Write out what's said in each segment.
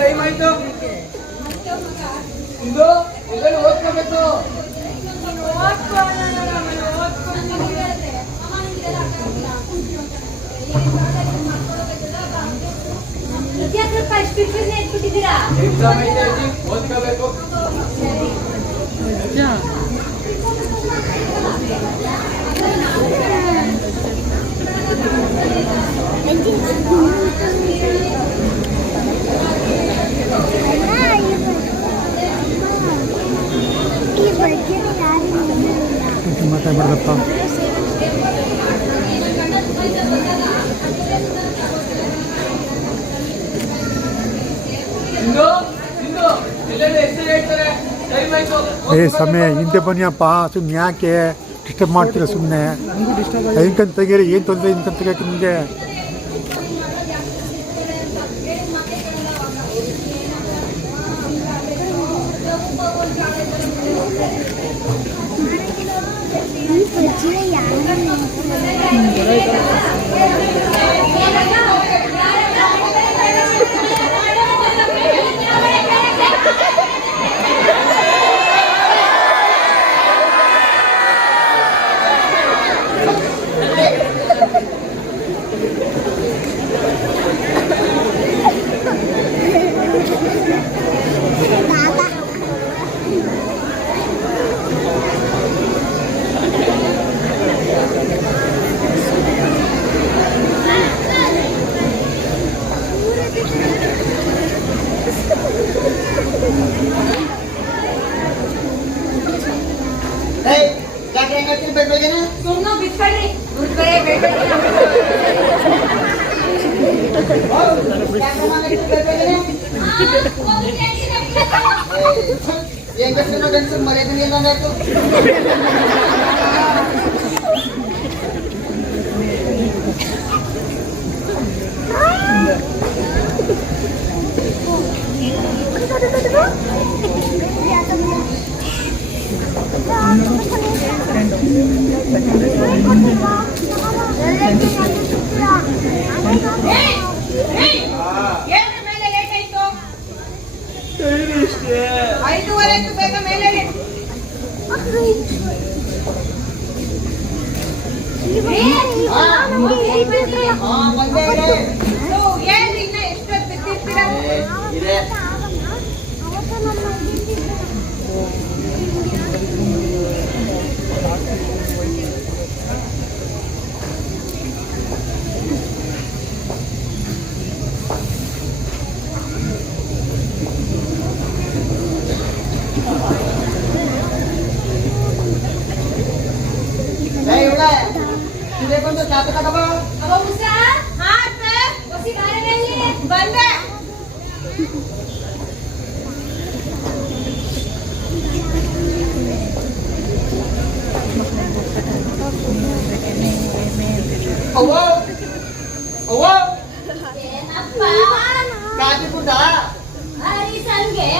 Time ಆಯ್ತು. ಇದು ಓದ್ಕೋಬೇಕು. Exam ಐತೆ, ಓದ್ಕೋಬೇಕು. ಮಾತಾಡ್ಬಾರ್ದಪ್ಪ. ಸಮಯ ಹಿಂದೆ ಬನ್ನಿಯಪ್ಪ, ಸುಮ್ಮನೆ ಯಾಕೆ ಡಿಸ್ಟರ್ಬ್ ಮಾಡ್ತೀರ? ಸುಮ್ಮನೆ ಇಂಕಂತ ತೆಗೀರಿ, ಏನು ತೊಂದರೆ ಇಂಕಂತ ತೆಗಿಯಕ್ಕೆ ನಿಮಗೆ? ఏం చేస్తున్నావు గంట మర్యాద నీకు ಏನು ಮೇಲೆ ಲೇಟ್ ಆಯ್ತು? 5:30 ಆಯ್ತು, ಬೇಗ ಮೇಲೆ ಇಳಿ. ಬಂದೆ ಇದೆ. ಏನು ಇನ್ನ ಎಷ್ಟೊತ್ತು ಬಿದ್ದಿರ್ತೀರಾ? ಬಂದು ಚಾಪೆ ತಗೋ. ಬಂದೆ. ಅವ್ವ ಅವ್ವ ಕಾಫಿ ಕುಡ್ದ? ಹರಿಸನ್ಗೆ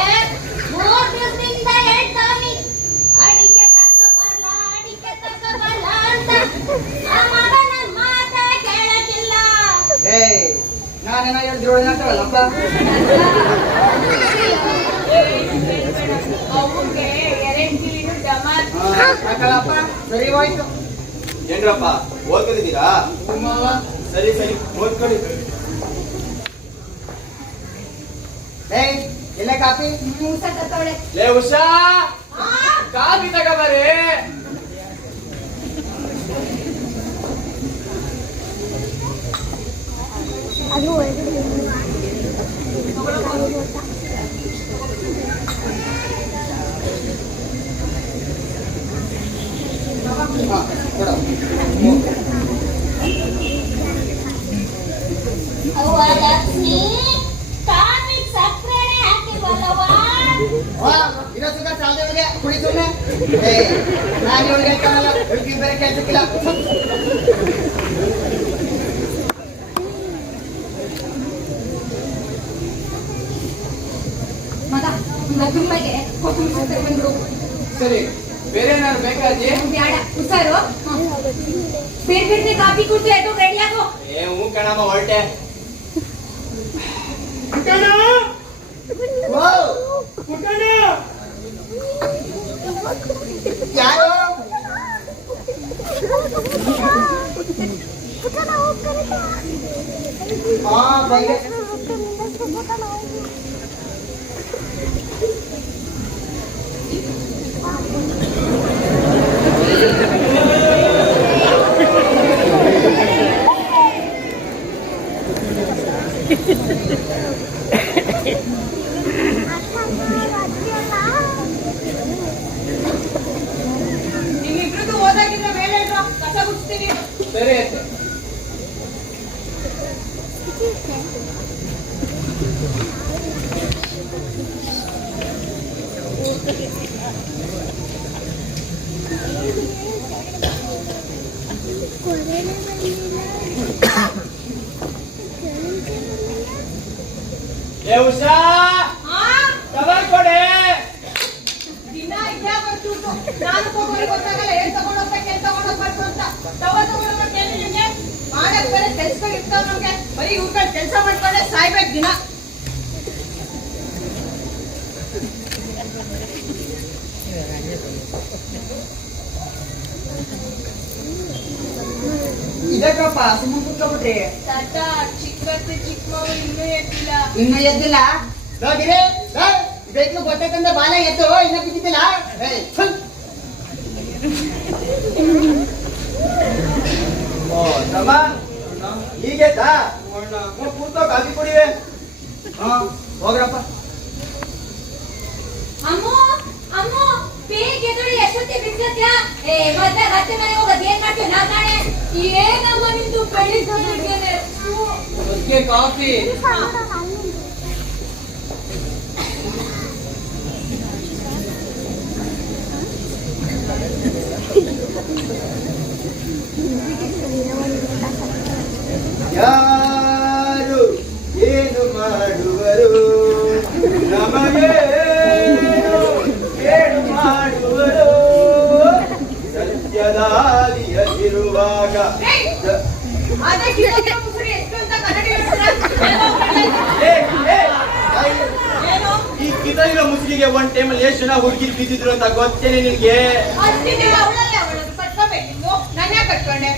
3 ದಿವಸದಿಂದ ಹೇಳ್ತಾನಿ ಅಡಿಕೆ ತಕ್ಕ ಬರಲ್ಲ ಅಂತ. ಆ ಮಗ ನನ್ ಮಾತೇ ಕೇಳಕ್ಕಿಲ್ಲ. ನಾನೇನ ಹೇಳಿದ್ರು ಹೇಳ್ತಾರಲ್ಲಪ್ಪ. ಅವ್ಗೆ 2 ಕಿಲೋ ಜಮಾತ್. ಯಾಕಲ್ಲಪ್ಪ, ಸರಿ ಹೋಯ್ತು. ಏನ್ರಪ್ಪ ಓದ್ಕೊಂಡಿದ್ದೀರಾ? ಸರಿ ಸರಿ ಓದ್ಕೊಳ್ಳಿ. ಎಲ್ಲ ಕಾಫಿ ಲೇ ಉಷಾ, ಕಾಫಿ ತಗೋಬಾರೆ. ಅದು ಲಕ್ಷ್ಮಿ ಕಾಫಿಗೆ ಸಕ್ಕರೆ ಹಾಕಿಲ್ವಲ್ಲವಾ? ಇರೋ ಸುಖ ಸಾಲದವರಿಗೆ ಕುಡಿಸೋನೆ. ನಾನು ಇವಳಿಗೆ ಹೇಳ್ತಾನಲ್ಲ, ಇವಳಿಗೆ ಬೇರೆ ಕೆಲಸಕ್ಕಿಲ್ಲ. ಮಗ ತುಂಬಗೆ ಬಂದ್ರು. ಸರಿ, ಬೇರೆ ಏನಾದ್ರು ಬೇಕಾಜಿ? ಬ್ಯಾಡ ಹುಷಾರು. ಬಿಡ್ಬಿಡ್ತಿ ಕಾಫಿ ಕುಡ್ದು ಎದ್ದು ರೆಡಿ ಆಗು. ಹ್ಞೂ ಕಣಮ್ಮ, ಹೊರಟೆ. ಯಾರು? ಬಂದೆ. ನಿಮ್ಮಿಬ್ರದ್ದು ಓದಾಗಿದ್ರೆ ಮೇಲೆ ಇಡ್ರೋ, ಕಸ ಗುಡಿಸ್ತೀನಿ. ಸರಿ ಆಯ್ತು. ಲೇ ಉಷಾ, ಕವರ್ ಕೊಡೆ. ದಿನ ಇದ್ಯಾಕೆ ನಾನು ತಗೊಂಡು ಗೊತ್ತಾಗಲ್ಲ, ಏನ್ ತಗೊಂಡೋಗ್ಬೇಕು, ಏನ್ ತಗೊಂಡೋಗ್ಬಾರ್ದು ಅಂತ. ತಗೊಂಡೋಗ್ಬೇಕು ನಿಮ್ಗೆ ಮಾಡಕ್ ಬೇರೆ ಕೆಲ್ಸದಾಗ ಇರ್ತಾವ. ನಮ್ಗೆ ಬರೀ ಇವ್ರ ಕೆಲಸ ಮಾಡ್ಕೊಂಡೆ ಸಾಯ್ಬೇಕು ದಿನ. ಇದಕ್ಕಪ್ಪ ಸುಮ್ಮನೆ ಕುತ್ಕೊಬಿಟ್ರಿ. ತಾತ ಚಿಕ್ಕತ್ತೆ ಚಿಕ್ಕಮಗಳು ಇನ್ನೂ ಎದ್ದಿಲ್ಲ. ಹೋಗಿರಿ, ಬೇಕಿನ ಗೊತ್ತಂದ್ರೆ ಬಾಲ ಎದ್ದು ಇನ್ನ ಬಿದ್ದಿದ್ದಿಲ್ಲ. ತಮ್ಮ ಈಗೆದ್ದಾ? ಕೂತೋ ಕಾಫಿ ಕುಡಿವೆ. ಹೋಗ್ರಪ್ಪ. ಅಮ್ಮು ಅಮ್ಮು ಬೇಗ ಎದುರು ಎಷ್ಟೊತ್ತಿ ಬಿಡ್ಸತ್ಯಾ? ಮತ್ತೆ ಮತ್ತೆ ಮನೆ ಹೋಗೋದು ಏನ್ ಮಾಡ್ತೀವಿ ನಾ ಕಾಣೆ. ಏನಮ್ಮ ನಿಂದು ಬೆಳಿಗ್ಗೆ ಕಾಫಿ. ಯಾರು ಏನು ಮಾಡುವರು ನಮಗೆ ಏನು ಮಾಡುವರು ಸತ್ಯದಾಲಿಯಲ್ಲಿರುವಾಗ ಅದಕ್ಕೆ ಎಷ್ಟು ಅಂತ ಕನ್ನಡ ಮುಸುಗಿಗೆ ಒಂದ್ ಟೈಮಲ್ಲಿ ಎಷ್ಟು ಜನ ಹುಡುಗಿರು ಬಿದ್ದಿದ್ರು ಅಂತ ಗೊತ್ತೇನೆ ನಿನ್ಗೆ? ಅಷ್ಟಿದೆಯಲ್ಲ ಅವಳಲ್ಲೇ ಅವಳನ್ನು ಕಟ್ಕೋಬೇಕಿತ್ತು. ನಾನೇ ಕಟ್ಕೊಂಡೆ.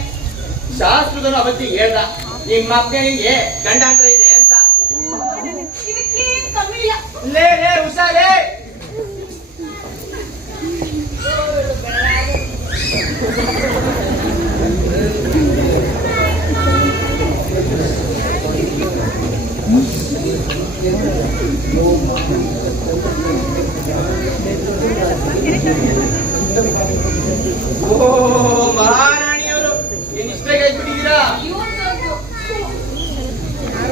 ಶಾಸ್ತ್ರದನು ಅವತ್ತಿಗೆ ಹೇಳ್ದ ನಿಮ್ಮ ಅಪ್ಪನಿಗೆ ಗಂಡಾಂತರ ಇದೆ ಅಂತ. ಇದಕ್ಕೇನ್ ಕಮ್ಮಿ ಇಲ್ಲ. ಲೇ ಹುಷಾರೇ. ಓ ಮಹಾರಾಣಿಯವರು ಏನಿಷ್ಟ ಬಿಟ್ಟಿದ್ದೀರಾ?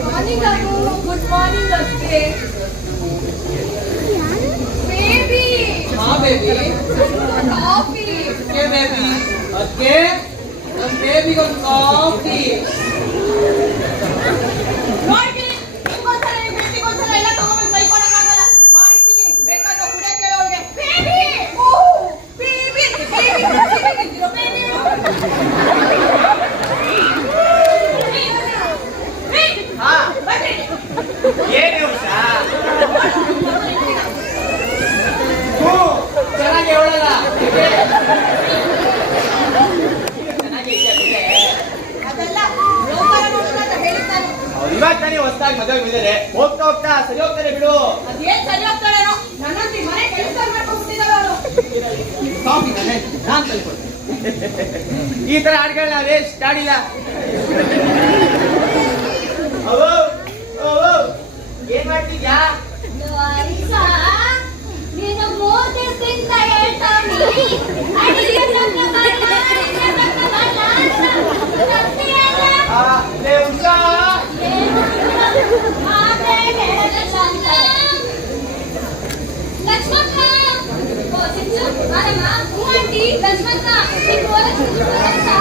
ಮಾರ್ನಿಂಗ್ ಅಪ್ಪು, ಗುಡ್ ಮಾರ್ನಿಂಗ್ ಅಕ್ಕೆ. ಬೇಬಿ ಹಾ baby. Coffee. Okay baby. Okay ನಮ್ಮ ಬೇಬಿಗೊಂದು ಕಾಫಿ. ನೋಡ್ತೀನಿ, ನಿಮ್ಗೋಸ್ಕರ ನಿಮ್ ಹೆಂಡ್ತಿಗೋಸ್ಕರ ಎಲ್ಲ ತಗೊಂಡ್ಬಂದು ಬೈಕೊಳಕ್ಕಾಗಲ್ಲ. ಮಾಡ್ತೀನಿ, ಬೇಕಾದ್ರೆ ಹುಡುಗ ಕೇಳೋರ್ಗೆ. ಬೇಬಿ! ಓ, ಬೇಬಿ! ಬೇಬಿ! ಹೇಗಿದ್ದೀರೋ ಬೇಬಿ? ಹಾ ಬರ್ರಿ. ಏನು ಉಷಾ? ಚೆನ್ನಾಗಿ ಹೇಳಲ್ಲ. ಚೆನ್ನಾಗಿ ಇದೆ. ಅದೆಲ್ಲ ಲೋಕರ ನೋಡೋಣ ಅಂತ ಹೇಳಿದ್ದಾನೆ. ಇವಾಗ ತಾನೇ ಹೊಸದಾಗಿ ಮದುವೆ ಬಿದ್ದಾರೆ. ಹೋಗ್ತಾ ಹೋಗ್ತಾ ಸರಿ ಹೋಗ್ತಾರೆ ಬಿಡು. ಅದೇನ್ ಸರಿ ಹೋಗ್ತಾಳೇನೋ. ನನ್ನಂತಿ ಮನೆ ಕೆಲಸ ಮಾಡ್ಕೊಂಡ್ಬಿಟ್ಟಿದ್ದಾಳೆ ಅವಳು. ಕಾಫಿ ನಾನು ತಂದ್ಕೊಡ್ತೀನಿ. ಈ ತರ ಹಾಡುಗಳನ್ನ ವೇಸ್ಟ್ ಆಡಿಲ್ಲ. ಅವೋ ಅವೋ ಏನ್ ಮಾಡ್ತಿದ್ಯಾ? ದ್ವಾರಿಸಾ, ನೀನು 3 ದಿವಸದಿಂದ ಹೇಳ್ತಾವ್ನಿ. ಅಡಿಗೆ ತಕ್ಕ ಬರಲ್ಲ, ಅಡಿಗೆ ತಕ್ಕ ಬರಲ್ಲ ಅಂತ. ಬರ್ತೀಯಲ್ಲ? ಲೇ ಉಷಾ. ಏನು ಮಾತೇ ಕೇಳಲ್ಲ ಶಾಂತ. ಲಕ್ಷ್ಮಕ್ಕ, ಓ ಸಿಂಚು, ಬಾರಮ್ಮ. ಹ್ಞೂ ಆಂಟಿ, ಲಕ್ಷ್ಮಕ್ಕ, ನಿನ್ ಹೊರಗೆ ಬರತ್ತಾ?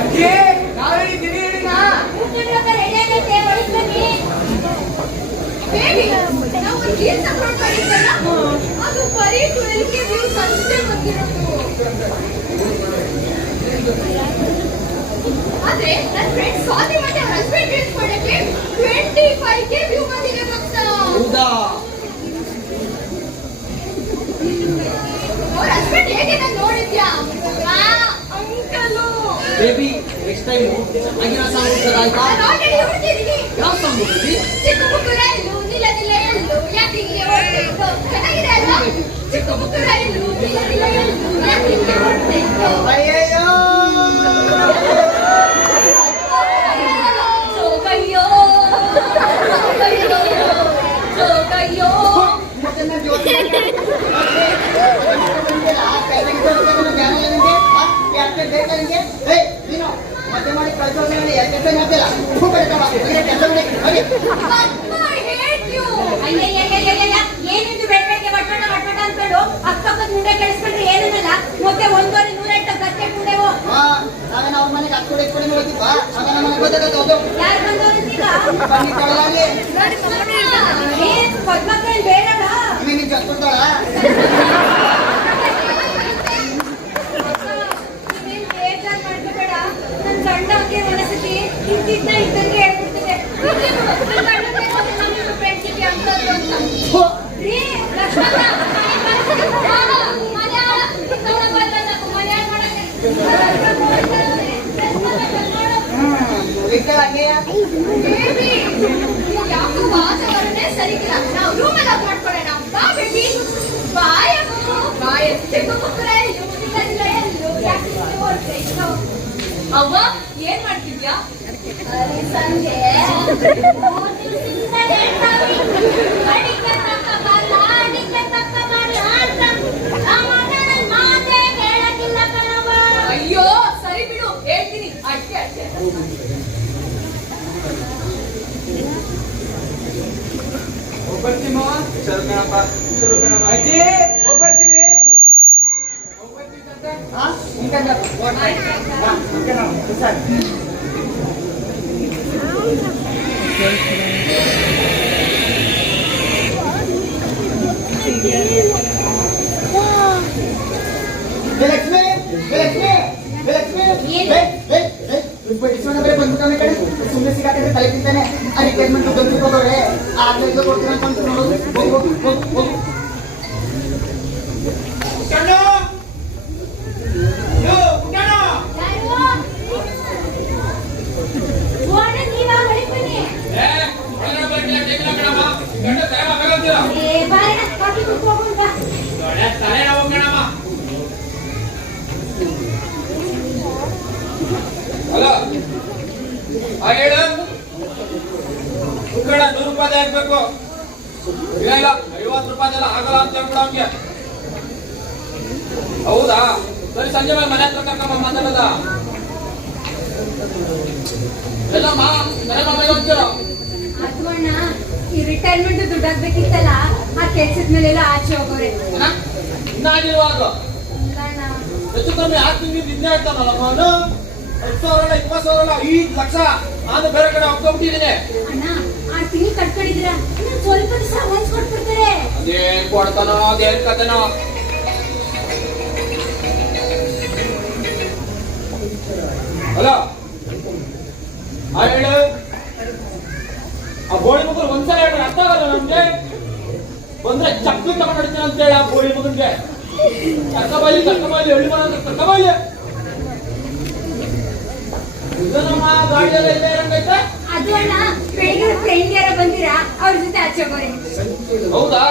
ಅಜ್ಜಿ ಕಾವೇರಿ ತಿಳಿ ಹೇಳಿನಾ? ಊಟದ ರೆಡಿಯಾಗೈತೆ, ಒಳಗ್ಬನ್ನಿ. ಬೇಬಿ, ನಾವು ಒಂದು ರೀಲ್ಸ್ ಅಪ್ಲೋಡ್ ಮಾಡಿದ್ವಲ್ಲ, ಅದು ಬರೀ 12K views ಅಷ್ಟೇ ಬಂದಿರೋದು. ಆದ್ರೆ ನನ್ನ ಫ್ರೆಂಡ್ ಸ್ವಾತಿ ಮತ್ತೆ ಅವ್ರ ಹಸ್ಬೆಂಡ್ ರೀಲ್ಸ್ ಮಾಡಕ್ಕೆ 25K ವ್ಯೂ ಬಂದಿದೆ ಗೊತ್ತಾ? ಹೌದಾ? ಅವ್ರ ಹಸ್ಬೆಂಡ್ ಹೇಗೆ ನಾನು ನೋಡಿದ್ಯಾ? ಅಂಕಲು. ಬೇಬಿ ನೆಕ್ಸ್ಟ್ ಟೈಮ್ ಆಗಿರೋ ಸಾಂಗ್ ಆಯ್ತಾ? ನಾನು ಆಲ್ರೆಡಿ ನೋಡ್ತಿದ್ದೀನಿ. ಯಾವ ಸಾಂಗ್ ಹೋಗ್ತೀವಿ? ಚಿಕ್ಕ ಮುಕ್ಕು ರೈಲು ನಿಲ ನಿಲ ಎಲ್ಲು ಯಾಕೆ ಹಿಂಗೆ ಓಡ್ತಿತ್ತು? ಚೆನ್ನಾಗಿದೆ ಅಲ್ವಾ? ಚಿಕ್ಕ ಮುಕ್ಕು ರೈಲು ನಿಲ ನಿಲ ಎಲ್ಲು ಯಾಕೆ ಹಿಂಗೆ ಓಡ್ತಿತ್ತು? ಅಯ್ಯಯ್ಯೋ ಜೋಗಯ್ಯೋ, ಜೋಗಯ್ಯೋ, ಜೋಗಯ್ಯೋ. ಅಮ್ಮ, hate you. ಅಯ್ಯಯ್ಯಯ್ಯಯ್ಯಯ್ಯ, ಏನಿದು ಬೆಳಗ್ಗೆ ಬಟ್ಟ ಅನ್ಕೊಂಡು ಅಕ್ಕಪಕ್ಕದ ಮುಂದೆ ಕೆಡಿಸ್ಕೊಂಡ್ರೆ ಏನನ್ನಲ್ಲ. ಮತ್ತೆ 108 ಗತ್ತೆ ಮುಂದೆವು ಯಾರು ಬಂದವರಿದ್ದೀಗ? ಏನ್ ಪದ್ಮಕ್ಕೇನ್ ಬೇಡಲ್ಲ? ನೀವೇನ್ ಬೇಜಾರ್ ಮಾಡ್ಕೋಬೇಡ. ನನ್ ಗಂಡ ಹಂಗೆ ಮನಸ್ಥಿತಿ ಇದ್ದಿದ್ನ ಇದ್ದಂಗೆ ಹೇಳ್ಬಿಡ್ತಿದೆ. ನನ್ ಗಂಡಂಗೆ ನಮ್ಮಿಬ್ರು ಫ್ರೆಂಡ್ಶಿಪ್ ಅಂತದ್ದು ಅಂತ. ರೀ, ಲಕ್ಷ್ಮಕ್ಕ, ಮಲಯಾಳ ಕನ್ನಡ ಬರಲ್ಲ, ಮಲಯಾಳ ಮಾಡಕ್ಕೆ. ಬೇಬಿ, ನೀವು ಯಾಕೋ ವಾತಾವರಣನೇ ಸರಿಗಿಲ್ಲ. ನಾವು ರೂಮಲ್ಲಿ ಅಪ್ ಮಾಡ್ಕೊಳ್ಳೋಣ. ಬಾ ಬೇಬಿ, ಬಾಯಮ್ಮ, ಬಾಯ ಚಿಕ್ಕ ಮಕ್ಕಳ ಅವ್ವ, ಏನ್ ಮಾಡ್ತಿದ್ಯಾ? ಸಂಜೆ 3 ದಿವಸದಿಂದ ಹೇಳ್ತಾವ್ರಿ. ಅಡಿಗೆ ತಕ್ಕ ಬರಲ್ಲ, ಅಡಿಗೆ ತಕ್ಕ ಬರಲ್ಲ ಅಂತ. ಅವಾಗ ನನ್ ಮಾತೇ ಕೇಳಕ್ಕಿಲ್ಲ ಕಣವ್ವ. ಅಯ್ಯೋ ಸರಿ ಬಿಡು, ಹೇಳ್ತೀನಿ. ಅಷ್ಟೇ ಅಷ್ಟೇ. ಹೋಗ್ಬರ್ತೀಮೋ? ಹುಷಾರು ಕಣಪ್ಪ. ಅಜ್ಜಿ ಹೋಗ್ಬರ್ತೀವಿ. ಏನು? ಇಸ್ಕೊಂಡ ಬೇರೆ ಬಂದ್ಬಿಟ್ಟವನೆ ಕಡೆ ಸುಮ್ಮನೆ ಸಿಗಾಕಿದ್ರೆ ತಲೆ ತಿಂತಾನೆ ಆ ರಿಟೈರ್ಮೆಂಟ್ ಬಂದು ಹೋಗೋರೆ ಆಗ್ಲೇ ಕೊಡ್ತೀನಿ ಅಂತ ನೋಡೋದು ಹೋಗು ಕಣ್ಣು ಯೋ ಕಣ್ಣು ಓಡ ನೀವಾ ಬಳಿಪನಿ ಒಳಗಡೆ ಬರ್ತೀಯ ಟೇಬಲ್ ಕಣಮ್ಮ ಕಣ್ಣು ತಲೆ ಆಗಂತೀರಾ ಬಾರಣ ಕಾಫಿ ಕುಡ್ಕೊಂಡು ಬಾ ತಲೆ ನೋವು ಕಣಮ್ಮ ಹಲೋ ಹೇಳು ಕಣ 100 ರೂಪಾಯಿ ಹಾಕ್ಬೇಕು ಇಲ್ಲ 50 ರೂಪಾಯಿ ಆಗಲ್ಲ ಅಂತ ಹೇಳ್ಬಿಡ ಅವ್ನಿಗೆ ಹೌದಾ ಸರಿ ಸಂಜೆ ಮೇಲೆ ಮನೆ ಹತ್ರ ಕರ್ಕೊಂಬ ಮಾತಾಡೋದ ಎಲ್ಲಮ್ಮ ಹೋಗ್ತೀರ ಅದು ಅಣ್ಣ ಈ ರಿಟೈರ್ಮೆಂಟ್ ದುಡ್ಡು ಹಾಕ್ಬೇಕಿತ್ತಲ್ಲ ಆ ಕೆಲ್ಸದ ಮೇಲೆಲ್ಲ ಆಚೆ ಹೋಗೋರೆ ಇನ್ನಾಗಿಲ್ವಾ ಅದು ಇಲ್ಲ ಅಣ್ಣ ಹೆಚ್ಚು ಕಮ್ಮಿ ಹಾಕ್ತೀನಿ ನಿನ್ನೆ ಹೇಳ್ತಾನಲ್ಲ ಅವನು 10,000 20,000 5 ಲಕ್ಷ ನಾನು ಬೇರೆ ಕಡೆ ಹೋಗ್ಕೊಂಡ್ಬಿಟ್ಟಿದ್ದೀನಿ ಅಣ್ಣ 6 ತಿಂಗಳು ಕಟ್ಕೊಂಡಿದ್ದೀರಾ ಇನ್ನು ಸ್ವಲ್ಪ ದಿವಸ ಅಡ್ವಾನ್ಸ್ ಕೊಟ್ಬಿಡ್ತಾರೆ ಅದೇನ್ ಕೊಡ್ತಾನೋ ಅದೇನ್ ಕಥೆನೋ ಹಲೋ ಹೇಳು ಆ ಬೋಳಿ ಮಗರು ಒಂದ್ಸಲ ಹೇಳ್ರಿ ಅರ್ಥ ಆಗಲ್ಲ ನಮ್ಗೆ ಬಂದ್ರೆ ಚಪ್ಪಲಿ ತಗೊಂಡಿರ್ತೀನಿ ಅಂತ ಹೇಳಿ ಆ ಬೋಳಿ ಮಗನ್ಗೆ ಕರ್ಕಬಾಲಿ ಹಳ್ಳಿ ಮನ ಕರ್ಕಬಾಲಿ ಇದನ್ನಮ್ಮ ಗಾಡಿಯೆಲ್ಲ ಇಲ್ಲೇ ಇರಂಗೈತೆ ಅದು ಅಣ್ಣ ಬೆಳಿಗ್ಗೆ ಫ್ರೆಂಡ್ ಯಾರ ಬಂದಿರಾ ಅವ್ರ ಜೊತೆ ಆಚೆ ಹೋಗೋರೆ ಹೌದಾ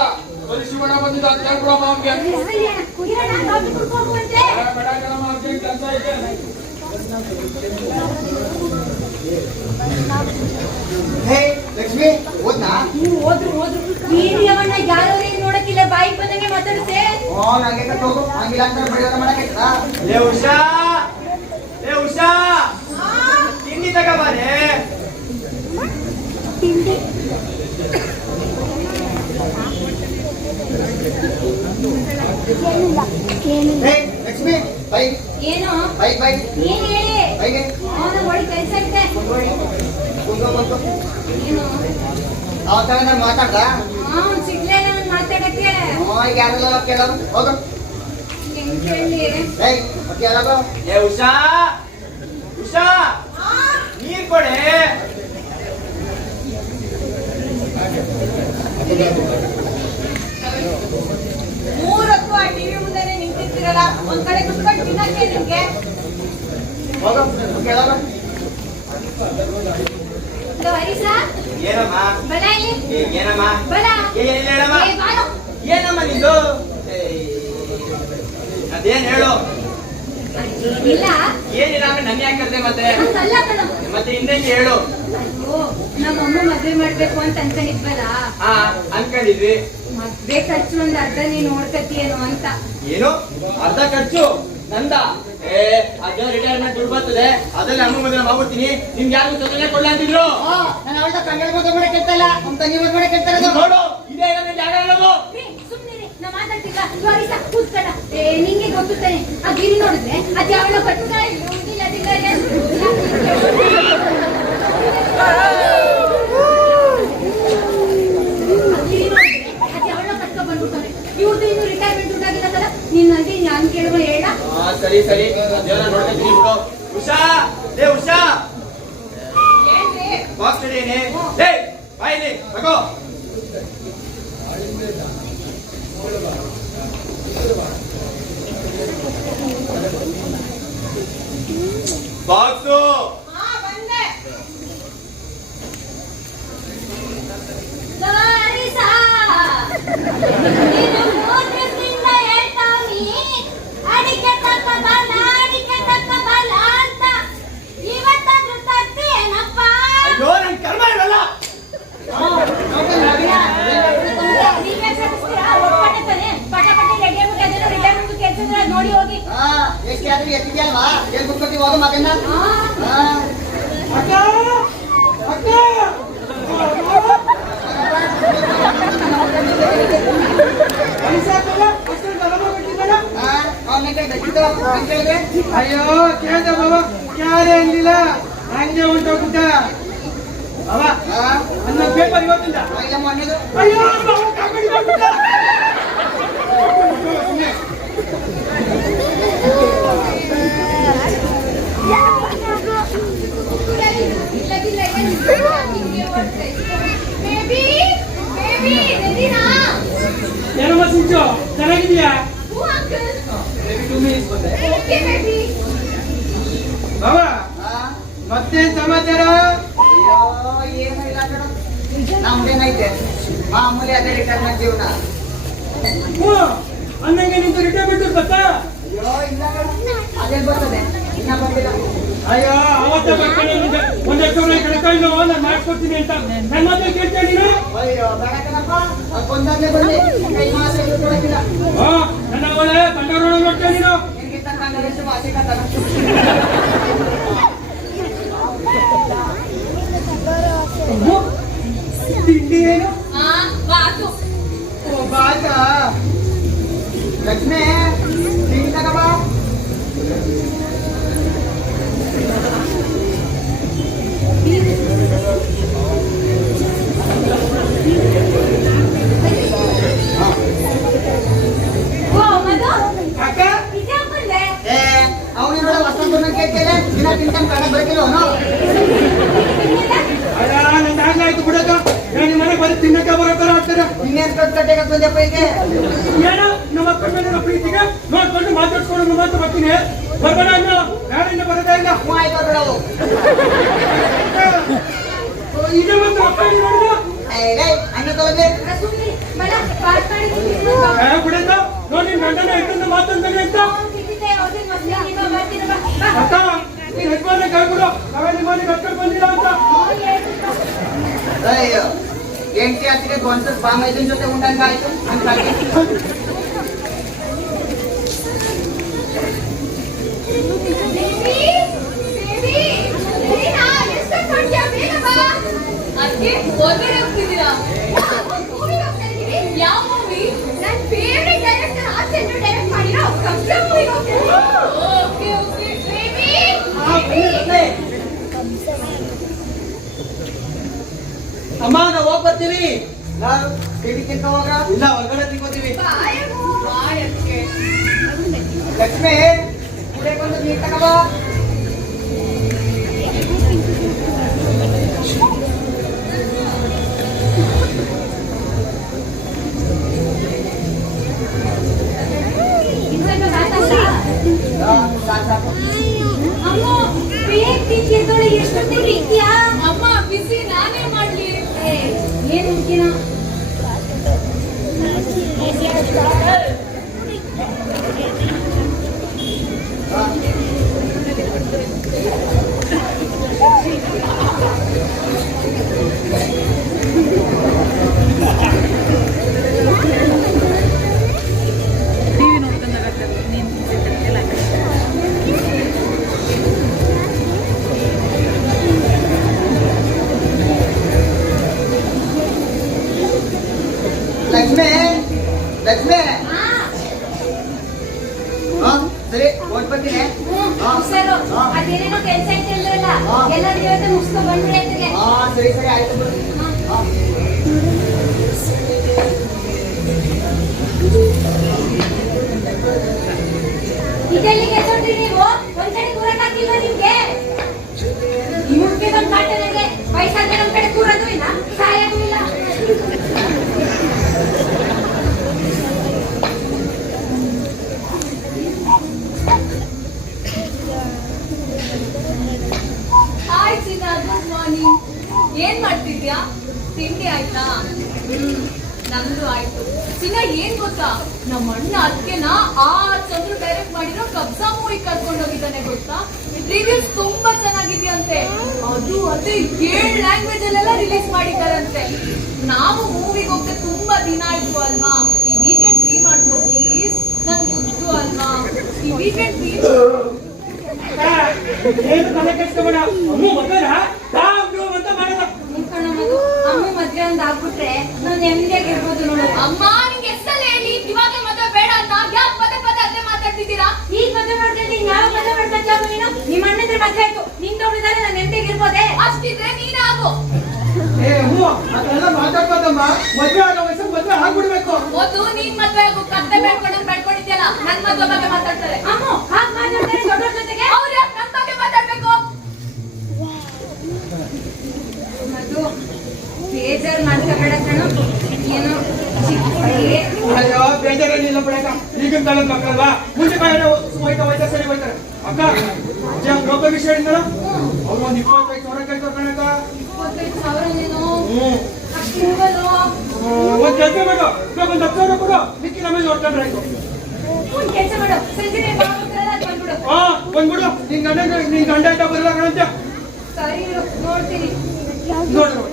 ಬರೀ ಶಿವಣ್ಣ ಬಂದಿದ್ದ ಅಂತ ಹೇಳ್ಬಿಡಮ್ಮ ಅವ್ನಿಗೆ ಸರಿ ಅಣ್ಣ ಕುಡಿಯೋಣ ಕಾಫಿ ಕುಡ್ಕೊಂಡ್ಬಂತೆ ಬೇಡ ಕಣಮ್ಮ ಅವ್ನಿಗೆ ಕೆಲಸ ಐತೆ ಹೇ ಲಕ್ಷ್ಮಿ ಓದ್ನಾ ನೀವು ಹೋದ್ರು ನೀವಣ್ಣ ಯಾರೋ ನೋಡಕ್ಕಿಲ್ಲ ಬಾಯಿ ಬಂದಂಗೆ ಮಾತಾಡುತ್ತೆ ನಂಗೆ ಕಟ್ಟೋಗು ಹಂಗಿಲ್ಲ ಅಂತ ಬಡಿಯೋದ ಮಾಡಕ್ಕಾಯ್ತಾ ಲೇ ಉಷಾ ತಿಂಡಿ ತಗೋಬಾರೆ ತಿಂಡಿ ಹೇ ಲಕ್ಷ್ಮಿ ಬೈ ಏನು ಬೈ ಬೈ ಏನ್ ಹೇಳಿ ಬೈಗೆ ಅವನ ಒಳ್ಳೆ ಕೆಲಸ ಐತೆ ಬಂತು ಏನು ಅವತ್ತಾಗ ನಾನು ಮಾತಾಡ್ದ ಸಿಗ್ಲೇ ನಾನು ಮಾತಾಡಕ್ಕೆ ಈಗ ಯಾರೆಲ್ಲ ಕೇಳೋದು ಹೋಗು ಹೆಂಗ್ ಕೇಳಿ ಹೇ ಮತ್ತೆ ಯಾರಾಗ ಏ ಉಷಾ ನೀರ್ ಕೊಡೆ ಮೂರಕ್ಕೂ ಆ ಟಿವಿ ಮುಂದೆನೆ ನಿಂತಿರ್ತೀರಲ್ಲ ಒಂದ್ ಕಡೆ ಕುತ್ಕೊಂಡು ತಿನ್ನಕ್ಕೆ ನಿಮ್ಗೆ ಹೋಗು ಕೇಳೋದು ಹರಿಸ ಏನಮ್ಮ ಬಲ ಇಲ್ಲಿ ಏನಮ್ಮ ಬಲ ಏನ್ ಹೇಳಮ್ಮ ಏ ಬಾರೋ ಏನಮ್ಮ ನಿಂದು ಅದೇನ್ ಹೇಳು ಇಲ್ಲ ಏನಿಲ್ಲ ಅಂದ್ರೆ ನನ್ನ ಯಾಕೆ ಕರ್ದೆ ಮತ್ತೆ ಹಂಗಲ್ಲ ಕಣ ಮತ್ತೆ ಇನ್ನೇನ್ ಹೇಳು ಅಯ್ಯೋ ನಮ್ಮಮ್ಮ ಮದ್ವೆ ಮಾಡ್ಬೇಕು ಅಂತ ಅನ್ಕೊಂಡಿದ್ವಲ್ಲ ಹಾ ಅನ್ಕೊಂಡಿದ್ವಿ ಮದ್ವೆ ಖರ್ಚು ಒಂದ್ ಅರ್ಧ ನೀನ್ ನೋಡ್ಕತಿಯೇನೋ ಅಂತ ಏನು ಅರ್ಧ ಖರ್ಚು ನಂದ ಅದೇ ರಿಟೈರ್ಮೆಂಟ್ ದುಡ್ಡು ಬರ್ತದೆ ಅದ್ರಲ್ಲಿ ಅಮ್ಮ ಮದುವೆ ಮಾಡ್ಬಿಡ್ತೀನಿ ನಿಮ್ಗೆ ಯಾರಿಗೂ ತೊಂದರೆ ಕೊಡ್ಲ ಅಂತಿದ್ರು ನಾನು ಅವಳ ತಂಗಳ ಮದುವೆ ಮಾಡಕ್ಕೆ ಇರ್ತಲ್ಲ ನಮ್ಮ ತಂಗಿ ಮದುವೆ ಮಾಡಕ್ಕೆ ಇರ್ತಾರೆ ನೋಡು ಇದೇ ಜಾಗ ಹೇಳೋದು ಸುಮ್ಮನೆ ನಾ ಮಾತಾಡ್ತಿಲ್ಲ ಹರಿಸ ಕೂತ್ಕಡ ನಿಂಗೆ ಗೊತ್ತು ತಾನೆ ಆ ಗಿರಿ ನೋಡಿದ್ರೆ ಅದ್ ಯಾವಳ ಕಟ್ಟುಗ ಇವ್ರದ್ದು ಇನ್ನು ರಿಟೈರ್ಮೆಂಟ್ ದುಡ್ಡಾಗಿಲ್ಲ ನಿನ್ನಂತೆ ನಾನು ಕೇಳುವ ಹೇಳ ಸರಿ ಅದೇನ ನೋಡ್ತೀನಿ ಬಿಡು ಉಷಾ ಏನ್ರಿ ಬಾಕ್ಸ್ ರೆಡಿನೇ ಲೇ ಬಾಯಿಲಿ ತಗೋ ಬಾಕ್ಸು ಬಂದೆ ಹರಿಸಾ ನೀನು ಮೂತ್ರದಿಂದ ಹೇಳ್ತಾವಿ ಅಡಿಕೆ ತಕ್ಕ ಬಲ ಅಂತ ಇವತ್ತಾದ್ರೂ ತರ್ತೀಯೇನಪ್ಪ ಅಯ್ಯೋ ನನ್ ಕರ್ಮ ಇರಲ್ಲ ನೀವೇ ಸರಿಸ್ತೀರಾ ಒಪ್ಪಟ್ಟೆ ತಾನೆ ಪಟ ರೆಡಿ ಆಗ್ಬಿಟ್ಟು ಅದೇನೋ ರಿಟೈರ್ಮೆಂಟ್ ಕೆಲಸ ನೋಡಿ ಹೋಗಿ ಎಷ್ಟು ಆದ್ರೂ ಎತ್ತಿದ್ಯಲ್ವಾ ಏನ್ ಕುತ್ಕೊತೀವಿ ಹೋಗೋ ಮಗನ್ನ ಅಯ್ಯೋ ಕೇಳ್ದ ಬಾಬಾ ಯಾರೇ ಅಂದಿಲ್ಲ ಹಂಗೆ ಉಂಟೋಗ್ಬಿಟ್ಟ ಬಾಬಾ ನನ್ನ ಪೇಪರ್ ಇವತ್ತಿಂದ ಅಯ್ಯೋ ಬಾಬಾ ಕಾಕಡಿ ಬಂದ್ಬಿಟ್ಟ. ಸುಮ್ನೆ. ಬೇಬಿ ಬೇಬಿ ರೆಡಿನಾ? ಏನಮ್ಮ ಸಿಂಚು ಚೆನ್ನಾಗಿದೀಯಾ? ಹೂ ಅಂಕಲ್. ಬಂದೆ ಓಕೆ ಬೇಬಿ. ಬಾಬಾ ಮತ್ತೇನ್ ಸಮಾಚಾರ? ಅಯ್ಯೋ ಏನೂ ಇಲ್ಲ ಕಣ, ನಮ್ದೇನೈತೆ ಮಾಮೂಲಿ ಅದೇ ರಿಟೈರ್ಮೆಂಟ್ ಜೀವನ. ಹ್ಞೂ ಅಂದಂಗೆ ನಿಂತು ರಿಟೈರ್ಮೆಂಟ್ ಗೊತ್ತಾ? ಅಯ್ಯೋ ಇಲ್ಲ ಕಣ, ಅದೇ ಬರ್ತದೆ, ಇನ್ನ ಬಂದಿಲ್ಲ. ಅಯ್ಯೋ ಅವತ್ತ ಬರ್ತಾನೆ ಒಂದ್ ಎಕರೆ ಕಳ್ಕೊಂಡು ನಾನು ಮಾಡ್ಕೊಡ್ತೀನಿ ಅಂತ ನನ್ನ ಮಾತ್ರ ಕೇಳ್ತಾ ನೀನು? ಅಯ್ಯೋ ಬೇಡ ಕಣಪ್ಪ, ಅದು ಬಂದಾಗ್ಲೇ ಬನ್ನಿ, ಕೈ ಮಾಸ ಎಲ್ಲೂ ಕೊಡಕ್ಕಿಲ್ಲ. ಹಾ ನನ್ನ ಒಳ್ಳೆ ಕಂಡವ್ರೊಳ ನೋಡ್ತಾ ನೀನು? ನಿನ್ಗಿಂತ ಕಂಡಷ್ಟು ಮಾಸಿ ಕತ್ತಲ್ಲ. ತಿಂಡಿ ಏನು? ಬಾತು. ಓ ಬಾತ. ಲಕ್ಷ್ಮಿ ತಿಂಡಿ ತಗಬಾ. ಓ ಮಧು ಅಕ್ಕ ಇದ್ಯಾಕ್ ಬಂದೆ? ಏ ಅವನಿನೋಡ ವಸಂತ ಕೇಳ್ತೇನೆ, ದಿನ ತಿಂತಾನೆ ಕಣ ಬರ್ಕಿಲ್ಲ ಅವನು. ಅಲ್ಲ ನಂದು ಆಗ್ಲಾಯ್ತು ಬಿಡಕ್ಕ. ನಾನು ಮನೆ ಬರೀ ತಿನ್ನಕ್ಕೆ ಬರೋತರ ಆಗ್ತಾರೆ. ಇನ್ನೇನ್ ಕಟ್ ಕಟ್ಟೆಗೆ ಬಂದಪ್ಪ ಈಗ. ಏನೋ ನಮ್ಮ ಅಕ್ಕನ ಮೇಲೆ ಪ್ರೀತಿಗೆ ನೋಡ್ಕೊಂಡು ಮಾತಾಡ್ಸ್ಕೊಂಡು ಮಾತ್ರ ಬರ್ತೀನಿ. ಬರ್ಬೇಡ ಅನ್ನ ನಾಳೆಯಿಂದ ಬರೋದೇ ಇಲ್ಲ. ಹ್ಞೂ ಆಯ್ತು ಬಿಡವು. ಇದೇ ಒಂದು ಅಪ್ಪ ನೋಡಿದ ಅನ್ನ ತಗೊಂಡೆ. ಸುಮ್ಮನೆ ಮನ ಪಾಸ್ ಮಾಡಿ ಬಿಡಂದ ನೋಡಿ ಗಂಡನ ಹೆಂಡಂದ ಮಾತಾಡ್ತಾನೆ ಅಂತ. ತಿಂದಿದ್ದೆ ಅವ್ರಿಗೆ ಮಸ್ತಿ ನೀನು ಬರ್ತೀನಿ ಬಾ ಬಾ. ಅಕ್ಕ ನೀನ್ ಯಜಮಾನ ಕಾಯ್ಬಿಡು, ನಾವೇ ನಿಮ್ಮ ಮನೆಗೆ ಕಟ್ಕೊಂಡು ಬಂದಿಲ್ಲ ಅಂತ. ಅಯ್ಯೋ ಎಂಟಿ ಹತ್ತಿಗೆ ಗೊಂಚಸ್ ಬಾಮೈದನ್ ಜೊತೆ ಉಂಡಂಗ ಆಯ್ತು ಅಂತ. ಬೇಬಿ ಬೇಬಿ ರೆಡಿನಾ? ಎಷ್ಟೊತ್ತು ಹೊರಟ್ಯಾ? ಬೇಗ ಬಾ. ಅದಕ್ಕೆ ಹೊರಗಡೆ ಹೋಗ್ತಿದ್ದೀರಾ? ಮೂವಿಗೆ ಹೋಗ್ತಾ ಇದೀವಿ. ಯಾವ ಮೂವಿ? ನನ್ನ ಫೇವರೇಟ್ ಡೈರೆಕ್ಟರ್ ಆಚೆಂದು ಡೈರೆಕ್ಟ್ ಮಾಡಿರೋ ಕಬ್ಜ ಮೂವಿಗೆ ಹೋಗ್ತಾ ಇದೀವಿ. Okay okay. ಬೇಬಿ ಅಮ್ಮ ನಾವು ಹೋಗಿ ಬರ್ತೀವಿ. ನಾನು ಕಿಟಕಿಂತ ಹೋಗ. ಇಲ್ಲ ಹೊರಗಡೆ ತಿನ್ಕೋತೀವಿ. ಬಾಯಗು. ಬಾಯಕ್ಕೆ. ಲಕ್ಷ್ಮಿ ಕುಡಿಯಕೊಂದು ನೀರು ತಗಬಾ. ಇನ್ನೊಂದು ಮಾತಲ್ಲ. ಸಾಕು. ಅಮ್ಮ ಬೇಗ ತಿಂತಿದ್ದೋಳೆ ಎಷ್ಟೊತ್ತಿಗೆ ಇದ್ಯಾ? ಅಮ್ಮ ಬಿಸಿ ನಾನೇ ಮಾಡ್ಲಿ? ಏನು ಹುಡುಗಿನ? ಲಕ್ಷ್ಮಿ ಲಕ್ಷ್ಮಿ ಹಾ ಹಾ ಸರಿ ಓಟ್ ಬರ್ತೀನಿ. ಹುಷಾರು. ಅದೇನೇನೋ ಕೆಲ್ಸ ಐತೆ ಅಂದ್ರಲ್ಲ, ಹಾ. ಎಲ್ಲ ಇವತ್ತು ಮುಗಿಸ್ಕೊಂಡ್ ಬಂದ್ಬಿಡಿ ಅಂತಿಗೆ. ಹಾ ಸರಿ ಸರಿ ಆಯ್ತು ಬಿಡು. ಹಾ. ಇದೆಲ್ಲಿಗೆ ಎತ್ತೊಂಡ್ರಿ ನೀವು? ಒಂದ್ಸರಿ ಕೂರಕ್ ಹಾಕಿಲ್ವಾ ನಿಮ್ಗೆ? ಈ ಮುಖ್ಯದೊಂದು ಕಾಟ ನನಗೆ ವಯಸ್ಸಾದ್ರೆ ನಮ್ ಕಡೆ ಕೂರೋದು ಇಲ್ಲ, ಸಾಯಗೂ ಇಲ್ಲ. Hi Sita, good morning. ಏನ್ ಮಾಡ್ತಿದ್ಯಾ? ತಿಂಡಿ ಆಯ್ತಾ? ನಮ್ದು ಆಯ್ತು. ಸಿನ್ನ ಏನ್ ಗೊತ್ತಾ, ನಮ್ಮ ಅಣ್ಣ ಅದಕ್ಕೆನ ಆ ಚಂದ್ರು ಡೈರೆಕ್ಟ್ ಮಾಡಿರೋ ಕಬ್ಜಾ ಮೂವಿ ಕರ್ಕೊಂಡು ಹೋಗಿದ್ದಾನೆ ಗೊತ್ತಾ? ರಿವ್ಯೂಸ್ ತುಂಬಾ ಚೆನ್ನಾಗಿದೆಯಂತೆ. ಅದು ಅದೇ 7 ಲ್ಯಾಂಗ್ವೇಜ್ ಅಲ್ಲೆಲ್ಲ ರಿಲೀಸ್ ಮಾಡಿದ್ದಾರಂತೆ. ನಾವು ಮೂವಿಗೆ ಹೋಗದೆ ತುಂಬಾ ದಿನ ಆಯ್ತು ಅಲ್ವಾ? ಈ ವೀಕೆಂಡ್ ಫ್ರೀ ಮಾಡ್ಕೋ ಪ್ಲೀಸ್. ನನ್ ಗುದ್ದು ಅಲ್ವಾ? ಈ ವೀಕೆಂಡ್ ಫ್ರೀ. ಏನು ತಲೆ ಕೆಡ್ಸ್ಕೊಬೇಡ. ಅಮ್ಮ ಮಗನ ತಾವು ಅಂತ ಮಾಡಲ್ಲ. ನಿಂತ್ಕೊಂಡ ಮಗು, ಅಮ್ಮ ಮದ್ವೆ ಒಂದ್ ಆಗ್ಬಿಟ್ರೆ ನಾವ್ ನೆಮ್ಮದಿಯಾಗಿರ್ಬೋದು ನೋಡು. ಅಮ್ಮ ನಿಂಗೆ ಎಷ್ಟಲ್ಲ ಹೇಳಿ, ಇವಾಗ ಮದುವೆ ಬೇಡ ಅಂತ ಯಾಕೆ ಪದೇ ಪದೇ ಅದೇ ಮಾತಾಡ್ತಿದ್ದೀರಾ? ಈಗ ಮದ್ವೆ ಮಾಡ್ಕೊಂಡು ಯಾವ ಮದ್ವೆ ಮಾಡ್ತಾ ನೀನು? ನಿಮ್ಮ ಅಣ್ಣ ಹತ್ರ ಮದ್ವೆ ಆಯ್ತು, ನಿನ್ ತಗೊಂಡಿದ್ದಾರೆ, ನಾನು ನೆಮ್ಮದಿಯಾಗಿರ್ಬೋದೇ? ಅಷ್ಟಿದ್ರೆ ನೀನೇ ಆಗು. ಏ ಹ್ಞೂ ಅದೆಲ್ಲ ಮಾತಾಡ್ಬಾರ್ದಮ್ಮ. ಮದ್ವೆ ಆಗೋ ವಯಸ್ಸು ಮದ್ವೆ ಆಗ್ಬಿಡ್ಬೇಕು. ಮೊದ್ಲು ನೀನ್ ಮದ್ವೆ ಆಗು. ಕತ್ತೆ ಬೇಡ್ಕೊಂಡಿದ್ಯಲ್ಲ, ನನ್ ಮದ್ವೆ ಬಗ್ಗೆ ಮಾತಾಡ್ತಾರೆ. ಅಮ್ಮ ಹಾಗೆ ಮಾತಾಡ್ತಾರೆ ದೊಡ್ಡವ್ರ ಜೊತೆಗೆ. ಅವ್ರು ಯಾಕೆ ನನ್ ಬಗ್ಗೆ ಮಾತಾಡ್ಬೇಕು? ಬೇಜಾರು ಮಾಡ್ಕೋಬೇಡ ಕಣೋ. ಏನೋ ಚಿಕ್ಕ ಹುಡುಗಿ. ಅಯ್ಯೋ ಬೇಜಾರೇನಿಲ್ಲ ಬಿಡಕ್ಕ, ಈಗಿನ ಕಾಲದ ಮಕ್ಕಳಲ್ವಾ, ಮುಂಚೆ ಕಾಲ ಹೋಯ್ತಾ ಸರಿ ಹೋಯ್ತಾರೆ. ಅಕ್ಕ ಲೋಕ ವಿಷಯ ಹೇಳಿದ್ನಲ್ಲ, ಅವ್ರು ಒಂದು 25,000 ಕೇಳ್ತಾರೆ ಕಣಕ್ಕ. 25,000 ಹ್ಮ್ ಅಷ್ಟಿಲ್ವಲ್ಲೋ? ಒಂದ್ ಕೆಲಸ ಮಾಡು, ಇವಾಗ ಒಂದು 10,000 ಕೊಡು, ಮಿಕ್ಕಿ ನಮಗೆ ನೋಡ್ಕೊಂಡ್ರೆ ಆಯ್ತು. ಒಂದ್ ಕೆಲಸ ಮಾಡು, ಸಂಜೆ ಬಾಗುತ್ತಲ್ಲ ಅದು ಬಂದ್ಬಿಡು. ಬಂದ್ಬಿಡು, ನಿನ್ ಗಂಡ ಆಯ್ತಾ ಬರಲ್ಲ ಕಣಂತೆ. ಸರಿ ಇರು, ನೋಡ್ತೀನಿ. ನೋಡು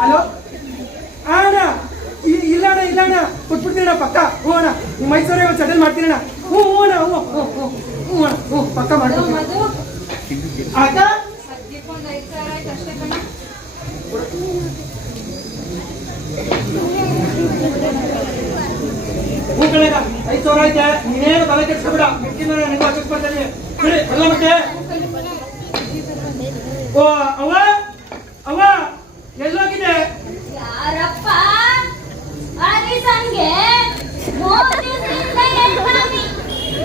ಹಲೋ ಅಣ್ಣ, ಇಲ್ಲ ಅಣ್ಣ ಕೊಟ್ಬಿಡ್ತೀನಿ ಪಕ್ಕ. ಹ್ಞೂ ಅಣ್ಣ, ನಿಮ್ಮ ಮೈಸೂರಿಗೆ ಒಂದು ಸೆಟಲ್ ಮಾಡ್ತೀನಿ ಅಣ್ಣ. ಹ್ಞೂ ಅಣ್ಣ, ಹ್ಞೂ ಅಣ್ಣ, ಹ್ಞೂ ಪಕ್ಕ ಮಾಡ್ತೀನಿ. ಮಧು ಅಕ್ಕ ಸದ್ಯಕ್ಕೆ ಒಂದು 5,000 ಆಯ್ತು ಅಷ್ಟೇ ಕಣ. ಹ್ಞೂ ಕಣಕ್ಕ, 5,000 ಐತೆ. ನೀನೇನು ತಲೆ ಕೆಡ್ಸ್ಕೊಬೇಡ, ಮಿಕ್ಕಿನ ನನಗೆ ವಾಪಸ್ ಬರ್ತೀನಿ. ಸರಿ ಎಲ್ಲ ಮತ್ತೆ. ಓ ಅವ್ವ ಎಲ್ಲೋಗಿದೆ? ಯಾರಪ್ಪ ಅರಿಸಂಗೆ ಮೋದಿಸಿಂದ ಹೇಳ್ತಾನೆ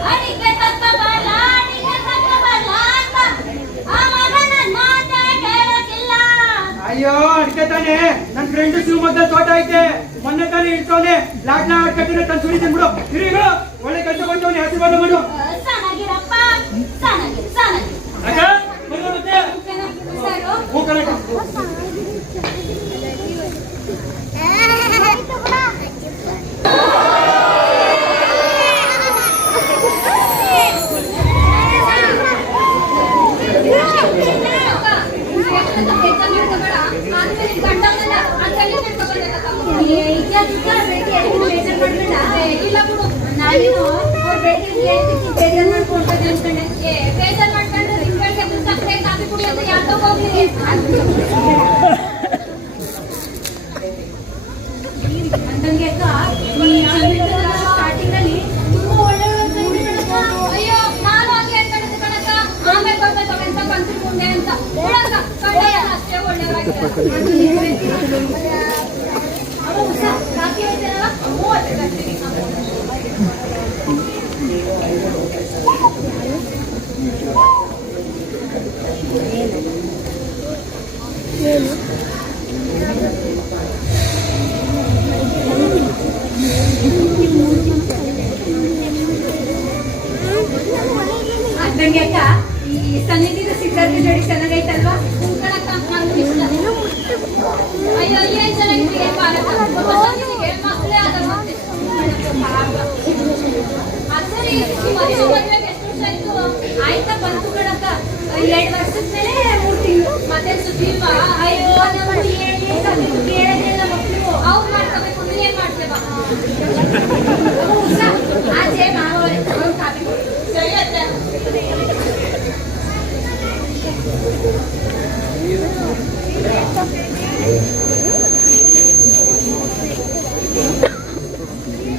ಅಡಿಗೆ ತಕ್ಕಬಲ್ಲ ಅಂತ ಆ ಮಗ ನನ್ನ ಮಾತೇ ಕೇಳಕ್ಕಿಲ್ಲ. ಅಯ್ಯೋ ಅಡ್ಕೆ ತಾನೆ, ನನ್ನ ಫ್ರೆಂಡ್ ಶಿವಮೊಗ್ಗದಲ್ಲಿ ತೋಟ ಐತೆ, ಮೊನ್ನೆ ತಾನೇ ಇರ್ತವನೆ. ಲಾಟ್ನ ಕಟ್ಟಿನ ತಂದು ಸುಳಿತೀನಿ ಬಿಡು. ಹಿರಿಗಳು ಒಳ್ಳೆ ಕೆಲಸ ಬಂದವನಿ, ಆಶೀರ್ವಾದ ಮಾಡು. ಚೆನ್ನಾಗಿರಪ್ಪ, ಚೆನ್ನಾಗಿ ಅಕ್ಕ ಬರುವ ಮತ್ತೆ. ಸರು ಹ್ಞೂ ಕಣಕ್ಕ. ಸ್ಟಾರ್ಟಿಂಗ್ ಅಲ್ಲಿ ತುಂಬಾ ಒಳ್ಳೆ ಅಯ್ಯೋ ನಾನು ಹಾಗೆ ಅನ್ಕೊಂಡಿದ್ದೆ ಕಣಕ್ಕ. ಆಮೇಲೆ ಗೊತ್ತಾಯ್ತು ಎಂತ ಕಂತ್ರಿಕೊಂಡೆ ಅಂತ. ಅಷ್ಟೇ ಒಳ್ಳೆಯದಾಗಿದೆ. ರಾತ್ರಿ ಐತೆನಲ್ಲ, ಅದೇ ಬರ್ತೀನಿ. ಅದಂಗೆ ಅಕ್ಕ, ಈ ಸನ್ನಿಧಿದ ಸಿದ್ಧಾರ್ಥ ಜೋಡಿ ಚೆನ್ನಾಗೈತಲ್ವಾ? ನಂಗೂ ಇಷ್ಟ. ಅಯ್ಯೋ ಏನ್ ಚೆನ್ನಾಗಿದೆ ಮಕ್ಕಳೇ ಆದ ಸರಿ. ಮದುವೆಗೆ ಎಷ್ಟು ವರ್ಷ ಆಯ್ತು? ಆಯ್ತಾ ಬಂತು ಕಣಕ್ಕ, 2 ವರ್ಷದ ಮೇಲೆ 3 ತಿಂಗಳು. ಮತ್ತೆ ಸುದ್ದಿಲ್ವಾ? ಅಯ್ಯೋ ನಮ್ಮ ಕೇಳೋದಿಲ್ಲ ಮಕ್ಕಳು. ಅವ್ರು ಮಾಡ್ಕೋಬೇಕು ಅಂದ್ರೆ ಏನ್ ಮಾಡ್ತೇವ? ಆಚೆ ಮಾವರೇ ಅವ್ರು ಕಾಪಿ ಕೊಡಿ. ಸರಿ ಅತ್ತೆ.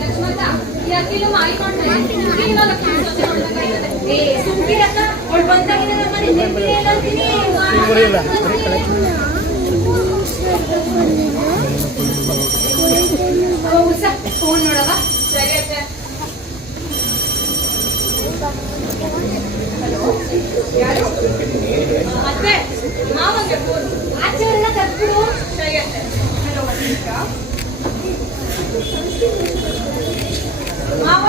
ಲಕ್ಷ್ಮಕ್ಕ, ಯಾಕಿಲ್ಲೂ ಮಾಡಿಕೊಂಡ್ರೆ ಸುಮ್ಕಿರಕ್ಕ, ಅವಳು ಬಂದಾಗಿಂದ ನಮ್ಮ ನೆನಪಿಗೆ ಹೇಳ್ತೀನಿ. ಫೋನ್ ನೋಡವ. ಸರಿ ಅತ್ತೆ. ಯಾರು? ಅತ್ತೆ, ಮಾವಂಗೆ ಫೋನ್. ಆಚೆಲ್ಲ ಕರ್ಬಿಡು. ಸರಿ ಅತ್ತೆ. ಹಲೋ, ಮಾವ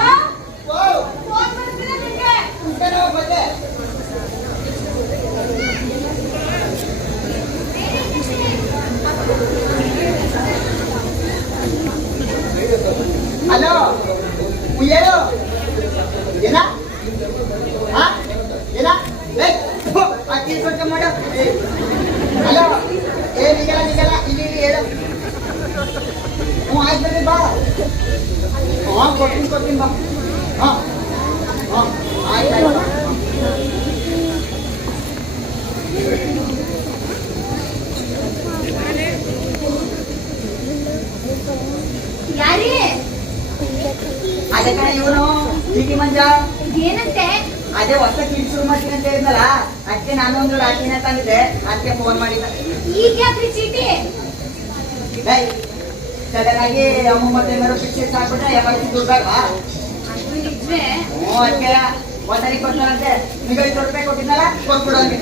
ಫೋನ್ ಮಾಡ್ತೀನಿ ನಿಮಗೆ. ಹಲೋ ಏನು ಏನ ಏನ ಅಕ್ಕಿ ಸ್ವಲ್ಪ ಮಾಡ. ಹಲೋ ನಿಗಲ್ಲ ಇಲ್ಲಿ ಹೇಳು. ಹ್ಞೂ ಆಯ್ತು ಬರ್ರಿ ಬಾ. ಕೊಡ್ತೀನಿ ಬಾ. ಆಯ್ತು. ಯಾರೇ ಅದೇ ಕಣ ಇವನು ಚೀಟಿ ಮಂಜ. ಏನಂತೆ? ಅದೇ ಹೊಸ ಚೀಟಿ ಶುರು ಮಾಡ್ತೀನಿ ಅಂತ ಹೇಳಿದ್ನಲ್ಲ, ಅದಕ್ಕೆ ನಾನು ಒಂದು ರಾತ್ರಿ ತಂದಿದ್ದೆ, ಅದಕ್ಕೆ ಫೋನ್ ಮಾಡಿದ್ದ. ಈಗ ಯಾಕ್ರಿ ಚೀಟಿ? ಸಡನ್ ಆಗಿ 35,000 ಫಿಕ್ಸ್ ಆಗ್ಬಿಟ್ರೆ 50 ದುಡ್ಡು ಬೇಡ. ಅದು ನಿಜವೇ. ಹ್ಞೂ ಅದಕ್ಕೆ ಒಂದ್ಸರಿ ಕೊಡ್ತಾರಂತೆ ಈಗ 500 ರೂಪಾಯಿ ಕೊಟ್ಟಿದ್ದಲ್ಲ ಕೊಟ್ಬಿಡು ಅಲ್ಲಿ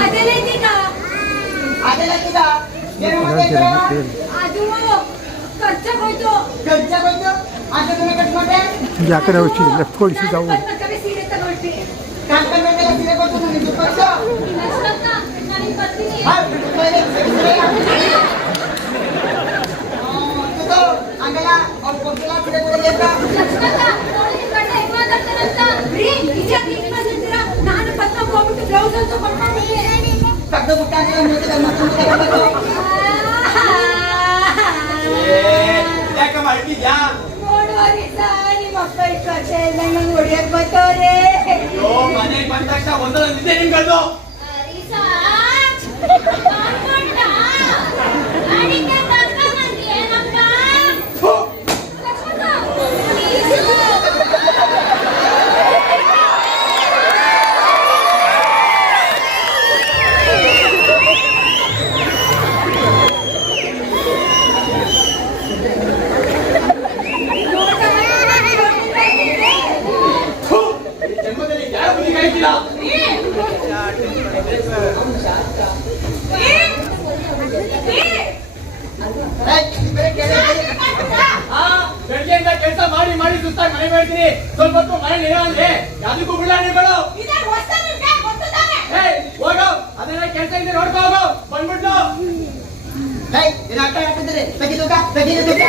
ಅದೆಲ್ಲ ಇದೀಗ ಅದೆಲ್ಲ ಈಗ ಏನು ಮಾಡ್ತಾ ಅದು ಖರ್ಚಾಗೋಯ್ತು ಖರ್ಚಾಗೋಯ್ತು ಅದನ್ನ ಕಟ್ಕೊಂಡೆ ಯಾಕಡೆ వచ్చి లెఫ్ట్ కొడిసి जाऊ ಕಮ್ಮಿ ಸೀರೆ ತಗೊಳ್ತಿ ಕಾಂತಮೆಂಟೆಲ್ಲ ಸೀರೆ ಕೊಟ್ಟು ನನಗೆ ಕೊಟ್ಟು ನನಗೆ ಬರ್ತೀನಿ ಹಂಗಲ್ಲ ಅವ್ರು ಕೊಟ್ಟಿಲ್ಲ ಸೀರೆ ಕೊಡಲಿ ಅಂತ ನಾನು ಪತ್ರ ಹೋಗ್ಬಿಟ್ಟು ಬ್ಲೌಸ್ ಅಂತ ತೆಗ್ದು ಬಿಟ್ಟ ಮತ್ತೆ ಯಾಕಮ್ಮ ಅಳ್ತಿದ್ಯಾ? ನೋಡುವರಿ ನಿಮ್ಮ ಮಕ್ಕಳ ಕಥೆ ನನ್ನ ಹೊಡಿಯಕ್ ಬರ್ತವ್ರೆ ಅಯ್ಯೋ ಮನೆಗೆ ಬಂದ ತಕ್ಷಣ ಒಂದೊಂದು ನಿದ್ದೆ ನಿಮ್ಗಳ್ದು ಜನ್ಮದಲ್ಲಿ ಯಾರು ಬುದ್ಧಿ ಕಲಿತಿಲ್ಲ ಬೆಳಗ್ಗೆಯಿಂದ ಕೆಲಸ ಮಾಡಿ ಮಾಡಿ ಸುಸ್ತಾಗಿ ಮನೆ ಬರ್ತೀನಿ ಸ್ವಲ್ಪ ಹೊತ್ತು ಮನೆ ಇರೋ ಅಂದ್ರೆ ಯಾವ್ದಕ್ಕೂ ಬಿಡ ನೀವುಗಳು ಹೋಗೋ ಅದನ್ನ ಕೆಲಸ ಇದೆ ನೋಡ್ಕೋ ಹೋಗೋ ಬಂದ್ಬಿಟ್ಟು ಏನ್ ಅರ್ಥ ಆಗ್ತಿದ್ರೆ ತೆಗಿದುಕ ತೆಗಿದುಕ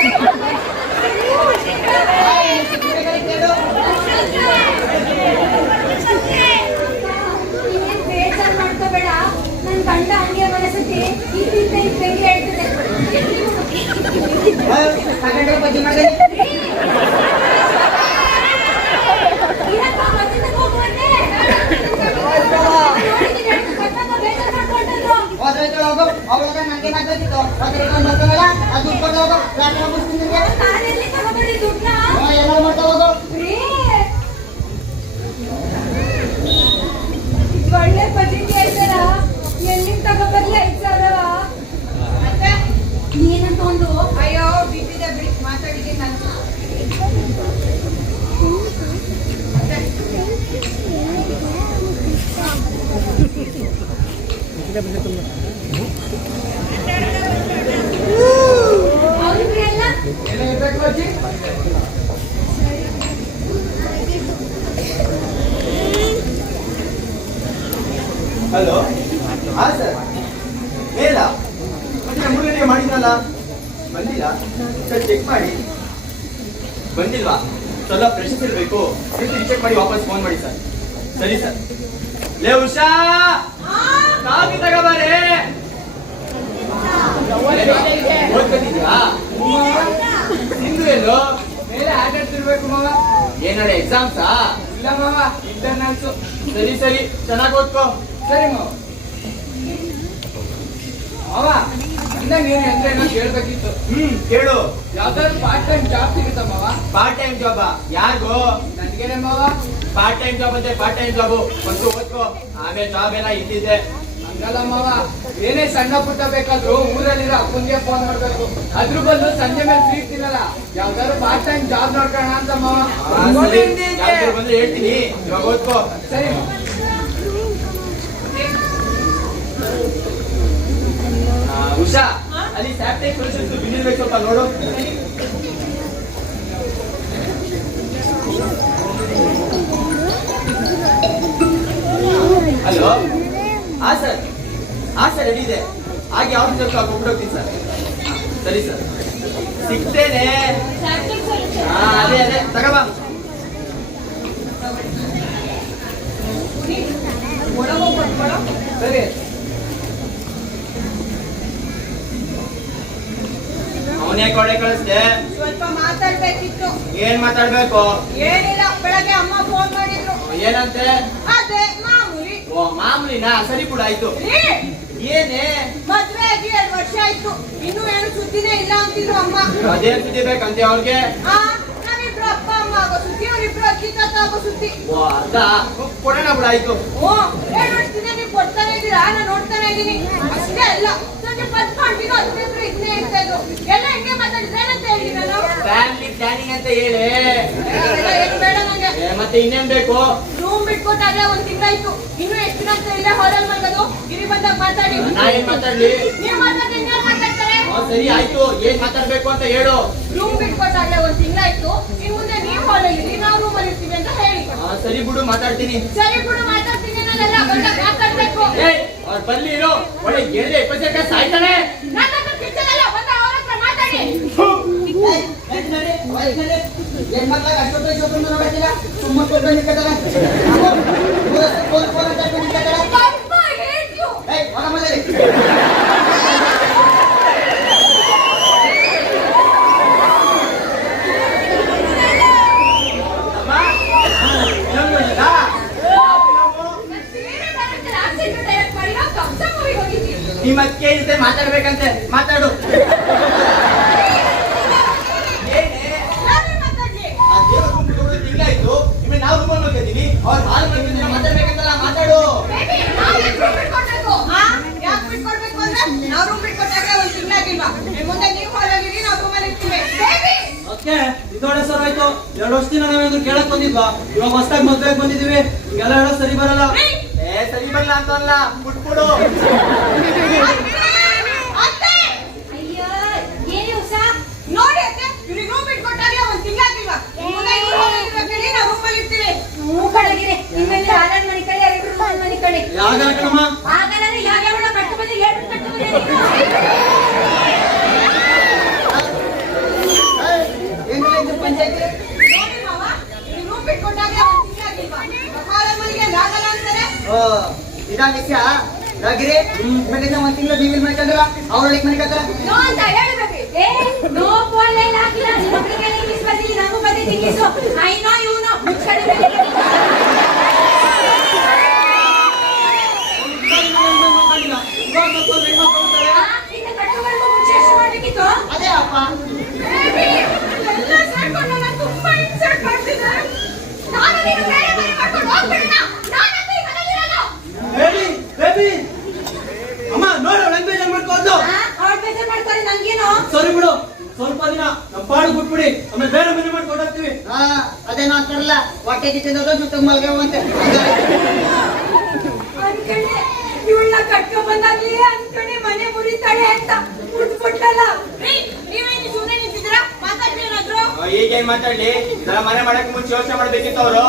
ಬೇಜಾರ್ ಮಾಡ್ಕೋಬೇಡ ನನ್ ಗಂಡ ಹಂಗೆ ಮನಸ್ಸತಿ ಇದ್ದಿಂದ ಇದ್ದಂಗೆ ಹೇಳ್ತದೆ ತಗೊಂಡ್ರೆ ಬಜ್ಜಿ ಮಾಡಿದೆ ಹೋದ್ರೆ ಹೋಗೋ ಅವಳಗ ನನಗೆ ಮಾತಾಡ್ತಿತ್ತು ಹೋದ್ರೆ ನೋಡ್ಕೊಳ್ಳಲ್ಲ ಅದು ದುಡ್ಡು ಹೋಗೋ ರಾತ್ರಿ ಮುಗಿಸ್ತೀನಿ ನಾನೆಲ್ಲಿ ತಗೊಂಡ್ರಿ ದುಡ್ಡನ್ನ ಎಲ್ಲ ಮಾಡ್ತಾ ಹೋಗೋ ಒಳ್ಳೆ ಬಜೆಟ್ ಹೇಳ್ತಾರ ಎಲ್ಲಿಂದ ತಗೊಂಡ್ಬರ್ಲಿ 5,000 ಏನಂತ ಒಂದು ಅಯ್ಯೋ ಬಿಟ್ಟಿದೆ ಬಿಡಿ ಮಾತಾಡಿದ್ದೀನಿ ನಾನು ಅವ್ರಿಗೆ ಎಲ್ಲ ಎಲ್ಲ ಇರ್ಬೇಕು ಅಜ್ಜಿ ಹಲೋ ಹಾ ಸರ್ ಮೇಲ ಮತ್ತೆ ನಮ್ಮ ಗಂಟೆಗೆ ಮಾಡಿದ್ರಲ್ಲ ಬಂದಿಲ್ಲ ಸರ್ ಚೆಕ್ ಮಾಡಿ ಬಂದಿಲ್ವಾ ಸ್ವಲ್ಪ ಪ್ರೆಷರ್ ಇರಬೇಕು ಚೆಕ್ ಮಾಡಿ ವಾಪಸ್ ಫೋನ್ ಮಾಡಿ ಸರ್ ಸರಿ ಸರ್ ಲೇ ಉಷಾ ಕಾಫಿ ತಗೋಬಾರೆ ಓದ್ಕೊತಿದ್ಯಾ ನಿಂದು ಎಲ್ಲೋ ಮೇಲೆ ಆಟಾಡ್ತಿರ್ಬೇಕು ಮಾವ ಏನಾಳೆ ಎಕ್ಸಾಮ್ಸಾ ಇಲ್ಲ ಮಾವ ಇಂಟರ್ನಲ್ಸು ಸರಿ ಸರಿ ಚೆನ್ನಾಗಿ ಓದ್ಕೋ ಸರಿ ಮಾವ ಮಾವ ಅಂದಂಗ ಏನು ಅಂದ್ರೆ ಏನೋ ಕೇಳ್ಬೇಕಿತ್ತು ಕೇಳು ಯಾವ್ದಾದ್ರು ಪಾರ್ಟ್ ಟೈಮ್ ಜಾಬ್ ಸಿಗುತ್ತಾ ಮಾವ ಪಾರ್ಟ್ ಟೈಮ್ ಜಾಬಾ ಯಾರಿಗೋ ನನ್ಗೇನೆ ಮಾವ ಪಾರ್ಟ್ ಟೈಮ್ ಜಾಬ್ ಅಂತೆ ಪಾರ್ಟ್ ಟೈಮ್ ಜಾಬು ಒಂದು ಓದ್ಕೋ ಆಮೇಲೆ ಜಾಬ್ ಎಲ್ಲ ಇದ್ದಿದ್ದೆ ಹಂಗಲ್ಲ ಮಾವ ಏನೇ ಸಣ್ಣ ಪುಟ್ಟ ಬೇಕಾದ್ರು ಊರಲ್ಲಿರೋ ಅಪ್ಪನ್ಗೆ ಫೋನ್ ಮಾಡ್ಬೇಕು ಅದ್ರ ಬದಲು ಸಂಜೆ ಮೇಲೆ ಫ್ರೀ ಇರ್ತೀನಲ್ಲ ಯಾವ್ದಾದ್ರು ಪಾರ್ಟ್ ಟೈಮ್ ಜಾಬ್ ನೋಡ್ಕೋಣ ಅಂತ ಮಾವ ಯಾವ್ದಾದ್ರು ಬಂದ್ರೆ ಹೇಳ್ತೀನಿ ಇವಾಗ ಓದ್ಕೋ ಸರಿ ಉಷಾ ಅಲ್ಲಿ ಸ್ಯಾಪ್ಟೆಕ್ ಸೊಲ್ಯೂಷನ್ಸ್ ಬಿದ್ದಿರ್ಬೇಕು ಸ್ವಲ್ಪ ನೋಡು ಹಲೋ ಹಾ ಸರ್ ರೆಡಿ ಇದೆ ಹಾಗೆ ಯಾವ್ದು ಸ್ವಲ್ಪ ಕೊಟ್ಬಿಡೋಗ್ತೀನಿ ಸರ್ ಸರಿ ಸರ್ ಸಿಗ್ತೇನೆ ಅದೇ ತಗೋಬಾ ಸರಿ ಅವನೇ ಕೊಡೆ ಕಳಿಸ್ದೆ ಸ್ವಲ್ಪ ಮಾತಾಡ್ಬೇಕಿತ್ತು ಏನ್ ಮಾತಾಡ್ಬೇಕು ಏನಿಲ್ಲ ಬೆಳಗ್ಗೆ ಅಮ್ಮ ಫೋನ್ ಮಾಡಿದ್ರು ಏನಂತೆ ಅದೇ ಮಾಮೂಲಿ ಓ ಮಾಮೂಲಿನಾ ಸರಿ ಕೂಡ ಆಯ್ತು ಏ, ಏನೇ ಮದ್ವೆ ಆಗಿ 2 ವರ್ಷ ಆಯ್ತು ಇನ್ನೂ ಏನು ಸುದ್ದಿನೇ ಇಲ್ಲ ಅಂತಿದ್ರು ಅಮ್ಮ ಅದೇನ್ ಸುದ್ದಿ ಬೇಕಂತೆ ಅವ್ರಿಗೆ ಆ ನಾವಿಬ್ರು ಅಪ್ಪ ಅಮ್ಮ ಆಗೋ ಸುದ್ದಿ ಅವ್ರಿಬ್ರು ಅಜ್ಜಿ ತಾತ ಆಗೋ ಸುದ್ದಿ ಓ ಅರ್ಧ ಕೊಡೋಣ ಬಿಡ ಆಯ್ತು ಓ 2 ವರ್ಷದಿಂದ ನೀವು ಕೊಡ್ತಾನೆ ಇದ್ದೀರಾ ನಾನು ನೋಡ್ತಾನೆ ಇದ್ದೀನಿ ಅಷ್ಟೇ ಅಲ್ಲ ಸಂಜೆ 10 ಗಂಟೆಗೂ ಹದಿನೈದು ಇದನ್ನೇ ಹೇಳ್ತಾ ಇದ್ರು ಎಲ್ಲ ಹೆಂಗೆ ಮಾತಾಡಿದ್ರೆ ಏನಂತ ಹೇಳಿ ನಾನು ಫ್ಯಾಮಿಲಿ ಪ್ಲಾನಿಂಗ್ ಅಂತ ಹೇಳಿ ಅದೆಲ್ಲ ಏನು ಬೇಡ ನಂಗೆ ಮತ್ತೆ ಇನ್ನೇನ್ ಬೇಕು ಬಿಟ್ಕೊಟ್ಟಾಗ್ಲೇ ಒಂದ್ ತಿಂಗಳಾಯ್ತು. ಇನ್ನು ಎಷ್ಟು ದಿನ ಅಂತ ಇಲ್ಲೇ ಹಾಲಲ್ಲಿ ಮಲ್ಗೋದು? ಗಿರಿ ಬಂದಾಗ ಮಾತಾಡಿ. ನಾ ಏನ್ ಮಾತಾಡ್ಲಿ? ನೀವ್ ಮಾತಾಡಿ ಇನ್ಯಾರು ಮಾತಾಡ್ತಾರೆ? ಸರಿ ಆಯ್ತು, ಏನ್ ಮಾತಾಡ್ಬೇಕು ಅಂತ ಹೇಳು. ರೂಮ್ ಬಿಟ್ಕೊಟ್ಟಾಗ್ಲೇ ಒಂದ್ ತಿಂಗಳಾಯ್ತು. ಇನ್ ಮುಂದೆ ನೀವ್ ಹಾಲಲ್ಲಿ ನಾವು ರೂಮಲ್ಲಿ ಇರ್ತೀವಿ ಅಂತ ಹೇಳಿ. ಸರಿ ಬಿಡು, ಮಾತಾಡ್ತೀನಿ. ಸರಿ ಬಿಡು, ಮಾತಾಡ್ತೀನಿ ಅನ್ನೋದಲ್ಲ, ಬಂದಾಗ ಮಾತಾಡ್ಬೇಕು. ಅವ್ರು ಬರ್ಲಿ ಇರು. ಒಳ್ಳೆ 20 ಸೆಕೆಂಡ್ ಸಾಯ್ತಾನೆ. ನನ್ನ ಹತ್ರ ಕಿಚ್ಚನಲ್ಲ, ಬಂದ ಅವ್ರ ಹತ್ರ ಮಾತಾಡಿ. ಅಪ್ಪ, hate you. ನನ್ ಸೀರೆ director accident direct ಮಾಡಿ ನಾವು ಕಂಸ movie ಹೋಗಿದ್ವಿ. ನಿಮ್ಮ ಅಕ್ಕೆ ಜೊತೆ ಮಾತಾಡ್ಬೇಕಂತೆ, ಮಾತಾಡು. ನಾನೇ ಮಾತಾಡ್ಲಿ. ಆ ದೇವ್ರ ರೂಮ್ ಬಿಟ್ಕೊಂಡು ತಿಂಗಳಾಯ್ತು. ಇನ್ನು ನಾವು ರೂಮಲ್ಲಿ ಮಲ್ಕೊಂಡಿದೀವಿ. ಅವ್ರು ಹಾಲ್ ಮಲ್ಕೊಂಡಿದ್ರೆ ಮಾತಾಡ್ಬೇಕಂತಲ್ಲ, ಮಾತಾಡು. Baby, ನಾವ್ ಯಾಕ್ room ಬಿಟ್ಕೊಡ್ಬೇಕು? ಯಾಕ್ ಬಿಟ್ಕೊಡ್ಬೇಕು ಅಂದ್ರೆ ನಾವ್ ರೂಮ್ ಬಿಟ್ಕೊಟ್ಟಾಗ ಒಂದ್ ತಿಂಗಳಾಗಿಲ್ವಾ? ಇನ್ ಮುಂದೆ ನೀವು ಹಾಲಾಗಿರಿ, ನಾವು ರೂಮಲ್ಲಿ ಇರ್ತೀವಿ. Baby! ಓಕೆ ಇದೊಳ್ಳೆ ಸರ್ ಆಯ್ತು. 2 ವರ್ಷದಿಂದ ನಾವೇಂದ್ರು ಕೇಳಕ್ ಬಂದಿದ್ವಾ? ಇವಾಗ ಹೊಸದಾಗಿ ಮದ್ವೆಗೆ ಬಂದಿದೀವಿ. ಹಿಂಗೆಲ್ಲ ಹೇಳೋದು ಸರಿ ಬರಲ್ಲ. ಸರಿ ಬರಲ್ಲ ಅಂತ ಅಲ್ಲ, ಬಿಟ್ಬಿಡು. ಅತ್ತೆ! ಅಯ್ಯೋ ಏನೇ ಹೊಸ ನೋಡಿ ಅತ್ತೆ, ಇವ್ರಿಗೆ ರೂಮ್ ಬಿಟ್ಕೊಟ್ಟಾಗ್ಲೇ ಒಂದ್ ತಿಂಗಳಾಗಿಲ್ವಾ? ಇನ್ ಮುಂದೆ ನೀವು ಹಾಲಾಗಿ ಇರ್ಬೇಕೇಳಿ, ನಾವು ರೂಮಲ್ಲಿ ಇರ್ತೀವಿ. ಕಳಗಿರಿ ಇನ್ಮೇಲೆ ಆನಂದ್ ಮನೆ ಕಡೆ ಯಾರಿಗೂ ಮನೆ ಕಡೆ ಯಾಗಲ್ಲ ಕಣಮ್ಮ. ಆಗ ನಾನು ಯಾವ್ಯಾವ ಕಟ್ಟು ಬಂದು ಹೇಳ್ಬಿಟ್ಟು ಕಟ್ಟು ಬಂದೆ ನೋಡಿ ಮಾವ, ಇವ್ರಿಗೆ ರೂಮ್ ಬಿಟ್ಕೊಟ್ಟಾಗ್ಲೇ ಒಂದ್ ತಿಂಗಳಾಗಿಲ್ವಾ? ಹಾಲಲ್ಲಿ ಮನೆಗೆ ಆಗಲ್ಲ ಅಂತಾರೆ. ಇದಾ ವಿಷಯ ರಾಗಿರಿ. ಮತ್ತೆ ಒಂದ್ ತಿಂಗಳು ನೀವಿಲ್ ಮಾಡ್ಕೊಂಡ್ರ ಅವ್ರೊಳಗೆ ಮನೆ ಕತ್ರ. ನೋ ಅಂತ ಹೇಳ್ಬೇಕು. ಏ ನೋ ಫೋನ್ ಲೈನ್ ಹಾಕಿಲ್ಲ. ಮಕ್ಕಳಿಗೆ ಇಂಗ್ಲಿಷ್ ಬರ್ದಿಲ್ಲ, ನಮಗೂ ಬರ್ದಿದ್ದು English. I know you know ಮುಚ್ಕಡೆ ಇನ್ನು ಕಟ್ಟುವರೆಗೂ ಮುಂಚೆ ಎಷ್ಟು ಮಾಡಬೇಕಿತ್ತು? ಅದೇ ಅಪ್ಪ. Baby, ಎಲ್ಲ ಸೇರ್ಕೊಂಡು ನನ್ನ ತುಂಬಾ ಇನ್ಸಲ್ಟ್ ಮಾಡ್ತಿದ್ದಾರೆ. ನಾನು ನೀನು ಬೇರೆ ಮನೆ ಮಾಡ್ಕೊಂಡು ಹೋಗ್ಬಿಡೋಣ. ನಾನಂತೂ ಈ ಮನೇಲಿರೋದು. ಬೇಬಿ ಬೇಬಿ ಅಮ್ಮ ನೋಡು ನಂಗೆ ಬೇಜಾರು ಮಾಡ್ಕೊಂಡು. ಅವ್ರ ಬೇಜಾರು ಮಾಡ್ತಾರೆ, ನಂಗೇನು? ಸರಿ ಬಿಡು, ಸ್ವಲ್ಪ ದಿನ ನಮ್ಮ ಪಾಡು ಬಿಟ್ಬಿಡಿ. ಆಮೇಲೆ ಬೇರೆ ಮನೆ ಮಾಡ್ಕೊಂಡು ಹೋಗ್ತೀವಿ. ಅದೇನೋ ಅಂತಾರಲ್ಲ, ಹೊಟ್ಟೆ ಕಿತ್ತಿಂದ ಜುಟ್ಟಿಗೆ ಮಲ್ಗವಂತೆ. ಅನ್ಕಂಡೆ ಇವಳನ್ನ ಕಟ್ಕೊ ಬಂದಾಗ್ಲಿ ಅನ್ಕಂಡೆ ಮನೆ ಮುರಿತಾಳೆ ಅಂತ ಮುಟ್ಬಿಟ್ಟಲ್ಲ. ರೀ, ನೀವೇನು ಸುಮ್ಮನೆ ನಿಂತಿದ್ದೀರಾ? ಮಾತಾಡ್ರಿ ಏನಾದ್ರು. ಈಗೇನ್ ಮಾತಾಡ್ಲಿ? ಇದೆಲ್ಲ ಮನೆ ಮಾಡಕ್ ಮುಂಚೆ ಯೋಚನೆ ಮಾಡ್ಬೇಕಿತ್ತು ಅವರು.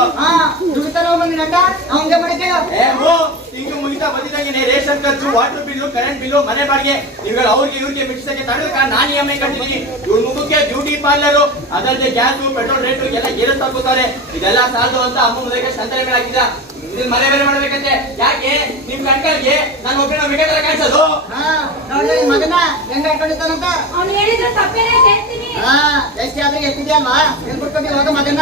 ಹಿಂಗ ಮುಗಿತಾ ಬಂದಿದ್ದಂಗೆ ರೇಷನ್ ಖರ್ಚು, ವಾಟರ್ ಬಿಲ್ಲು, ಕರೆಂಟ್ ಬಿಲ್ಲು, ಮನೆ ಬಾಡಿಗೆ, ಇವುಗಳು ಅವ್ರಿಗೆ ಇವ್ರಿಗೆ ಮಿಕ್ಸಕ್ಕೆ ತಡಕ ನಾನು EMI ಕಟ್ಟಿದೀನಿ. ಇವ್ರ ಮುಖಕ್ಕೆ ಬ್ಯೂಟಿ ಪಾರ್ಲರು, ಅದಲ್ಲದೆ ಗ್ಯಾಸು, ಪೆಟ್ರೋಲ್ ರೇಟು ಎಲ್ಲ ಏರಸ್ ಹಾಕೋತಾರೆ. ಇದೆಲ್ಲ ಸಾಲದು ಅಂತ ಅಮ್ಮ ಮುಂದೆ ಸಂತರೆ ಮೇಲೆ ಹಾಕಿದ. ಮನೆ ಬೇರೆ ಮಾಡ್ಬೇಕಂತೆ. ಯಾಕೆ ನಿಮ್ ಕಣ್ಕಲ್ಗೆ ನಾನು ಒಬ್ಬನ ಮಿಗತರ ಕಾಣಿಸೋದು? ಮಗನ ಹೆಂಗ ಹಾಕೊಂಡಿದ್ದಾನಂತ ಅವ್ನು ಹೇಳಿದ್ರೆ ತಪ್ಪೇನೆ ಹೇಳ್ತೀನಿ. ಎಷ್ಟೇ ಆದ್ರೆ ಎಷ್ಟಿದೆಯಲ್ವಾ ಹೇಳ್ಬಿಟ್ಕೊಂಡು ಹೋಗ ಮಗನ.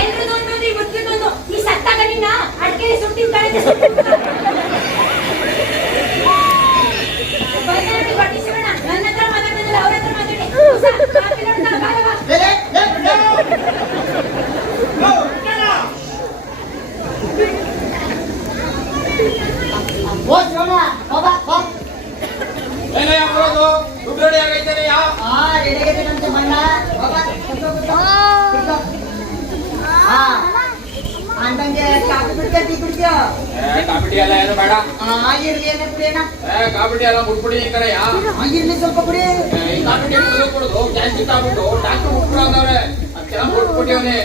ಎಲ್ರು ನೋಡ್ಬೋದು ಈ ಮುದ್ದಿನೊಂದು ಈ ಸತ್ತಾಗ ನಿನ್ನ ಅಡ್ಕೆ ಸುಟ್ಟಿನ ಕಳೆದ ಪಟ್ಟಿಸೋಣ. ನನ್ನ ಹತ್ರ ಮಾತಾಡಿದ್ರೆ ಅವ್ರ ಹತ್ರ ಮಾತಾಡಿ. ಕಾಪಿ ನೋಡ್ತಾ ಬಾರವಾ. ಏನಯ್ಯ ಬರೋದು? ದುಡ್ಡು ರೆಡಿ ಆಗೈತೇನೆಯಾ? ರೆಡಿಯಾಗೈತೆ ಬಣ್ಣ ಅಂದಂಗೆ ಕಾಫಿ ಕುಡಿತೀಯ ಟೀ ಕುಡಿತೀಯ? ಕಾಪಿಟಿ ಎಲ್ಲ ಏನು ಬೇಡ. ಆಗಿರ್ಲಿ ಏನೇ ಕುಡಿಯೋಣ. ಕಾಪಿಟಿ ಎಲ್ಲ ಮುಟ್ಬಿಡಿ ಕಡೆಯ. ಆಗಿರ್ಲಿ ಸ್ವಲ್ಪ ಕುಡಿ. ಈ ಕಾಪಿಟಿ ಕೊಡೋದು ಜಾಸ್ತಿ ಆಗ್ಬಿಟ್ಟು ಡಾಕ್ಟರ್ ಮುಟ್ಬಿಡೋದವ್ರೆ. ಅದಕ್ಕೆಲ್ಲ ಮುಟ್ಬಿಟ್ಟಿವನಿ.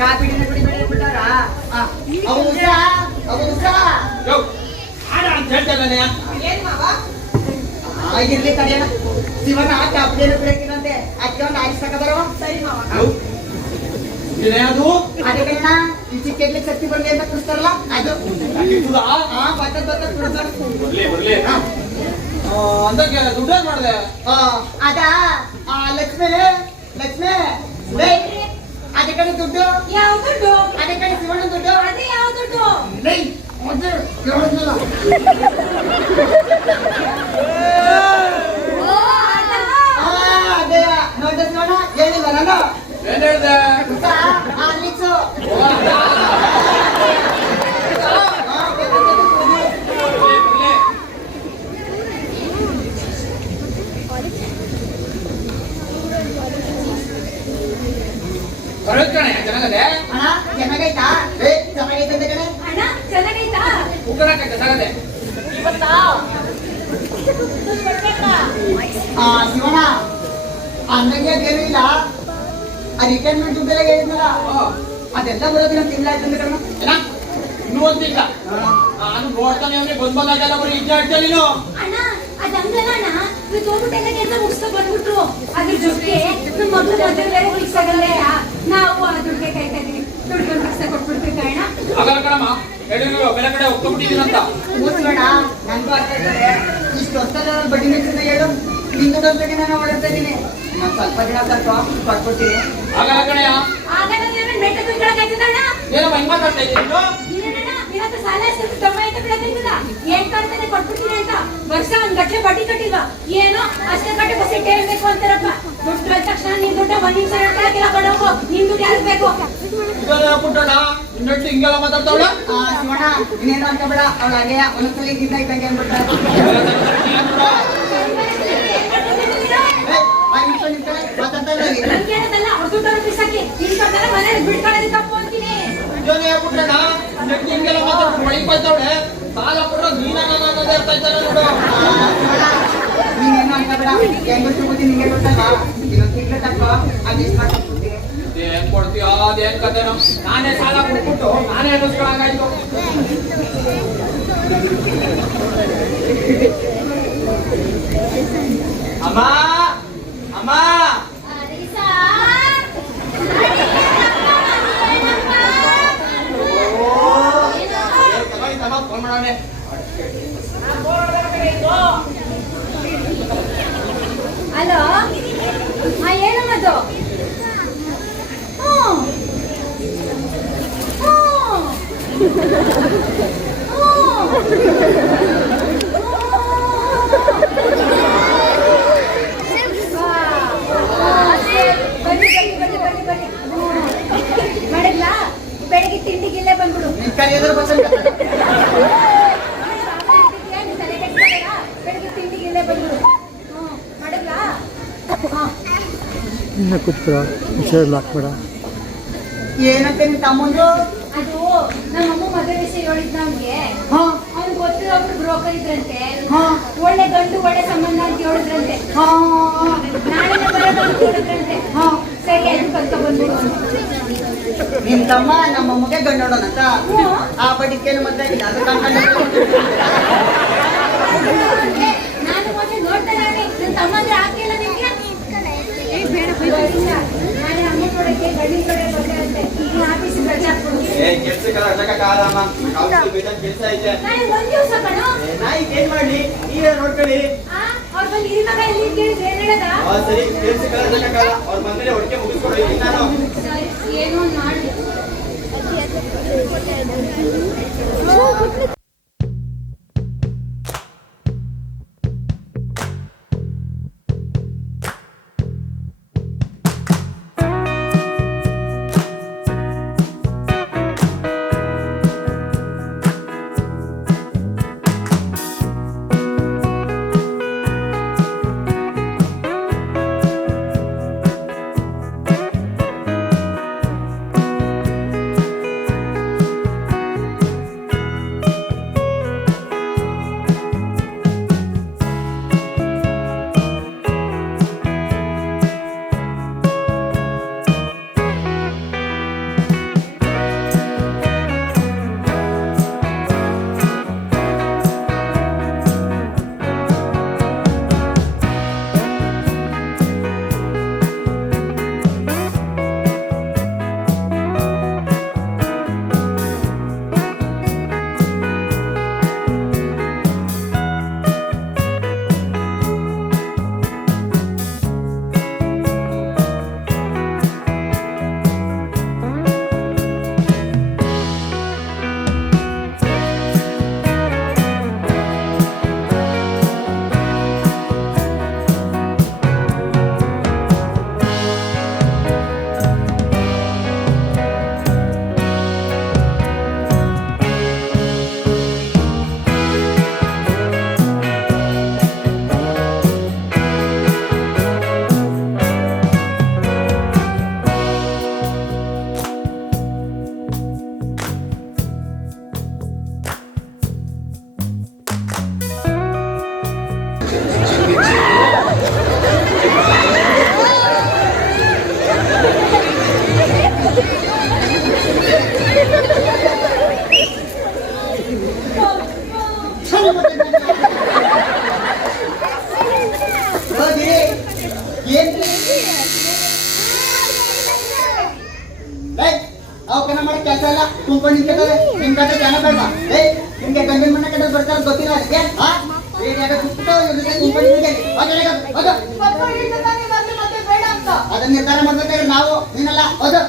ಕಾಫಿ ಕುಡಿಬೇಡಿ ಬಿಟ್ಟಾರ ಅವು ಉಸ ಯೋ ಆಡ ಅಂತ ಹೇಳ್ತಾನೆ. ಏನ್ ಮಾವ? ಆಗಿರ್ಲಿ ತಡೆಯೋಣ. ಶಿವನ ಕಾಫಿ ಕುಡಿಯೋಕಿರಂತೆ ಅದಕ್ಕೆ ಒಂದು ಆಯ್ಸಕ ಬರವ. ಸರಿ ಮಾವ. ಇದೇನದು? ಅದೇ ಕಣ ಈ ಚಿಕ್ಕ ಶಕ್ತಿ ಬರ್ಲಿ ಅಂತ ಕುಡಿಸ್ತಾರಲ್ಲ ಅದು. ಬರ್ತದ ಕುಡಿಸ್ತಾರ. ಬರ್ಲಿ ಬರ್ಲಿ. ಅಂದಕ್ಕೆ ದುಡ್ಡೇನ್ ಮಾಡಿದೆ? ಅದ ಲಕ್ಷ್ಮಿ ಅದೇ ಕಡೆ ದುಡ್ಡು. ಯಾವ ದುಡ್ಡು? ಅದೇ ಕಡೆ ಶಿವಣ್ಣ ದುಡ್ಡು. ಅದೇ ಯಾವ ದುಡ್ಡು? ಮೊದಲು ಹೇಳಿದ್ನಲ್ಲ. ಓ ಅದ. ಅದೇ ನೋಡ ಶಿವಣ್ಣ ಹೇಳಿಲ್ಲ ನಾನು. ಏನ್ ಹೇಳ್ದೆ? ಆರ್ಲಿಕ್ಸು. ಬರೋದ್ ಕಣೆ ಚೆನ್ನಾಗದೆ ಅಣ್ಣ ಚೆನ್ನಾಗೈತಾ ಚೆನ್ನಾಗೈತೆ ಅಂತ ಕಣೆ ಅಣ್ಣ ಚೆನ್ನಾಗೈತಾ ಉಕ್ಕಡಕ್ಕೆ ತಗದೆ ಶಿವಣ್ಣ ಅಂದಂಗೆ ಅದೇನೂ ಇಲ್ಲ ಆ ರಿಟೈರ್ಮೆಂಟ್ ದುಡ್ಡೆಲ್ಲ ಹೇಳಿದ್ನಲ್ಲ ಅದೆಲ್ಲ ಬರೋದು ನಮ್ ತಿಂಗಳಾಯ್ತು ಅಂದ್ರೆ ಕಣ ಇನ್ನೂ ಒಂದಿಲ್ಲ ನಾನು ನೋಡ್ತಾನೆ ಅವ್ರಿಗೆ ಬಂದಾಗೆಲ್ಲ ಬರೀ ಇಜ್ಜ ಅಡ್ಡ ನೀನು ಅಣ್ಣ ಅದಂಗಲ್ಲ ಅಣ್ಣ ಇವತ್ತು ಹೋಗ್ಬಿಟ್ಟೆಲ್ಲ ಕೆಲಸ ಮುಗಿಸ್ಕೊ ಬಂದ್ಬಿಟ್ರು ಅದ್ರ ಜೊತೆಗೆ ನಮ್ಮ ಮಗಳು ಮದುವೆ ಬೇರೆ ಫಿಕ್ಸ್ ಆಗಲ್ಲ ನಾವು ಆ ದುಡ್ಡಿಗೆ ಕಾಯ್ತಾ ಇದೀವಿ ದುಡ್ಡು ಫಿಕ್ಸ್ ಕೊಟ್ಬಿಡ್ಬೇಕು ಅಣ್ಣ ಆಗಲ್ಲ ಕಣಮ್ಮ ಹೇಳಿದ್ರು ಬೇರೆ ಕಡೆ ಒಪ್ಕೊಂಡ್ಬಿಟ್ಟಿದ್ದೀನಂತ ಕೂತ್ಬೇಡ ನನ್ಗೂ ಅರ್ಥ ಇದ್ದಾರೆ ಇಷ್ಟು ಹೊತ್ತಲ್ಲ ಬಡ್ಡಿ ಮೆಚ್ಚಿಂದ ಹೇಳು ನಿನ್ನ ದಂತೆಗೆ ನಾನು ಓಡಾಡ್ತಾ ಇದ್ದೀನಿ ನಾನು ಸ್ವಲ್ಪ ದಿನ ಸ್ವಲ್ಪ ಕೊಟ್ಬಿಡ್ತೀನಿ ಆಗಲ್ಲ ಕಣೆಯ ಆಗಲ್ಲ ಮೆಟ್ಟ ದುಡ್ಡು ಏನಮ್ಮ ಹಿಂಗ್ ಮಾತಾಡ್ತಾ ಇದ್ದೀನಿ ಇವತ್ತು ಸಾಲ ತೊಂಬತ್ತು ಬಿಡೋದಿಲ್ಲ ಏನ್ ಕಳ್ತಾನೆ ಕೊಟ್ಬಿಡ್ತೀನಿ ಅಂತ ವರ್ಷ ಒಂದ್ ಗಟ್ಟಲೆ ಬಡ್ಡಿ ಕಟ್ಟಿಲ್ವಾ ಏನೋ ಅಷ್ಟೇ ಕಟ್ಟಿ ಬಸ್ ಹೇಳ್ಬೇಕು ಅಂತಾರಪ್ಪ ದುಡ್ಡು ಕಳ್ದ ತಕ್ಷಣ ನಿನ್ ದುಡ್ಡ ಒಂದ್ ನಿಮಿಷ ಕೆಲ ಕೊಡೋಕು ನಿನ್ ದುಡ್ಡು ಯಾರು ಬೇಕು ಪುಟ್ಟಣ ಇನ್ನೊಟ್ಟು ಹಿಂಗೆಲ್ಲ ಮಾತಾಡ್ತಾವಳ ಶಿವಣ್ಣ ಇನ್ನೇನು ಅನ್ಕೋಬೇಡ ಅವಳ ಹಾಗೆ ಒಂದೊಂದ್ಸಲ ಇದ್ದ ಇದ್ದಂಗೆ ಅನ್ಬಿಟ್ರೆ ಮಾತಾಡ್ತಾ ಇಲ್ಲ ಹಂಗೇನದಲ್ಲ ಅವ್ರ ದುಡ್ಡು ಬಿಸಾಕಿ ನಿನ್ ಕಳ್ತಾನೆ ಮನೇಲಿ ಬಿಡ್ಕೊಳ್ಳೋದು ತಪ್ಪು ಅಂತೀನಿ ಪುಟ್ಟಣ ಇನ್ನೊಟ್ಟು ಹಿಂಗೆಲ್ಲ ಮಾತಾಡ್ಕೊಂಡು ಒಳಗೆ ಬೈತಾವಳೆ ಸಾಲ ಕೊಡೋ ನೀನಾನದೇ ಅರ್ಥ ಆಯ್ತಾರ ನೋಡು ನೀನೇನು ಅನ್ಕೋಬೇಡ ಹೆಂಗಸ್ರು ಬುದ್ಧಿ ನಿಂಗೆ ಗೊತ್ತಲ್ಲ ಇನ್ನೊಂದು ತಿಂಗಳು ತಕ್ಕ ಅದೆಷ್ಟು ಮಾಡ್ಕೊಡ್ತೀನಿ ಏನ್ ಕೊಡ್ತೀಯ ಅದೇನ್ ಕತೆನೋ ನಾನೇ ಸಾಲ ಕೊಟ್ಬಿಟ್ಟು ನಾನೇ ಅನ್ನಿಸ್ಕೊಳಂಗಾಯ್ತು ಅಮ್ಮ ಅಮ್ಮ ಫೋನ್ ಮಾಡೋಣ ಹಲೋ ಏನಮ್ಮದು ಮಾಡಿದ್ಲಾ ಬೆಳಿಗ್ಗೆ ತಿಂಡಿಗಿಲ್ಲೇ ಬಂದ್ಬಿಡು ನಿನ್ ಕರೆಯೋದ್ರ ಬಸ್ ಬೆಳಿಗ್ಗೆ ತಿಂಡಿಗಿಲ್ಲೇ ಬಂದ್ಬಿಡು ಮಾಡಿದ್ಲಾ ಇನ್ನು ಕೂತ್ಕೊಳ್ಳೋ ವಿಷಯ ಹಾಕ್ಬೇಡ. ಏನಂತೆ ನಿನ್ ತಮ್ಮಂದು ಅದು ನಮ್ಮಮ್ಮ ಮದುವೆ ವಿಷಯ ಹೇಳಿದ್ನ ಅವ್ನಿಗೆ ಅವ್ನಿಗೆ ಗೊತ್ತಿರೋ ಒಬ್ರು ಬ್ರೋಕರ್ ಇದ್ರಂತೆ ಒಳ್ಳೆ ಗಂಡು ಒಳ್ಳೆ ಸಂಬಂಧ ಅಂತ ಹೇಳಿದ್ರಂತೆ ನಾಳೆ ಬರೋದು ಅಂತ ಹೇಳಿದ್ರಂತೆ ಸರಿ ಅದು ಕಲ್ತ ಬಂದ್ಬಿಡು ನಿನ್ ತಮ್ಮ ನಮ್ಮ ಅಮ್ಮಗೆ ಗಂಡು ನೋಡೋಣಂತ ಆ ಬಡ್ಡಿಕೇನು ಮದ್ವೆ ಆಗಿಲ್ಲ ಅದು ನಾನು ಮೊದಲು ನೋಡ್ತಾ ನನ್ನ ತಮ್ಮಂದ್ರೆ ಹಾಕಿಲ್ಲ ನಿಮ್ಗೆ ನಾಳೆ ಅಮ್ಮ ನೋಡಕ್ಕೆ ಗಂಡಿನ ಕಡೆ ಬರ್ತಾರಂತೆ ನೀವು ಆಫೀಸ್ ರಜೆ ಹಾಕ್ಬಿಡು ಕೆಲ್ಸಕ್ಕೆಲ್ಲ ರಜಕ್ಕಾಗಲ್ಲಮ್ಮ ಕೆಲ್ಸ ಐತೆ ನಾಳೆ ಒಂದ್ ದಿವಸ ಕಣೋ ನಾಯಿ ಏನ್ ಮಾಡ್ಲಿ ನೀವೇ ನೋಡ್ಕೊಳ್ಳಿ ಅವ್ರು ಬಂದು ಈ ಮಗ ಎಲ್ಲಿ ಕೇಳಿದ್ರೆ ಏನ್ ಹೇಳದ ಸರಿ ಕೆಲ್ಸಕ್ಕೆಲ್ಲ ರಜಕ್ಕಾಗಲ್ಲ ಅವ್ರ ಬಂದ್ರೆ ಒಟ್ಟಿಗೆ ಮುಗಿಸ್ಕೊಡಿ ನಾನು ಸರಿ ಏನೋ ಮಾಡಿ ಅವಕನ ಮಾಡಿ ಕೆಲಸ ಎಲ್ಲ ತುಂಬ್ಕೊಂಡು ನಿಂತಿದ್ದಾರೆ. ನಿಮ್ ಕಡೆ ಜನ ಬೇಡ. ನಿಮ್ಗೆ ಗಂಡಿನ ಮನೆ ಕಡೆ ಬರ್ತಾರೆ ಗೊತ್ತಿಲ್ಲ ಅದಕ್ಕೆ ಪಪ್ಪ ಹೇಳ್ತಾನೆ ಮತ್ತೆ ಮತ್ತೆ ಬೇಡ ಅಂತ. ಅದನ್ನ ನಿರ್ಧಾರ ಮಾಡ್ಬೇಕಾದ್ರೆ ನಾವು ನೀನಲ್ಲ ಹೌದು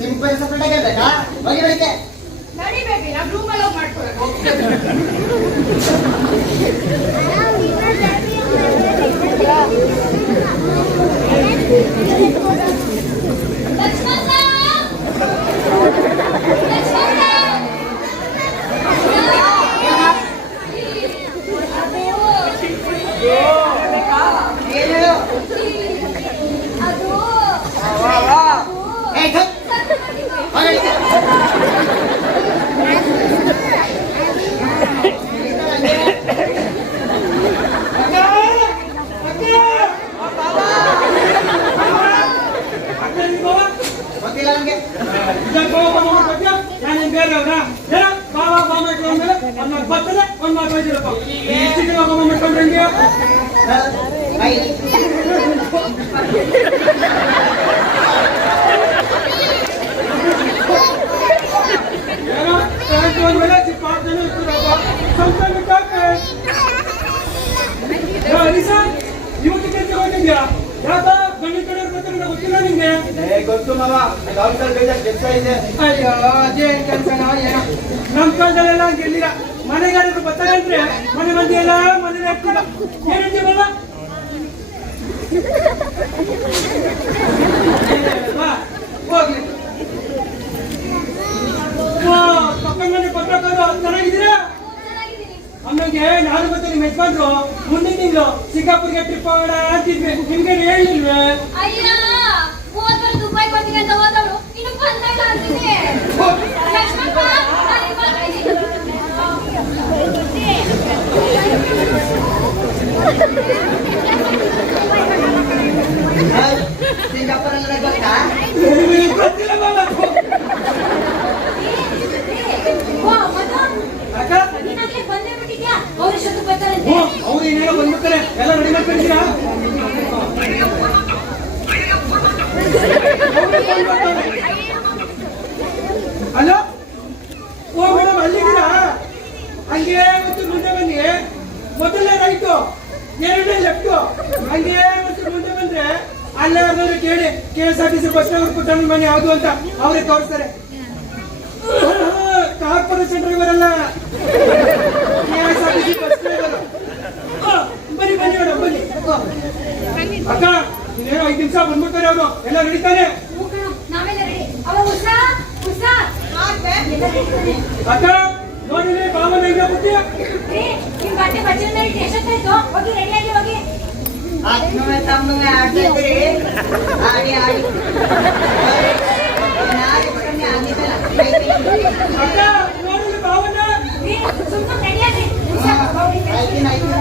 ನಿಮ್ ಪೇರ್ ಸಪ್ರೇಟ್ ಆಗಿರ್ಬೇಕಾ ಹೋಗಿ ಬೆಳಿಗ್ಗೆ ನಡಿಬೇಡಿ, ನಾವು ರೂಮಲ್ಲಿ ಹೋಗಿ ಮಾಡ್ಕೊಳಕ್ಕೆ ಗೊತ್ತಿಲ್ಲ ನಮ್ಗೆ ನಾನೇನ್ ಬೇರೆ ಅವ್ರ ಏನ ಬಾಬಾ ಬಾಮ ಇಟ್ಕೊಂಡ್ಮೇಲೆ ಒಂದ್ ಮಾತು ಬರ್ತದೆ ಒಂದ್ ಮಾತು ಬೈದಿರಪ್ಪ ಇಷ್ಟು ದಿನ ಬಾಬಾ ಮಾಡ್ಕೊಂಡ್ರೆ ಹೆಂಗೆ ಏನೋ ಪ್ಯಾಂಟ್ ಒಂದ್ಮೇಲೆ ಚಿಕ್ಕ ಜನ ಇರ್ತಾರಪ್ಪ ಸ್ವಲ್ಪ ಬಿಟ್ಟಾಕೆ ಹರೀಸಾ ಇವತ್ತು ಕೆಲಸ ಹೋಗಿದ್ಯಾ ಯಾಕ ಗಂಡಿ ಕಡೆ ಬರ್ತಾರೆ ಗೊತ್ತಿಲ್ಲ ನಿಂಗೆ ಗೊತ್ತು ಮಾವ ಡಾಕ್ಟರ್ ಬೇಜಾರ್ ಕೆಲಸ ಇದೆ. ಅಯ್ಯೋ ಅದೇ ಕೆಲಸನೋ ಏನೋ ನಮ್ ಕಾಲದಲ್ಲೆಲ್ಲ ಗೆಲ್ಲಿಲ್ಲ ಮನೆಗಾರರು ಬರ್ತಾರೆ ಅಂದ್ರೆ ಮನೆ ಮಂದಿ ಎಲ್ಲ ಮನೇಲಿ ಹಾಕ್ತಿಲ್ಲ ಏನಂತೀವಲ್ಲ ಹೋಗ್ಲಿ ಪಕ್ಕ ಮನೆ ಪತ್ರಕಾರು ಚೆನ್ನಾಗಿದ್ದೀರಾ ಆಮೇಲೆ ನಾನು ಮತ್ತೆ ನಿಮ್ ಯಜಮಾನ್ರು ಮುಂದಿನ ತಿಂಗಳು ಸಿಂಗಾಪುರ್ಗೆ ಟ್ರಿಪ್ ಹೋಗೋಣ ಅಂತಿದ್ವಿ ನಿಮ್ಗೆ ಹೇಳಿಲ್ವೇ ಅಯ್ಯ ಹೋದವ್ರು ದುಬೈ ಬರ್ತೀನಿ ಅಂತ ಹೋದವ್ರು ಇನ್ನು ಬಂದಾಗ ಅಂತೀನಿ ಲಕ್ಷ್ಮಪ್ಪ ನಾನು ಬರ್ತೀನಿ ಸಿಂಗಾಪುರ ಅಂದ್ರೆ ಗೊತ್ತಾ ಗೊತ್ತಿಲ್ಲ ಬಾಬಾ ಓ ಮಧು ಅಕ್ಕ ನೀನಾಗ್ಲೇ ಬಂದೇ ಬಿಟ್ಟಿದ್ಯಾ ಅವ್ರ ಜೊತೆ ಬರ್ತಾರಂತೆ ಅವ್ರು ಏನೇನೋ ಬಂದ್ಬಿಡ್ತಾರೆ ಎಲ್ಲ ರೆಡಿ ಮಾಡ್ಕೊಂಡಿದ್ದೀರಾ ಹಲೋ ಓ ಮೇಡಮ್ ಅಲ್ಲಿದ್ದೀರಾ ಹಂಗೆ ಮತ್ತು ಮುಂದೆ ಬನ್ನಿ ಮೊದಲನೇ ರೈಟು ಎರಡನೇ ಲೆಫ್ಟು ಹಂಗೆ ಮತ್ತು ಮುಂದೆ ಬಂದ್ರೆ ಅಲ್ಲೇ ಯಾರು ಕೇಳಿ KSRTC ಬಸ್ ಸ್ಟ್ಯಾಂಡ್ ಪುಟ್ಟಣ್ಣ ಮನೆ ಯಾವುದು ಅಂತ ಅವರೇ ತೋರಿಸ್ತಾರೆ ಕಾರ್ಪೊರೇಷನ್ ಡ್ರೈವರ್ ಅಲ್ಲ KSRTC ಬಸ್ ಡ್ರೈವರ್ ಬನ್ನಿ ಬನ್ನಿ ಮೇಡಮ್ ಬನ್ನಿ ಅಕ್ಕ ಇನ್ನೇನೋ 5 ನಿಮಿಷ ಬಂದ್ಬಿಡ್ತಾರೆ ಅವರು ಎಲ್ಲ ನಡೀತಾನೆ ನಾವೆಲ್ಲ ರೆಡಿ ಅವ ಉಷಾ ಉಷಾ ಎಲ್ಲ ರೆಡಿ ಅಕ್ಕ ನೋಡಿ ಬಾಮನ ಈಗ ಬುದ್ಧಿ ನಿಮ್ ಬಟ್ಟೆ ಬಚ್ಚಲ ಎಷ್ಟೊತ್ತಾಯ್ತು ಹೋಗಿ ರೆಡಿಯಾಗಿ ಹೋಗಿ ಆತ್ಮವೇ ತಮ್ಮವೇ ಆಡ್ತಾ ಇದ್ದೀರಿ ಆಡಿ ಆಡಿ ನಾಳೆ ಬನ್ನಿ ಆಗಿದ್ದಲ್ಲ ಅಕ್ಕ ನೋಡಿ ಬಾವನ ಸುಮ್ಮನೆ ರೆಡಿಯಾಗಿ ಉಷಾ ಹೋಗಿ ಆಯ್ತೀನಿ ಆಯ್ತೀನಿ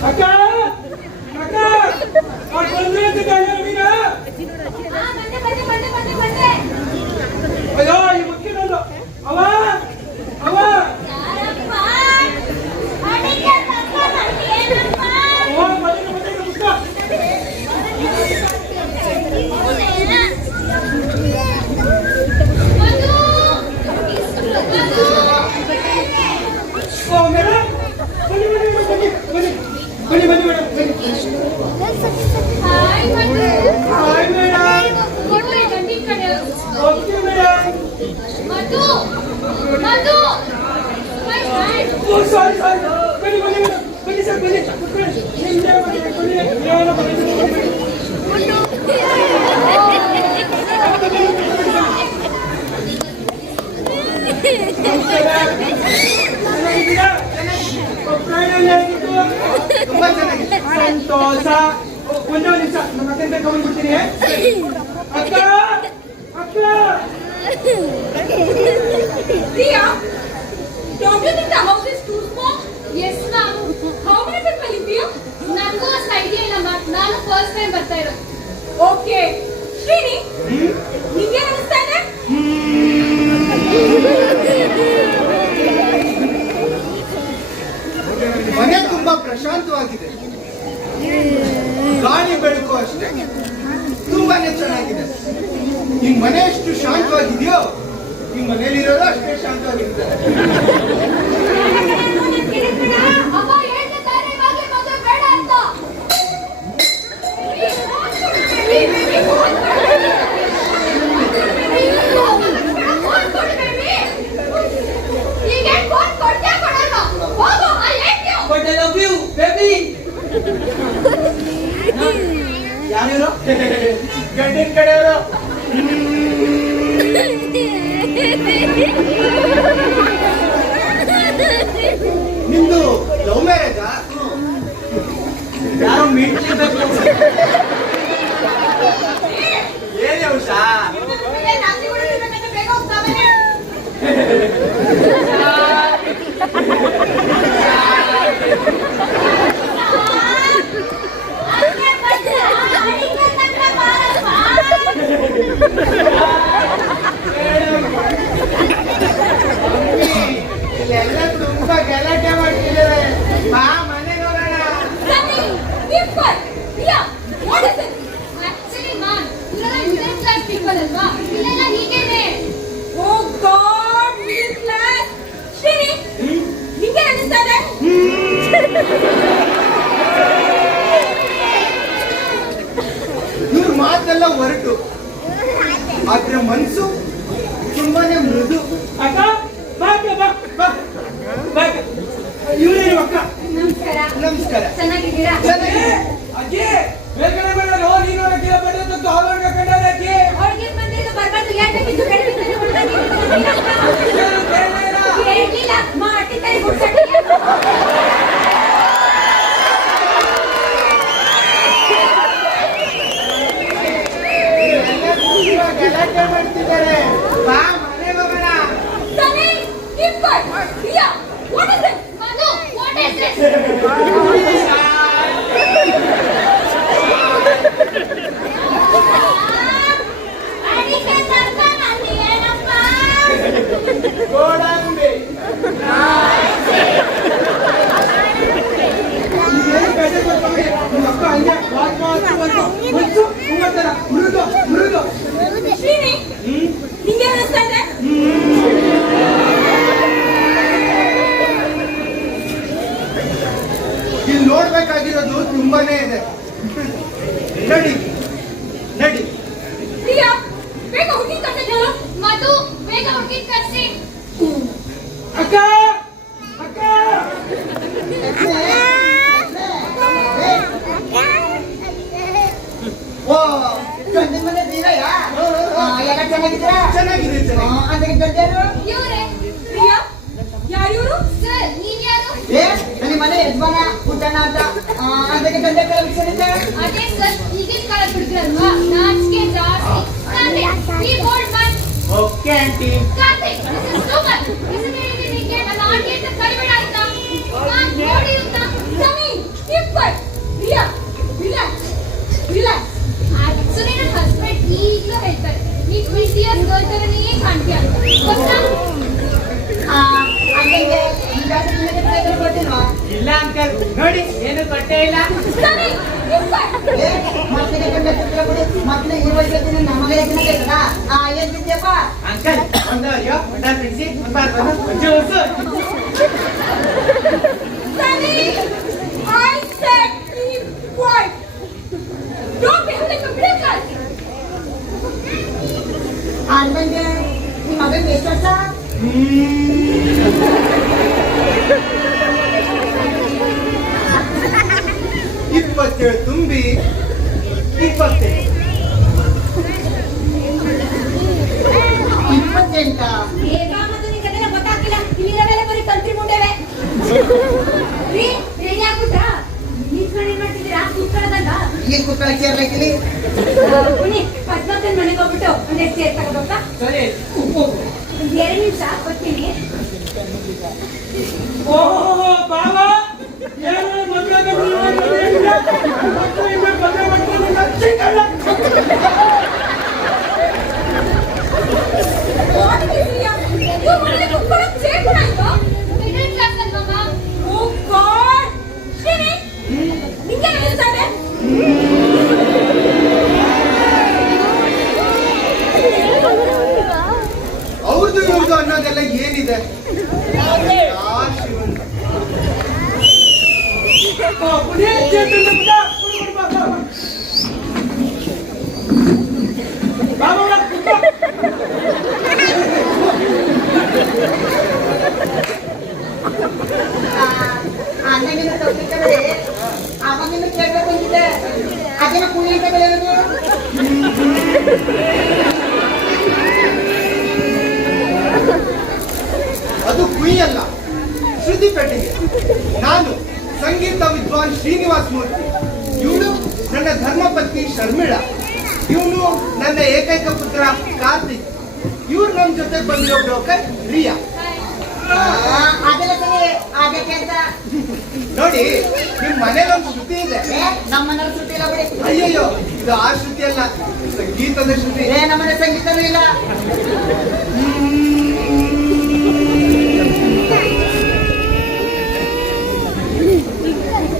ಅಕ್ಕ ಅಕ್ಕ ಅವ್ರು ಬಂದ್ರೆ ಅಂತ ನೀನ ಬಂದೆ ಬಂದೆ ಬಂದೆ ಬಂದೆ ಬಂದೆ ಅಯ್ಯೋ ಈ ಮುಖ್ಯನಲ್ಲ ಅವ ಅವ ಯಾರಪ್ಪ ಅಡಿಗೆ ತಕ್ಕ ಏನಪ್ಪ ಓ ಬಂದೆ ಬಂದೆ ಮುಖ್ಯ ಓ ಮೇಡಮ್ ಬನ್ನಿ ಬನ್ನಿ ಬನ್ನಿ ಬನ್ನಿ ಬನ್ನಿ ಮೇಡಮ್ ಹಾಯ್ ಮಧು ಹಾಯ್ ಮೇಡಮ್ ಕೊಡ್ರಿ ಗಂಡಿ ಕಡೆ ಓಕೆ ಮೇಡಮ್ ಮಧು ಮಧು ಹಾಯ್ ಹಾಯ್ ಓ ಸಾರಿ ಸಾರಿ ಬನ್ನಿ ಬನ್ನಿ ಮೇಡಮ್ ಬನ್ನಿ ಸರ್ ಬನ್ನಿ ಕೂತ್ಕೊಳ್ಳಿ ನಿಮ್ಗೆ ಬನ್ನಿ ಬನ್ನಿ ಏನೋ ಬನ್ನಿ ತುಂಬಾ ಚೆನ್ನಾಗಿದೆ ಸಂತೋಷ ಒಂದೇ ನಿಮಿಷ ನಮ್ಮ ಅಕ್ಕನ ಕರ್ಕೊಂಡ್ಬಿಡ್ತೀನಿ ಅಕ್ಕ ಅಕ್ಕ Priya, don't you think the house is too small? Yes, ma'am. How many people live here? ನನಗೂ ಅಷ್ಟು ಐಡಿಯಾ ಇಲ್ಲ ಮ್ಯಾಮ್ ನಾನು ಫಸ್ಟ್ ಟೈಮ್ ಬರ್ತಾ ಇರೋದು ಓಕೆ ಶ್ರೀನಿ ನಿಂಗೆ ಅನಿಸ್ತಾ ಇದೆ ಶಾಂತವಾಗಿದೆ. ಗಾಳಿ ಬೆಳಕು ಅಷ್ಟೇ ತುಂಬಾನೇ ಚೆನ್ನಾಗಿದೆ. ನಿಮ್ ಮನೆ ಎಷ್ಟು ಶಾಂತವಾಗಿದೆಯೋ ನಿಮ್ ಮನೇಲಿರೋದು ಅಷ್ಟೇ ಶಾಂತವಾಗಿರ್ತಾರೆ. ಅಮ್ಮ ಹೇಳ್ತಿದ್ದಾರೆ ಇವಾಗ್ಲೇ ಮದುವೆ ಬೇಡ ಅಂತ. ಈಗ ಫೋನ್ ಕೊಡ್ತೇ ಕೊಡಲ್ಲ. ಹೋಗು, I hate you. But I love you baby. ಯಾರು ಗಂಡಿನ ಕಡೆಯವರು. ನಿಮ್ದು ಲವ್ ಮ್ಯಾರೇಜಾ? ಯಾರೋ ಮೀಟ್ಲಿಬೇಕು. ಏನೇ ಉಷಾ? ಇಲ್ಲೇ ರಾತ್ರಿ ಹೊರಡ್ಬೇಕಂತ ಬೇಗ ಹೋಗ್ತಾವೆ. ಇಲ್ಲೆಲ್ಲ ತುಂಬಾ ಗಲಾಟೆ ಮಾಡ್ತಿದ್ದಾರೆ. ಬಾ ಮನೆಗೆ ಹೋಗೋಣ. Actually, man, you're a middle class people, ಅಲ್ವಾ? ಇಲ್ಲೆಲ್ಲ ಹೀಗೇನೆ. Oh God, middle class. Srini, ನಿಂಗೆ ಅನಿಸ್ತಾ ಇದೆ? ಇವ್ರ ಮಾತೆಲ್ಲ ಹೊರಟು, ಆದ್ರೆ ಮನ್ಸು ತುಂಬಾನೇ ಮೃದು. ಅಕ್ಕ ಬಾಕ ಬಾ ಬಾ ಬಾಕ ಇವರೇ ಅಕ್ಕ. ನಮಸ್ಕಾರ. ನಮಸ್ಕಾರ. ಚೆನ್ನಾಗಿದ್ದೀರಾ? ಚೆನ್ನಾಗಿ. ಅಜ್ಜಿ ಬೇಕಡೆ ಬೇಡ ನೀನು ಅಜ್ಜಿ ಬಂದಿದ್ದು ತಾವರ್ಗ ಕಂಡರೆ ಅಜ್ಜಿ. ಅವ್ರಿಗೆ ಬಂದಿದ್ದು ಬರ್ಬಾರ್ದು ಯಾಕಿದ್ದು ಹೇಳಿಲ್ಲ ಮಾಟಿ ಕೈ ಗುಡ್ಸಕ್ಕೆ. ಗಲಾಟೆ ಮಾಡ್ತಿದ್ದಾರೆ. ಬಾ ಮನೆಗೆ ಹೋಗೋಣ. Sunny, keep quiet. Priya, what is it? Manu, what is this? ಅಡಿಕೆ ತರ್ತಾನಲ್ಲಿ ಏನಪ್ಪ? ಗೋಡಂಬಿ. ಏನು ಬೇಡ ಬರ್ತಾವೆ. ನಿಮ್ಮ ಅಕ್ಕ ಹಂಗೆ ವಾಕ್ ಮಾಡ್ತಾ ಬಂತು. ಮನ್ಸು ತುಂಬಾ ಮೃದು ಮೃದು. ಶ್ರೀನಿ, ನಿಂಗೆ ಅನಿಸ್ತಾ ಇದೆ? ಇಲ್ಲಿ ನೋಡ್ಬೇಕಾಗಿರೋದು ತುಂಬಾನೇ ಇದೆ. ನಡಿ ನಡಿ. ಪ್ರಿಯಾ, ಬೇಗ ಹುಡುಗಿ ಕರ್ಕೊಂಡು ಮಧು, ಬೇಗ ಹುಡುಗಿ ಕರ್ಸಿ. ಅಕ್ಕ ಅಕ್ಕ ಓ ಗಂಡಿನ ಮನೆ ಬೀರಯ್ಯ? ಎಲ್ಲ ಚೆನ್ನಾಗಿದ್ದೀರಾ? ಚೆನ್ನಾಗಿದೆ ಚೆನ್ನಾಗಿದೆ. ಅದಕ್ಕೆ ಗಂಡರು ಇವ್ರೆ ಪ್ರಿಯಾ, ಯಾರು ಇವರು? ಸರ್, ನೀವ್ ಯಾರು? ಏ ನನ್ನ ಮನೆ ಯಜಮಾನ ಪುಟ್ಟಣ್ಣ ಅಂತ. ಅದಕ್ಕೆ ಗಂಡ ಕಳಿಸಿರುತ್ತೆ. ಅದೇ ಸರ್, ಈಗಿನ ಕಾಲ ಹುಡುಗರಲ್ವಾ, ನಾಚಿಕೆ ಜಾಸ್ತಿ. Karthik, be bold man. Okay aunty. Karthik, this is too much. ಹೆಸರು ಹೇಳಿದ್ರೆ ನಿಂಗೆ ನನ್ನ ಆಂಟಿ ಅಂತ ಕರಿಬೇಡ ಆಯ್ತಾ? ನಾನ್ ನೋಡಿ ಅಂತ. Sunny, keep quiet. Priya, relax, relax. Actually ನನ್ನ ಹಸ್ಬೆಂಡ್ ಈಗಲೂ ಹೇಳ್ತಾರೆ, ನೀವ್ 20 years girl ತರನೇ ಕಾಣ್ತೀಯ ಅಂತ. ಗೊತ್ತಾ? ಹಂಗೆ ಈಗಾಗಲೇ ನಿನಗೆ ಪ್ರಯತ್ನ ಕೊಟ್ಟಿಲ್ವಾ? ಇಲ್ಲ ಅಂಕಲ್ ನೋಡಿ ಏನು ಕೊಟ್ಟೇ ಇಲ್ಲ. Sunny, keep quiet. ಏ ಮಕ್ಕಳಿಗೆ ಗಂಡ ಚಿತ್ರ ಕೊಡಿ. ಮಕ್ಕಳು ಈ ವಯಸ್ಸಲ್ಲಿ ನಮಗೆ ಯಜ್ಞ ಬೇಕಲ್ಲ. ಏನ್ ಬಿದ್ಯಪ್ಪ? ಅಂಕಲ್ ಒಂದು ಅಯ್ಯೋ ಊಟ ತಿನ್ಸಿ ಅಜ್ಜಿ ಹೊಸು. Sunny, I said keep quiet. Don't behave like a middle class. ಹಂಗಂಗೆ ನಿಮ್ಮ ಮಗನಿಗೆ ಎಷ್ಟು ವರ್ಷ? ಇಪ್ಪತ್ತೇಳು ತುಂಬಿ 28. 28. ಬೇಗ ಮತ್ತು ನಿಂಗೆ ಅದೆಲ್ಲ ಗೊತ್ತಾಗ್ತಿಲ್ಲ. ಇಲ್ಲಿರೋವೆಲ್ಲ ಬರೀ ಕಂತ್ರಿ ಮುಂಡೆವೆ. ರೀ, ರೆಡಿ ಆಗ್ಬಿಟ್ರಾ? ನಿಂತ್ಕೊಂಡು ಏನ್ ಮಾಡ್ತಿದ್ದೀರಾ? ಕೂತ್ಕೊಳ್ಳೋದಲ್ವಾ? ಈಗ ಕೂತ್ಕೊಳ್ಳಕ್ಕೆ ಸೇರ್ಬೇಕಿಲ್ಲಿ. ಬನ್ನಿ, ಪದ್ಮಕ್ಕನ ಮನೆಗೆ ಹೋಗ್ಬಿಟ್ಟು ಒಂದೆಷ್ಟು ಸೇರ್ ತಗೋಬೇಕಾ? ಸರಿ ಒಂದ್ 2 ನಿಮಿಷ ಕೊಡ್ತೀನಿ. ಓಹೋ ಬಾಬಾ ಏನು ಮದುವೆ ಇದು ಮನೆಗೆ ಕೂತ್ಕೊಳ್ಳೋಕೆ ಸೇರ್ ಕೂಡ ಆಯ್ತಾ? ಮಿಡಲ್ ಕ್ಲಾಸ್ ಅಲ್ವಾ? Oh God! ಶ್ರೀನಿ, ಇದೆ. ಆ ಶಿವನ್ ಪುಣ್ಯ ಚೇತನ ಪುಟ ಕುಡು ಬಾ ಬಾಬಾ ಅಣ್ಣನಿಗೆ ತಪ್ಪಿದ್ರೆ ಅವನಿಂದ ಕೇಳಬೇಕು ಅಂತಿದ್ದೆ. ಅದೇನ ಪುಣ್ಯ ಅಂತ ಬೆಳೆಯೋದು. ಅದು ಕುಯಿ ಅಲ್ಲ, ಶ್ರುತಿ ಪೆಟ್ಟಿಗೆ. ನಾನು ಸಂಗೀತ ವಿದ್ವಾನ್ ಶ್ರೀನಿವಾಸ್ ಮೂರ್ತಿ. ಇವಳು ನನ್ನ ಧರ್ಮಪತ್ನಿ ಶರ್ಮಿಳಾ. ಇವನು ನನ್ನ ಏಕೈಕ ಪುತ್ರ ಕಾರ್ತಿಕ್. ಇವ್ರು ನನ್ನ ಜೊತೆಗೆ ಬಂದಿರೋ ಬ್ರೋಕರ್ ರಿಯಾ. ಅದೆಲ್ಲ ಸರಿ ಅದಕ್ಕೆ ಅಂತ ನೋಡಿ, ನಿಮ್ ಮನೇಲಿ ಒಂದು ಶ್ರುತಿ ಇದೆ. ನಮ್ಮ ಮನೇಲಿ ಸುದ್ದಿ ಇಲ್ಲ ಬಿಡಿ. ಅಯ್ಯಯ್ಯೋ, ಇದು ಆ ಶ್ರುತಿ ಅಲ್ಲ, ಸಂಗೀತದ ಶ್ರುತಿ. ನಮ್ಮನೆ ಸಂಗೀತನೂ ಇಲ್ಲ.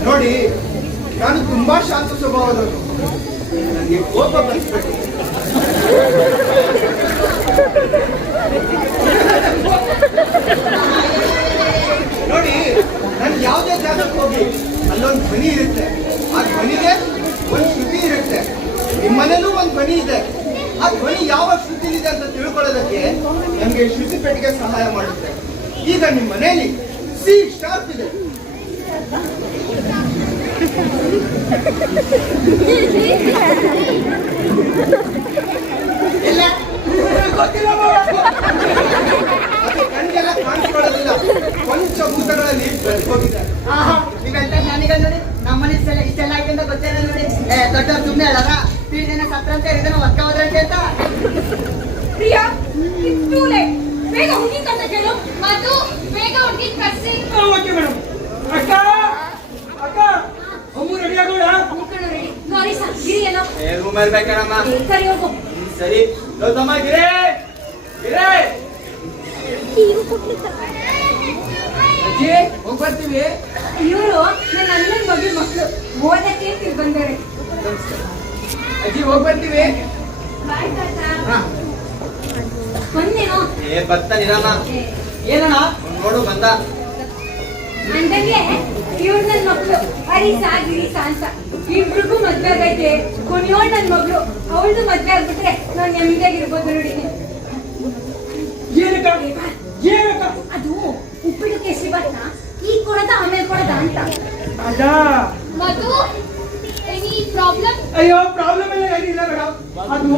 ನೋಡಿ, ನಾನು ತುಂಬಾ ಶಾಂತ ಸ್ವಭಾವದವನು. ನನಗೆ ಕೋಪ ಬರಿಸ್ಬೇಕು. ನೋಡಿ, ನಾನು ಯಾವುದೇ ಜಾಗಕ್ಕೆ ಹೋಗಿ ಅಲ್ಲೊಂದು ಧ್ವನಿ ಇರುತ್ತೆ. ಆ ಧ್ವನಿಗೆ ಒಂದು ಶ್ರುತಿ ಇರುತ್ತೆ. ನಿಮ್ಮನೇಲೂ ಒಂದು ಧ್ವನಿ ಇದೆ. ಆ ಧ್ವನಿ ಯಾವ ಶ್ರುತಿಲಿದೆ ಅಂತ ತಿಳ್ಕೊಳ್ಳೋದಕ್ಕೆ ನಮಗೆ ಶ್ರುತಿ ಪೆಟ್ಟಿಗೆ ಸಹಾಯ ಮಾಡುತ್ತೆ. ಈಗ ನಿಮ್ಮ ಮನೆಯಲ್ಲಿ ಸಿ ಶಾರ್ಪ್ ಇದೆ. ಇಲ್ಲ ಗೊತ್ತಿಲ್ಲ ಅದು ಕಣ್ಗೆಲ್ಲ ಕಾಣಿಸ್ಕೊಳ್ಳೋದಿಲ್ಲ. ಪಂಚಭೂತಗಳಲ್ಲಿ ಬೆಳ್ಕೋಗಿದೆ. ನೀವೆಂತ ಜ್ಞಾನಿಗಳು ನೋಡಿ. ನಮ್ಮನೆ ಇಷ್ಟೆಲ್ಲ ಆಯ್ತು ಅಂತ ಗೊತ್ತಿಲ್ಲ ನೋಡಿ. ದೊಡ್ಡವ್ರು ಸುಮ್ಮನೆ ಅಲ್ಲ. ಪೀಡಿನ ಸತ್ರ ಅಂತ ಹೇಳಿದ್ರೆ ಒಕ್ಕ ಹೋದ್ರಂತೆ ಅಂತ. Priya too late. ಬೇಗ ಹುಡುಗಿ ಕಷ್ಟ ಕೇಳು. ಮತ್ತು ಬೇಗ ಹುಡುಗಿ ಕರ್ಸಿ. Okay madam. ಅಕ್ಕ ಅಕ್ಕ ಅಮ್ಮು ರೆಡಿ ಆಗೋಣ. ರೆಡಿ ನೋಡಿ ಸರ್ ಗಿರಿ ಏನೋ ರೂಮಲ್ಲಿ ಬೇಕೇನಮ್ಮ? ಸರಿ ಹೋಗು. ಸರಿ. ತಮ್ಮ ಗಿರೇ ಗಿರೇ ಅಜ್ಜಿ ಹೋಗಿ ಬರ್ತೀವಿ. ಇವರು ನನ್ನ ಅಣ್ಣನ ಮಗಳು ಮಕ್ಕಳು ಓದಕ್ಕೆ ಅಂತ ಬಂದವ್ರೆ. ಅಜ್ಜಿ ಹೋಗಿ ಬರ್ತೀವಿ. ಬಾಯ್ ತಾತ. ಬಂದೇನೋ ಬರ್ತಾನಿರಮ್ಮ. ಏನಣ್ಣ? ನೋಡು ಬಂದ. ಅಂದಂಗೆ ಇವ್ರು ನನ್ನ ಮಕ್ಕಳು ಹರಿಸಾ ಗಿರಿಸಾ ಅಂತ. ಇಬ್ರಿಗೂ ಮದ್ವೆ ಆಗೈತೆ. ಕೊನೆಯೋಳ್ ನನ್ನ ಮಗಳು. ಅವಳದು ಮದ್ವೆ ಆಗ್ಬಿಟ್ರೆ ನಾನು ನೆಮ್ಮದಿಯಾಗಿರ್ಬೋದು ನೋಡಿ. ಏನಕ್ಕ ಏನಕ್ಕ ಅದು ಉಪ್ಪಿಟ್ಟು ಕೇಸರಿ ಭಾತ್ನ ಈಗ ಕೊಡದ ಆಮೇಲೆ ಕೊಡದ ಅಂತ. ಅದ ಮಧು ಎನಿ ಪ್ರಾಬ್ಲಮ್? ಅಯ್ಯೋ ಪ್ರಾಬ್ಲಮ್ ಎಲ್ಲ ಏನಿಲ್ಲ ಮೇಡಮ್. ಅದು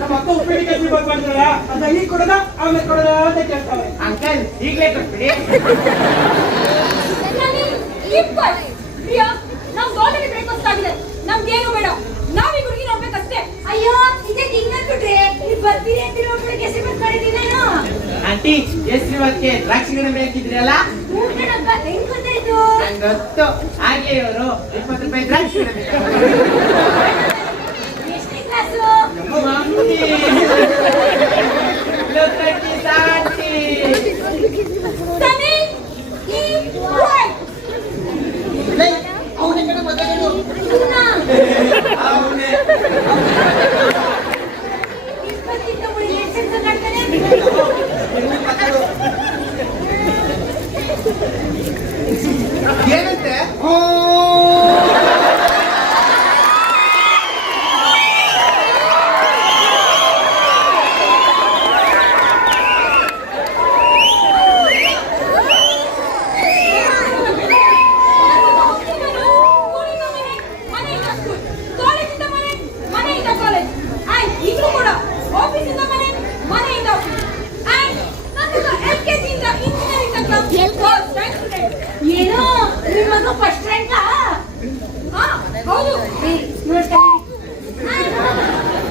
ನಮ್ಮ ಅಕ್ಕ ಉಪ್ಪಿಟ್ಟು ಕೇಸರಿ ಬಾತ್ ಮಾಡ್ತಾರಲ್ಲ, ಅದ ಈಗ ಕೊಡದ ಆಮೇಲೆ ಕೊಡದ ಅಂತ ಕೇಳ್ತಾವೆ. ಅಂಕಲ್ ಈಗಲೇ ಕೊಟ್ಬಿಡಿ. ಪ್ರಿಯಾ ನಮ್ದು ಆಲ್ರೆಡಿ ಬ್ರೇಕ್ಫಾಸ್ಟ್ ಆಗಿದೆ. ನಮ್ಗೇನು ಬೇಡ. ನಾವೀಗ ಹುಡುಗಿ ನೋಡ್ಬೇಕಷ್ಟೇ. ಅಯ್ಯೋ ಇದಕ್ಕೆ ಹಿಂಗನ್ಬಿಟ್ರೆ ನೀವು ಬರ್ತೀರಿ ಅಂತ ನೋಡ್ಬಿಟ್ಟು ಕೇಸರಿ ಭಾತ್ ಮಾಡಿದ್ದೀನಿ ನಾನು. ಆಂಟಿ ಎಷ್ಟು ಇವತ್ತಿಗೆ ದ್ರಾಕ್ಷಿ ಗಿಡ ಬೇಕಿದ್ರಲ್ಲ? ಊಟಡಬ್ಬ ಹೆಂಗ್ ಗೊತ್ತಾಯ್ತು? ನಂಗೆ ಗೊತ್ತು. ಹಾಗೆ ಇವರು 20 ರೂಪಾಯಿ ದ್ರಾಕ್ಷಿ ಗಿಡ ಬೇಕು. ಎಷ್ಟನೇ class? Mummy look at this aunty. ತನಿ ಈ ಬಾಯ್ ಅವನ ಕಡೆ ಮದುವೆಗಳು ಇವನಾ ಅವನೇ ಇಪ್ಪತ್ತಿಂದ ಮುಳಿ ಎಕ್ಸೆನ್ಸ್ ಮಾಡ್ತಾನೆ. ಏನಂತೆ? ಏನೋ ನಿಮ್ಮ ಮಗ ಫಸ್ಟ್ ರ್ಯಾಂಕ್? ಹೌದು ನೋಡ್ಕೊಳ್ಳಿ.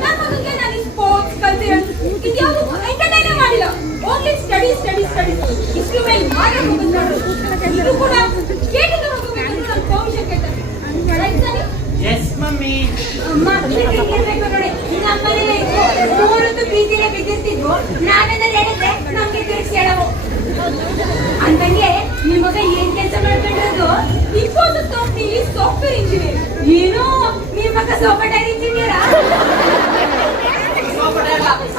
ನಮ್ಮ ಮಗನಿಗೆ ನಾನು ಸ್ಪೋರ್ಟ್ಸ್ ಕಲ್ತಿರೋ ಇದ್ಯಾವುದು ಎಂಟರ್ಟೈನ್ ಮಾಡಿಲ್ಲ. Only study study study. ಇಷ್ಟು ಮೇಲೆ ಮಾತ್ರ ಹೋಗೋದು. ಇದು ಕೂಡ ಸ್ಟೇಟಿಗೆ ಹೋಗಬೇಕು ನನ್ನ ಪರ್ಮಿಷನ್ ಕೇಳ್ತಾರೆ. S mummy. ಮಕ್ಕಳಿಗೆ ನೋಡಿ ನಮ್ಮನೇಲೆ ನೋಡೋದು ಬೀದಿನೇ ಬಿದ್ದಿರ್ತಿದ್ವು. ನಾವೇನಾದ್ರು ಹೇಳಿದ್ರೆ ನಮ್ಗೆ ತಿರುಗಿಸಿ ಹೇಳವು. ಅಂದಂಗೆ ನಿಮ್ ಮಗ ಏನ್ ಕೆಲಸ ಮಾಡ್ಕೊಂಡಿರೋದು? ಇನ್ಫೋಸಿಸ್ ಕಂಪ್ನಿಲಿ ಸಾಫ್ಟ್ವೇರ್ ಇಂಜಿನಿಯರ್. ಏನೋ ನಿಮ್ ಮಗ ಸಾಫ್ಟ್ವೇರ್ ಇಂಜಿನಿಯರಾ?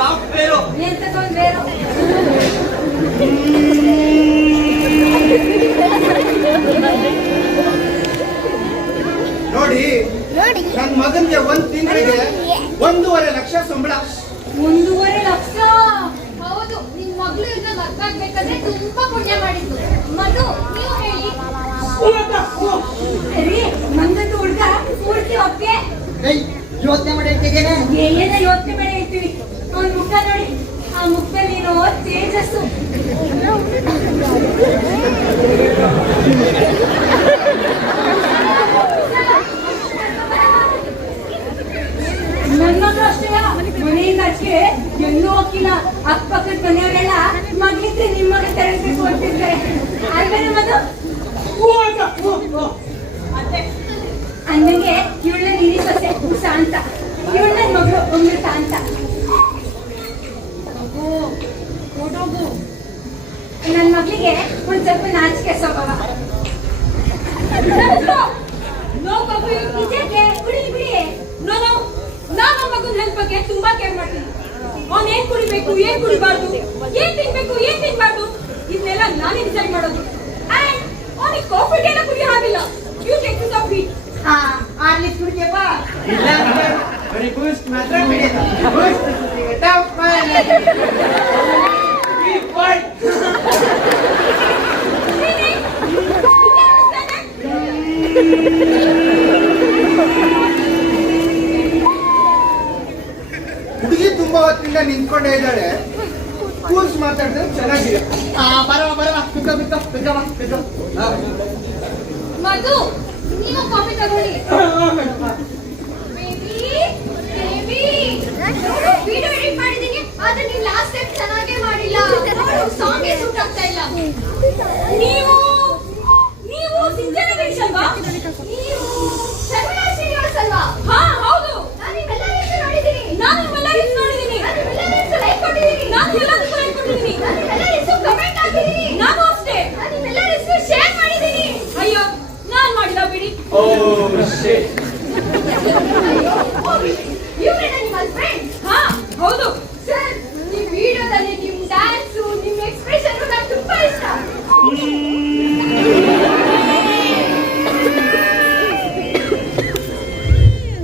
ಸಾಫ್ಟ್ವೇರ್ ಎಂತ ಬೇರೆ ತುಂಬಾ ಪುಣ್ಯ ಮಾಡಿದ್ದು. ಮಧು, ನೀವು ಹೇಳಿ. ಹ್ಞೂ ಅಕ್ಕ, ಹ್ಞೂ. ರೀ, ನಮ್ದಂತೂ ಹುಡ್ಗ ಪೂರ್ತಿ ಒಪ್ಪಿಗೆ. ಯೋಚನೆ ಮಾಡಿ ಹೇಳ್ತಿದ್ದೇನೆ. ಏನೇ ಯೋಚನೆ ಬೇಡ ಹೇಳ್ತೀವಿ. ಅವ್ನ ಮುಖ ನೋಡಿ, ಆ ಮುಖದಲ್ಲಿ ಏನೋ ತೇಜಸ್ಸು. ನನ್ನ ಮಗಳು ಅಷ್ಟೇ, ಮನೆಯಿಂದ ಆಚೆ ಎಲ್ಲೂ ಹೋಗಿಲ್ಲ. ಅಕ್ಕಪಕ್ಕದ ಮನೆಯವರೆಲ್ಲ ಮಗಳಿದ್ರೆ ನಿಮ್ಮ ಮಗ ತರಬೇಕು ಅಂತಿರ್ತಾರೆ. ಅಲ್ವೇನ ಮದು? ಹ್ಞೂ ಅಕ್ಕ, ಹ್ಞೂ, ಹ್ಞೂ. ಅಂದಂಗೆ ಇವಳ ನಿರಿ ಸೊಸೆ ಶಾಂತ, ಇವಳ ನನ್ನ ಮಗಳು ಅಮೃತ ಅಂತ. ನನ್ನ ಮಗಳಿಗೆ ಒಂದ್ ಸ್ವಲ್ಪ ನಾಚಿಕೆ ಸ್ವಭಾವ. ಬಿಡಿ ಬಿಡಿ. ನಾನು ಮಗನ ಹೆಲ್ತ್ ಬಗ್ಗೆ ತುಂಬಾ ಕೇರ್ ಮಾಡ್ತೀನಿ. ಅವ್ನ್ ಏನ್ ಕುಡಿಬೇಕು, ಏನ್ ಕುಡಿಬಾರ್ದು, ಏನ್ ತಿನ್ಬೇಕು, ಏನ್ ತಿನ್ಬಾರ್ದು, ಇದನ್ನೆಲ್ಲ ನಾನೇ ಡಿಸೈಡ್ ಮಾಡೋದು. ಅಂಡ್ ಅವನಿಗೆ ಕಾಫಿ ಎಲ್ಲ ಕುಡಿಯೋ ಹಾಗಿಲ್ಲ. You take this coffee. ಆರ್ಲಿಸ್ ಕುಡಿಯಪ್ಪ. ಇಲ್ಲ ಅಂದ್ರೆ ಬರೀ ಬೂಸ್ಟ್ ಮಾತ್ರ ಕುಡಿಯೋದು. ಬೂಸ್ಟ್ ಜೊತೆಗೆ ಟಾಪ್ ಮಾಡಿ. Keep quiet. ಹುಡುಗಿ ತುಂಬಾ ಹೊತ್ತಿಂದ ನಿಂತ್ಕೊಂಡೇ ಇದ್ದಾಳೆ. ಕೂರ್ಸ್ ಮಾತಾಡಿದ್ರೆ ಚೆನ್ನಾಗಿದೆ. ಮಧು, ನೀವು ಕಾಫಿ ತಗೊಳ್ಳಿ. ವಿಡಿಯೋ ಎಡಿಟ್ ಮಾಡಿದೀನಿ, ಆದ್ರೆ ನೀವು ಲಾಸ್ಟ್ ಟೈಮ್ ಚೆನ್ನಾಗೇ ಮಾಡಿಲ್ಲ. ಸಾಂಗ್ ಸೂಟ್ ಆಗ್ತಾ ಇಲ್ಲ. ನೀವು ಸಿಂಚನ ಗಣೇಶ್ ಅಲ್ವಾ? ನೀವು ಶರ್ಮಿಳಾ ಶ್ರೀನಿವಾಸ್ ಅಲ್ವಾ? ಹಾ, ಹೌದು. ನಾನು ನಿಮ್ಮೆಲ್ಲ ರೀಲ್ಸ್ ನೋಡಿದ್ದೀನಿ. ನಾನು ನಿಮ್ಮೆಲ್ಲ ರೀಲ್ಸ್ ನೋಡಿದ್ದೀನಿ. ನಾನು ನಿಮ್ಮೆಲ್ಲ ರೀಲ್ಸ್ ಲೈಕ್ ಕೊಟ್ಟಿದ್ದೀನಿ. ನಾನು ಎಲ್ಲದಕ್ಕೂ ಲೈಕ್ ಕೊಟ್ಟಿದ್ದೀನಿ. ನಾನು ನಿಮ್ಮೆಲ್ಲ ರೀಲ್ಸ್ ಕಮೆಂಟ್ ಹಾಕಿದ್ದೀನಿ. ನಾನು ಅಷ್ಟೇ. ನಾನು ನಿಮ್ಮೆಲ್ಲ ರೀಲ್ಸ್ ಶೇರ್ ಮಾಡಿದ್ದೀನಿ. ಅಯ್ಯೋ, ನಾನ್ ಮಾಡಿಲ್ಲ ಬಿಡಿ. ಇವರೇ ನಿಮ್ಮ ಫ್ರೆಂಡ್? ಹಾ, ಹೌದು. ಸರ್, ಈ ವಿಡಿಯೋದಲ್ಲಿ ನಿಮ್ಮ ಡ್ಯಾನ್ಸ್, ನಿಮ್ಮ ಎಕ್ಸ್ಪ್ರೆಷನ್ ನನಗೆ ತುಂಬಾ ಇಷ್ಟ.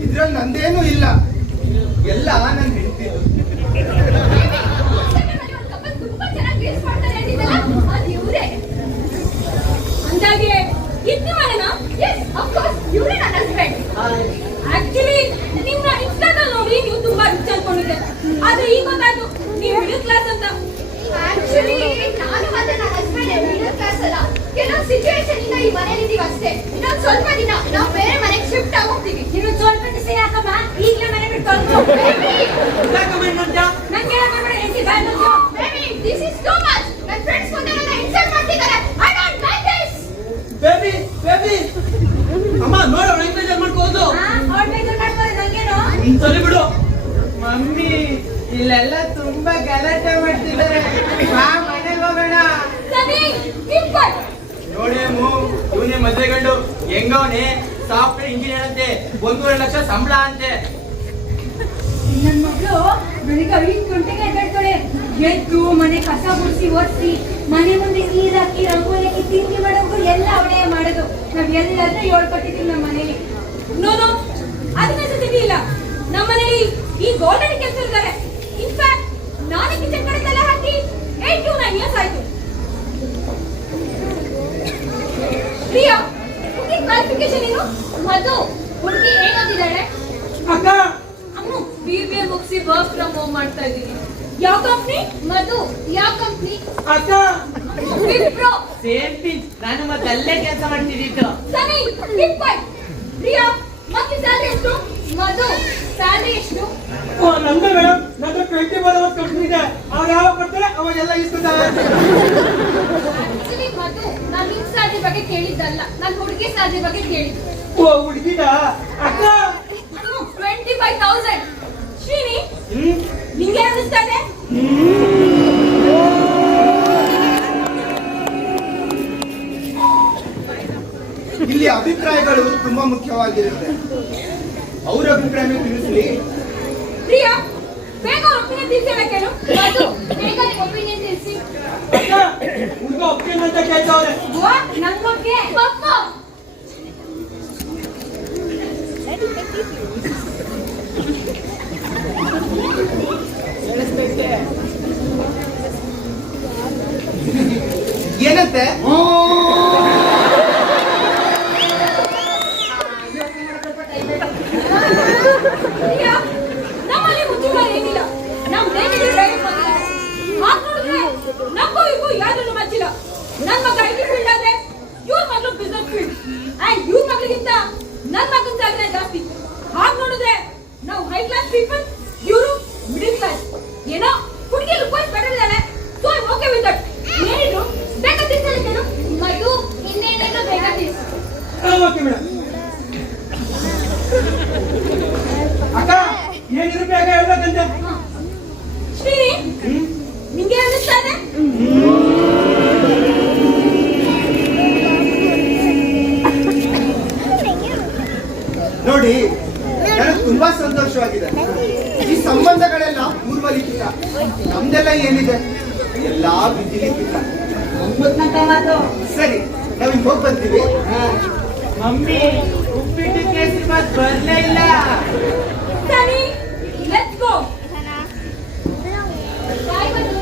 ಇದ್ರಲ್ಲಿ ನಂದೇನೂ ಇಲ್ಲ, ಎಲ್ಲ ನನ್ ಹೆಂಡ್ತಿದು. ತುಂಬಾ ಚೆನ್ನಾಗಿ ರೀಲ್ಸ್ ಮಾಡ್ತಾರೆ ಅಂತಿದ್ದಲ್ಲ, ಅದು ಇವರೇ. ಅಂದಾಗೆ ಇದ್ನ ಮನೆನಾ? ಎಸ್, ಆಫ್ ಕೋರ್ಸ್, ಇವರೇ ನನ್ನ ಹಸ್ಬೆಂಡ್. ಆಕ್ಚುಲಿ ನಿಮ್ನ ಇನ್ಸ್ಟಾದಲ್ಲಿ ನೋಡಿ ನೀವು ತುಂಬಾ ರಿಚ್ ಅನ್ಕೊಂಡಿದ್ದೆ, ಆದ್ರೆ ಈಗ ಗೊತ್ತಾಯ್ತು ನೀವು ಮಿಡಲ್ ಕ್ಲಾಸ್ ಅಂತ. ಆಕ್ಚುಲಿ ನಾನು ಮತ್ತೆ ನನ್ನ ಹಸ್ಬೆಂಡ್ ಮಿಡಲ್ ಕ್ಲಾಸ್ ಅಲ್ಲ. ಕೆಲವು ಸಿಚುವೇಶನ್ ಇಂದ ಈ ಮನೇಲಿ ಇದೀವಿ ಅಷ್ಟೇ. ಇನ್ನೊಂದು ಸ್ವಲ್ಪ ದಿನ ನಾವು ಬೇರೆ ಮನೆಗೆ ಶಿಫ್ಟ್ ಆಗೋಗ್ತೀವಿ. ಇನ್ನು ಸ್ವಲ್ಪ ದಿವಸ ಯಾಕಮ್ಮ ಈಗಲೇ ಮನೆ ಬಿಟ್ಕೊಂಡು ನಂಗೆ baby, this is too much. ನನ್ನ ಫ್ರೆಂಡ್ಸ್ ಮುಂದೆ ನನ್ನ ಇನ್ಸಲ್ಟ್ ಮಾಡ್ತಿದ್ದಾರೆ. I don't like this. Baby baby ಅಮ್ಮ ನೋಡು ಎಂಕರೇಜ್ ಮಾಡ್ಕೋದು. ಸರಿ ಬಿಡು. ಮಮ್ಮಿ ಇಲ್ಲೆಲ್ಲ ತುಂಬಾ ಗಲಾಟೆ ಮಾಡ್ತಿದ್ದಾರೆ. ಬಾ ಮನೆಗೆ ಹೋಗೋಣ. ನೋಡಿ ಇವನೇ ಮದ್ವೆ ಗಂಡು ಹೆಂಗವನೇ, ಸಾಫ್ಟ್ವೇರ್ ಇಂಜಿನಿಯರ್ ಅಂತೆ, 1.5 ಲಕ್ಷ ಸಂಬಳ ಅಂತೆ. ನನ್ನ ಮಗಳು ಬೆಳಿಗ್ಗೆ 5 ಗಂಟೆಗೆ ಎದ್ದೇಳ್ತಾಳೆ. ಎದ್ದು ಮನೆ ಕಸ ಗುಡಿಸಿ ಒರೆಸಿ ಮನೆ ಮುಂದೆ ನೀರ್ ಹಾಕಿ ರಂಗೋಲಿ ಹಾಕಿ ತಿಂಡಿ ಮಾಡೋದು ಎಲ್ಲ ಅವಳೇ ಮಾಡೋದು. ನಾವ್ ಎಲ್ಲಾದ್ರೂ ಹೇಳ್ಕೊಟ್ಟಿದ್ದೀವಿ ನಮ್ಮ ಮನೇಲಿ. ನೋನು ಅದನ್ನ ಸತಿ ಇಲ್ಲ. ನಮ್ಮ ಮನೇಲಿ ಈ ಗೋಲ್ಡನ್ ಕೆಲಸ ಇದ್ದಾರೆ. ಇನ್ಫ್ಯಾಕ್ಟ್ ನಾನು ಕಿಚನ್ ಕಡೆ ತಲೆ ಹಾಕಿ 8 to 9 years ಆಯ್ತು. ಪ್ರಿಯಾ, ಹುಡುಗಿ ಕ್ವಾಲಿಫಿಕೇಶನ್ ಏನು? ಮಧು, ಹುಡುಗಿ ಹೇಗೋದಿದ್ದಾಳೆ? ಅಕ್ಕ, ಅಮ್ಮ BBA ಮುಗಿಸಿ ವರ್ಕ್ ಫ್ರಮ್ ಹೋಮ್ ಮಾಡ್ತಾ ಇದ್ದೀನಿ. ಯಾವ ಕಂಪ್ನಿ? ಮಧು, ಯಾವ ಕಂಪ್ನಿ? ಅಕ್ಕ, ವಿಪ್ರೋ. ಸೇಮ್ ಪಿಂಚ್, ನಾನು ಮತ್ತಲ್ಲೇ ಕೆಲಸ ಮಾಡ್ತಿದ್ದಿದ್ದು. ಸನಿ, ಕೀಪ್ ಕ್ವೈಟ್. ಪ್ರಿಯಾ, ಮತ್ತೆ ಸ್ಯಾಲರಿ ಎಷ್ಟು? ಮಧು, ಸ್ಯಾಲರಿ ಎಷ್ಟು? ನಮ್ದು ಮೇಡಮ್, ನನ್ನ 24 hours ಕಂಪ್ನಿ ಇದೆ. ಅವಾಗ ಯಾವಾಗ ಕೊಡ್ತಾರೆ ಅವಾಗೆಲ್ಲ ಇರ್ತದೆ. ಆಕ್ಚುಲಿ ಮಧು, ನಾನು ನಿನ್ ಸ್ಯಾಲರಿ ಬಗ್ಗೆ ಕೇಳಿದ್ದಲ್ಲ, ನಾನು ಹುಡುಗಿ ಸ್ಯಾಲರಿ ಬಗ್ಗೆ ಕೇಳಿದ್ದು. ಓ ಹುಡುಗಿದ ಅಕ್ಕ. 25,000. ಶ್ರೀನಿ, ನಿಂಗೆ ಅನಿಸ್ತಾ ಇದೆ? ಇಲ್ಲಿ ಅಭಿಪ್ರಾಯಗಳು ತುಂಬಾ ಮುಖ್ಯವಾಗಿರುತ್ತೆ. ಅವ್ರ ಅಭಿಪ್ರಾಯ ತಿಳಿಸ್ಲಿ. ಪ್ರಿಯಾ, ಬೇಗ ಒಪ್ಪಿಗೆ ತಿಳಿಸಿ ಕೇಳು. ಮಧು, ಬೇಗ ನಿಮ್ಮ ಒಪಿನಿಯನ್ ತಿಳಿಸಿ. ಅಕ್ಕ, ಹುಡುಗ ಒಪ್ಪಿಗೆ ಅಂತ ಕೇಳ್ತಾವ್ರೆ. ನಂಗೊಪ್ಪಿಗೆ. ಪಪ್ಪ, ಹೇಳಿಸ್ಬೇಕೆ? ಏನಂತೆ ಅಯ್ಯ, ನಮ್ಮಲ್ಲಿ ಮುಚ್ಚುಗಾರ ಏನಿಲ್ಲ. ನಮ್ ದೇಶದ ಡ್ರೈವಿಂಗ್ ಬಂದಿದ್ದಾರೆ. ಹಾಗ್ ನೋಡಿದ್ರೆ ನಮಗೂ ಇಗೂ ಯಾವ್ದನ್ನು ಮಚ್ಚಿಲ್ಲ. ನನ್ ಮಗ ಐಟಿ ಫೀಲ್ಡ್ ಆದ್ರೆ ಇವ್ರ ಮಗಳು ಬಿಸ್ನೆಸ್ ಫೀಲ್ಡ್. ಅಂಡ್ ಇವ್ರ ಮಗಳಿಗಿಂತ ನನ್ ಮಗನ ಜಾಗನೇ ಜಾಸ್ತಿ. ಹಾಗ್ ನೋಡಿದ್ರೆ ನಾವು ಹೈ ಕ್ಲಾಸ್ ಪೀಪಲ್, ಇವರು ಮಿಡಿಲ್ ಕ್ಲಾಸ್. ಏನೋ ಹುಡುಗಿ ರಿಕ್ವೆಸ್ಟ್ ಬೆಟರ್ ಇದ್ದಾನೆ. So I okay with that. ಏನಿದ್ರು ಬೇಕಾದಿತ್ತಲ್ಲ ಕೇಳು. ಮೈದು ಇನ್ನೇನೇನೋ ಬೇಕಾದಿತ್ತು. Okay madam. ಅಕ್ಕ ಏನಿದ್ರು ಬೇಗ ಹೇಳ್ಬೇಕಂತೆ. ಶ್ರೀ, ನಿಂಗೆ ಅನಿಸ್ತಾ ಇದೆ? ನೋಡಿ ನನಗೆ ತುಂಬಾ ಸಂತೋಷವಾಗಿದೆ. ಈ ಸಂಬಂಧಗಳೆಲ್ಲ ಪೂರ್ವಲಿಖಿತ. ನಮ್ದೆಲ್ಲ ಏನಿದೆ ಎಲ್ಲಾ ವಿಧಿಲಿಖಿತ. ಸರಿ ನಾವಿನ್ ಹೋಗಿ ಬರ್ತೀವಿ. ಮಮ್ಮಿ ಉಪ್ಪಿಟ್ಟು ಕೇಸರಿ ಬಾತ್ ಬರ್ಲೇ ಇಲ್ಲ. ಸರಿ, ಲೆಟ್ಸ್ ಗೋ. ಬಾಯ್ ಬಂದು.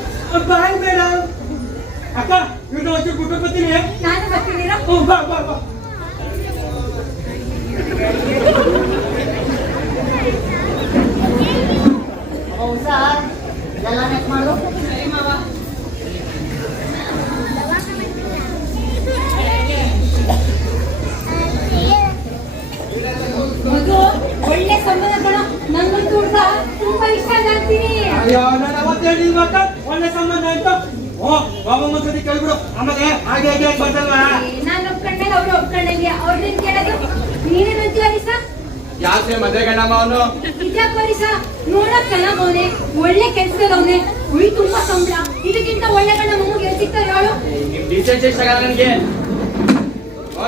Bye madam. ಅಕ್ಕ ಇವ್ರನ್ನ ಒಂಚೂರು ಬಿಟ್ಟು ಬರ್ತೀನಿ. ನಾನು ಬರ್ತೀನಿರಾ? ಬಾ ಬಾ ಬಾ. ಎಲ್ಲ ನೆಟ್ ಮಾಡು. ಸರಿ ಮಾವ. ಮಗು, ಒಳ್ಳೆ ಸಂಬಂಧಗಳು. ನಂಗಂತೂ ಹುಡುಗ ತುಂಬಾ ಇಷ್ಟ ಆಗ್ತೀನಿ. ಅಯ್ಯೋ ನಾನು ಅವತ್ತು ಹೇಳಿಲ್ವಾ ಅಕ್ಕ ಒಳ್ಳೆ ಸಂಬಂಧ ಅಂತ. ಬಾಬಾ ಒಂದ್ಸತಿ ಕೇಳ್ಬಿಡು. ಆಮೇಲೆ ಹಾಗೆ ಹೇಗೆ ಬರ್ತಲ್ವಾ. ನಾನು ಒಪ್ಕೊಂಡಾಗ ಅವ್ರು ಒಪ್ಕೊಂಡಂಗೆ ಅವ್ರನ್ನ ಕೇಳೋದು. ನೀನೇ ಬಂತು ಹರಿಸ? ಯಾಕೆ ಮದುವೆ ಗಣಮ್ಮ ಅವನು? ಇದ್ಯಾಕ ಹರಿಸ? ನೋಡಕ್ ಚೆನ್ನಾಗ್ ಅವನೆ, ಒಳ್ಳೆ ಕೆಲ್ಸದವನೆ, ಉಳಿ ತುಂಬಾ ಸಂಬಳ. ಇದಕ್ಕಿಂತ ಒಳ್ಳೆ ಗಂಡ ಮಮ್ಮಗೆ ಎಲ್ಲಿ ಸಿಗ್ತಾರೆ ಹೇಳು? ನಿಮ್ ಡೀಸೆಂಟ್ ಇಷ್ಟ ಆಗಲ್ಲ ನನ್ಗೆ.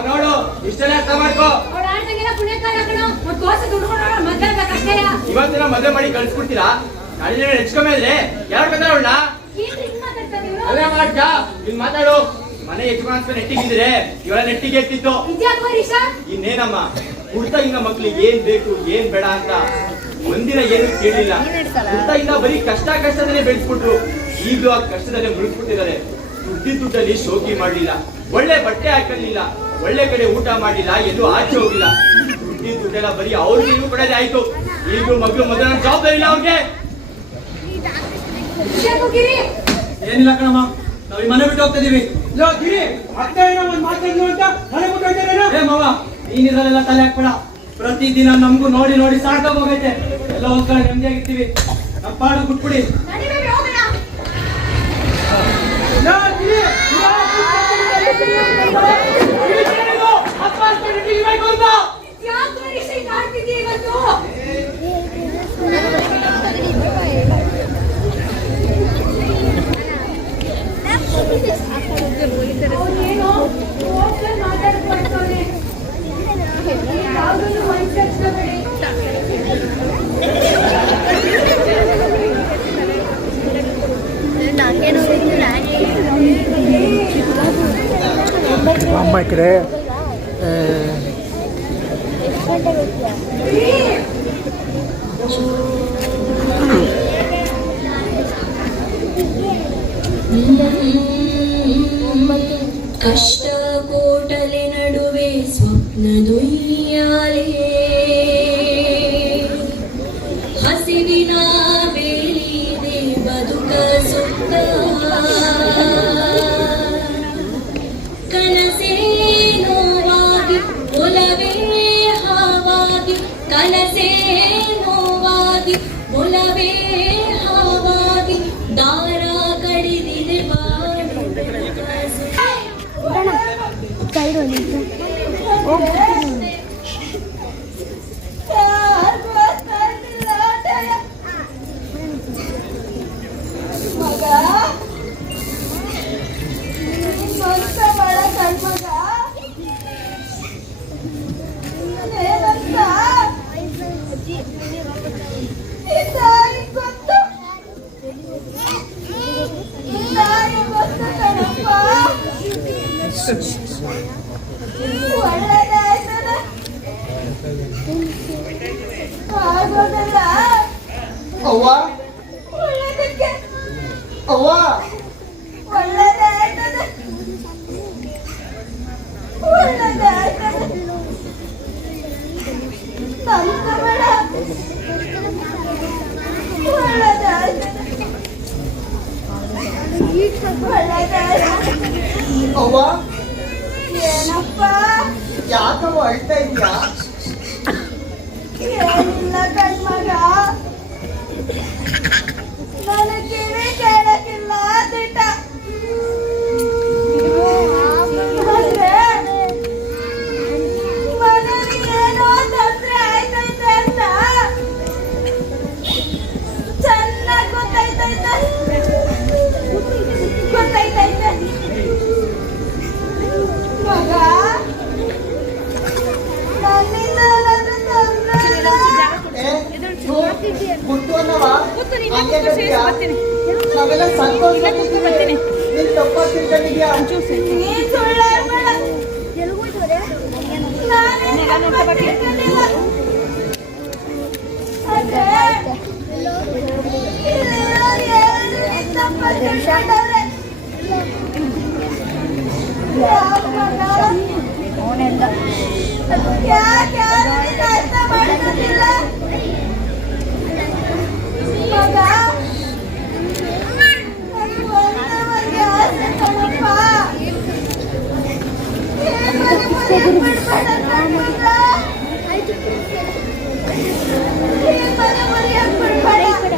ನೋಡು ಇಷ್ಟೆಲ್ಲ ಅರ್ಥ ಮಾಡ್ಕೋ. ಅವ್ರ ಆಡ್ದಾಗೆಲ್ಲ ಪುಣ್ಯಕಾರ ಕಣೋ. ಮತ್ ದೋಸೆ ದುಡ್ಕೊಂಡು ಮದ್ವೆ ಆಗ್ಬೇಕಷ್ಟೇ. ಇವತ್ತಿನ ಮದುವೆ ಮಾಡಿ ಕಳ್ಸ್ಬಿಡ್ತೀರಾ? ನಾಳೆ ಹೆಚ್ಕೊಂಬೆ ಇದ್ರೆ ಯಾರು ಬಂದ್ರೆ ಅವಳನ್ನ ಏನ್ ಹಿಂಗ್ ಮಾತಾಡ್ತಾರೆ ಇವ್ರು? ಅದೇ ಮಾಡ್ಕ ಇಲ್ಲಿ ಮಾತಾಡು. ಮನೆ ಯಜಮಾನ್ಸ್ತ ನೆಟ್ಟಿಗಿದ್ರೆ ಇವಳ ನೆಟ್ಟಿಗೆ ಎತ್ತಿತ್ತು. ಇದ್ಯಾಕ ಹರಿಸ? ಇನ್ನೇನಮ್ಮ ಹುಡ್ತಾಗಿನ ಮಕ್ಳಿಗೆ ಏನ್ ಬೇಕು ಏನ್ ಬೇಡ ಅಂತ ಒಂದಿನ ಏನು ಕೇಳಿಲ್ಲ. ಹುಡ್ತಾಗಿನ ಬರೀ ಕಷ್ಟದಲ್ಲೇ ಬೆಳೆಸ್ಬಿಟ್ರು. ಈಗಲೂ ಆ ಕಷ್ಟದಲ್ಲೇ ಮುಳುಗ್ಬಿಟ್ಟಿದ್ದಾರೆ. ದುಡ್ಡಲ್ಲಿ ಶೋಕಿ ಮಾಡ್ಲಿಲ್ಲ, ಒಳ್ಳೆ ಬಟ್ಟೆ ಹಾಕಲಿಲ್ಲ, ಒಳ್ಳೆ ಕಡೆ ಊಟ ಮಾಡಿಲ್ಲ, ಎಲ್ಲೂ ಆಚೆ ಹೋಗಿಲ್ಲ. ದುಡ್ಡೆಲ್ಲ ಬರೀ ಅವ್ರಿಗೆ ಇವು ಕೊಡೋದೇ ಆಯ್ತು. ಈಗಲೂ ಮಗಳು ಮೊದಲ ಜವಾಬ್ದಾರಿ ಇಲ್ಲ ಅವ್ರಿಗೆ. ಇದ್ಯಾಕ ಹೋಗಿರಿ? ಏನಿಲ್ಲ ಕಣಮ್ಮ, ನಾವ್ ಈ ಮನೆ ಬಿಟ್ಟು ಹೋಗ್ತಾ ಇದೀವಿ. ಲೋ ಗಿರಿ, ಅಕ್ಕ ಏನೋ ಒಂದ್ ಮಾತಾಡ್ಲು ಅಂತ ಮನೆ ಬಿಟ್ಟು ಹೋಗ್ತಾರೇನೋ. ಏ ಮಾವ, ನೀನಿದ್ರಲ್ಲೆಲ್ಲ ತಲೆ ಹಾಕ್ಬೇಡ. ಪ್ರತಿದಿನ ನಮಗೂ ನೋಡಿ ನೋಡಿ ಸಾಕಾಗ ಹೋಗೈತೆ. ಎಲ್ಲ ಒಂದ್ ಕಡೆ ನೆಮ್ಮದಿಯಾಗಿರ್ತೀವಿ. ನಮ್ಮ ಪಾಡು ಬಿಟ್ಬಿಡಿ. ನಡಿಬೇಡಿ, ಹೋಗೋಣ. ಲೋ ಗಿರಿ, ಯಾಕ್ ಹರಿಸ ಹಿಂಗ್ ಆಡ್ತಿದ್ಯಾ ಇವತ್ತು? ಅವ್ನೇನೋ ಹೋಗ್ತಾ ಮಾತಾಡಕ್ ಬರ್ತಾವ್ನೆ. ಯಾವ್ದನ್ನು ಮನ್ಸರ್ಸ್ಕೋಬೇಡಿ. ಅಮ್ಮ ಈ ಕಡೆ ಕಷ್ಟ ಕೋಟಲೆ ನಡುವೆ ಸ್ವಪ್ನದುಯ್ಯಾಲೆ ಹಸಿವಿನ ಬೇಲಿದೆ ಬದುಕ ಸುತ್ತ ಕನಸೇ ನೋವಾಗಿ ಒಲವೇ ಹಾವಾಗಿ ಕನಸೇ ನೋವಾಗಿ ಒಲವೇ ಹಾವಾಗಿ ದಾರ ಕಡಿದಿದೆ ಬಾಳು ಮಗ, ಮೋಸ ಮಾಡಕ್ ಮಗ ಏನಂತ ಗೊತ್ತು ಕಣಪ್ಪ. ಒಳ್ಳೆದಾಯ್ತದ ಆಗೋದಲ್ಲ. ಅವ್ವ ಒಳ್ಳೆದಕ್ಕೆ ಅವ್ವ ಒಳ್ಳೆದಾಯ್ತದ. ಅವ್ವ ಏನಪ್ಪ ಯಾಕವ್ವ ಅಳ್ತಾ ಇದ್ಯಾ? ಏನಿಲ್ಲ ಕಣ್ಮಗ, ನನ್ನ ಕಿವಿ ಕೇಳಕ್ಕಿಲ್ಲ ದಿಟ. ಅಂದ್ರೆ ಮನೇಲಿ ಏನೋ ತೊಂದ್ರೆ ಆಯ್ತೈತೆ ಅಂತ ಚೆನ್ನಾಗ್ ಗೊತ್ತೈತೈತೆ. ಮಗ, ನನ್ನಿಂದ ಏನಾದ್ರೂ ತೊಂದ್ರೆ ಆಯ್ತಾ? ಗುಟ್ಟು ಅನ್ನವ ಹಂಗೆ ಬರ್ತೀಯಾ? ನಾವೆಲ್ಲ ಸಂತೋಷ ನೀನ್ ತಪ್ಪಾಗಿ ತಿಳ್ಕೊಂಡಿದ್ಯಾ? ನೀನ್ ಸುಳ್ಳು ಹೇಳ್ಬೇಡ. ನಾನೇನ್ ತಪ್ಪಾಗಿ ತಿಳ್ಕೊಂಡಿಲ್ಲ. ಅಂದ್ರೆ ಇಲ್ಲಿರೋರು ಯಾರಾದ್ರೂ ನೀನ್ ತಪ್ಪಾಗಿ ತಿಳ್ಕೊಂಡವ್ರೆ. ಯಾಕೆ ಯಾರು ನಿನ್ನ ಅರ್ಥ ಮಾಡ್ಕೊತಿಲ್ಲ? ಮಗ, ನನ್ಗೆ ಒಂದೇ ಆಸೆ ಕಣಪ್ಪ. ಏನ್ ಮನೆ ಬಿಡ್ಬೇಡ ಕಣ್ಮಗ. ಏನ್ ಮನೆ ಬಿಡ್ಬೇಡ.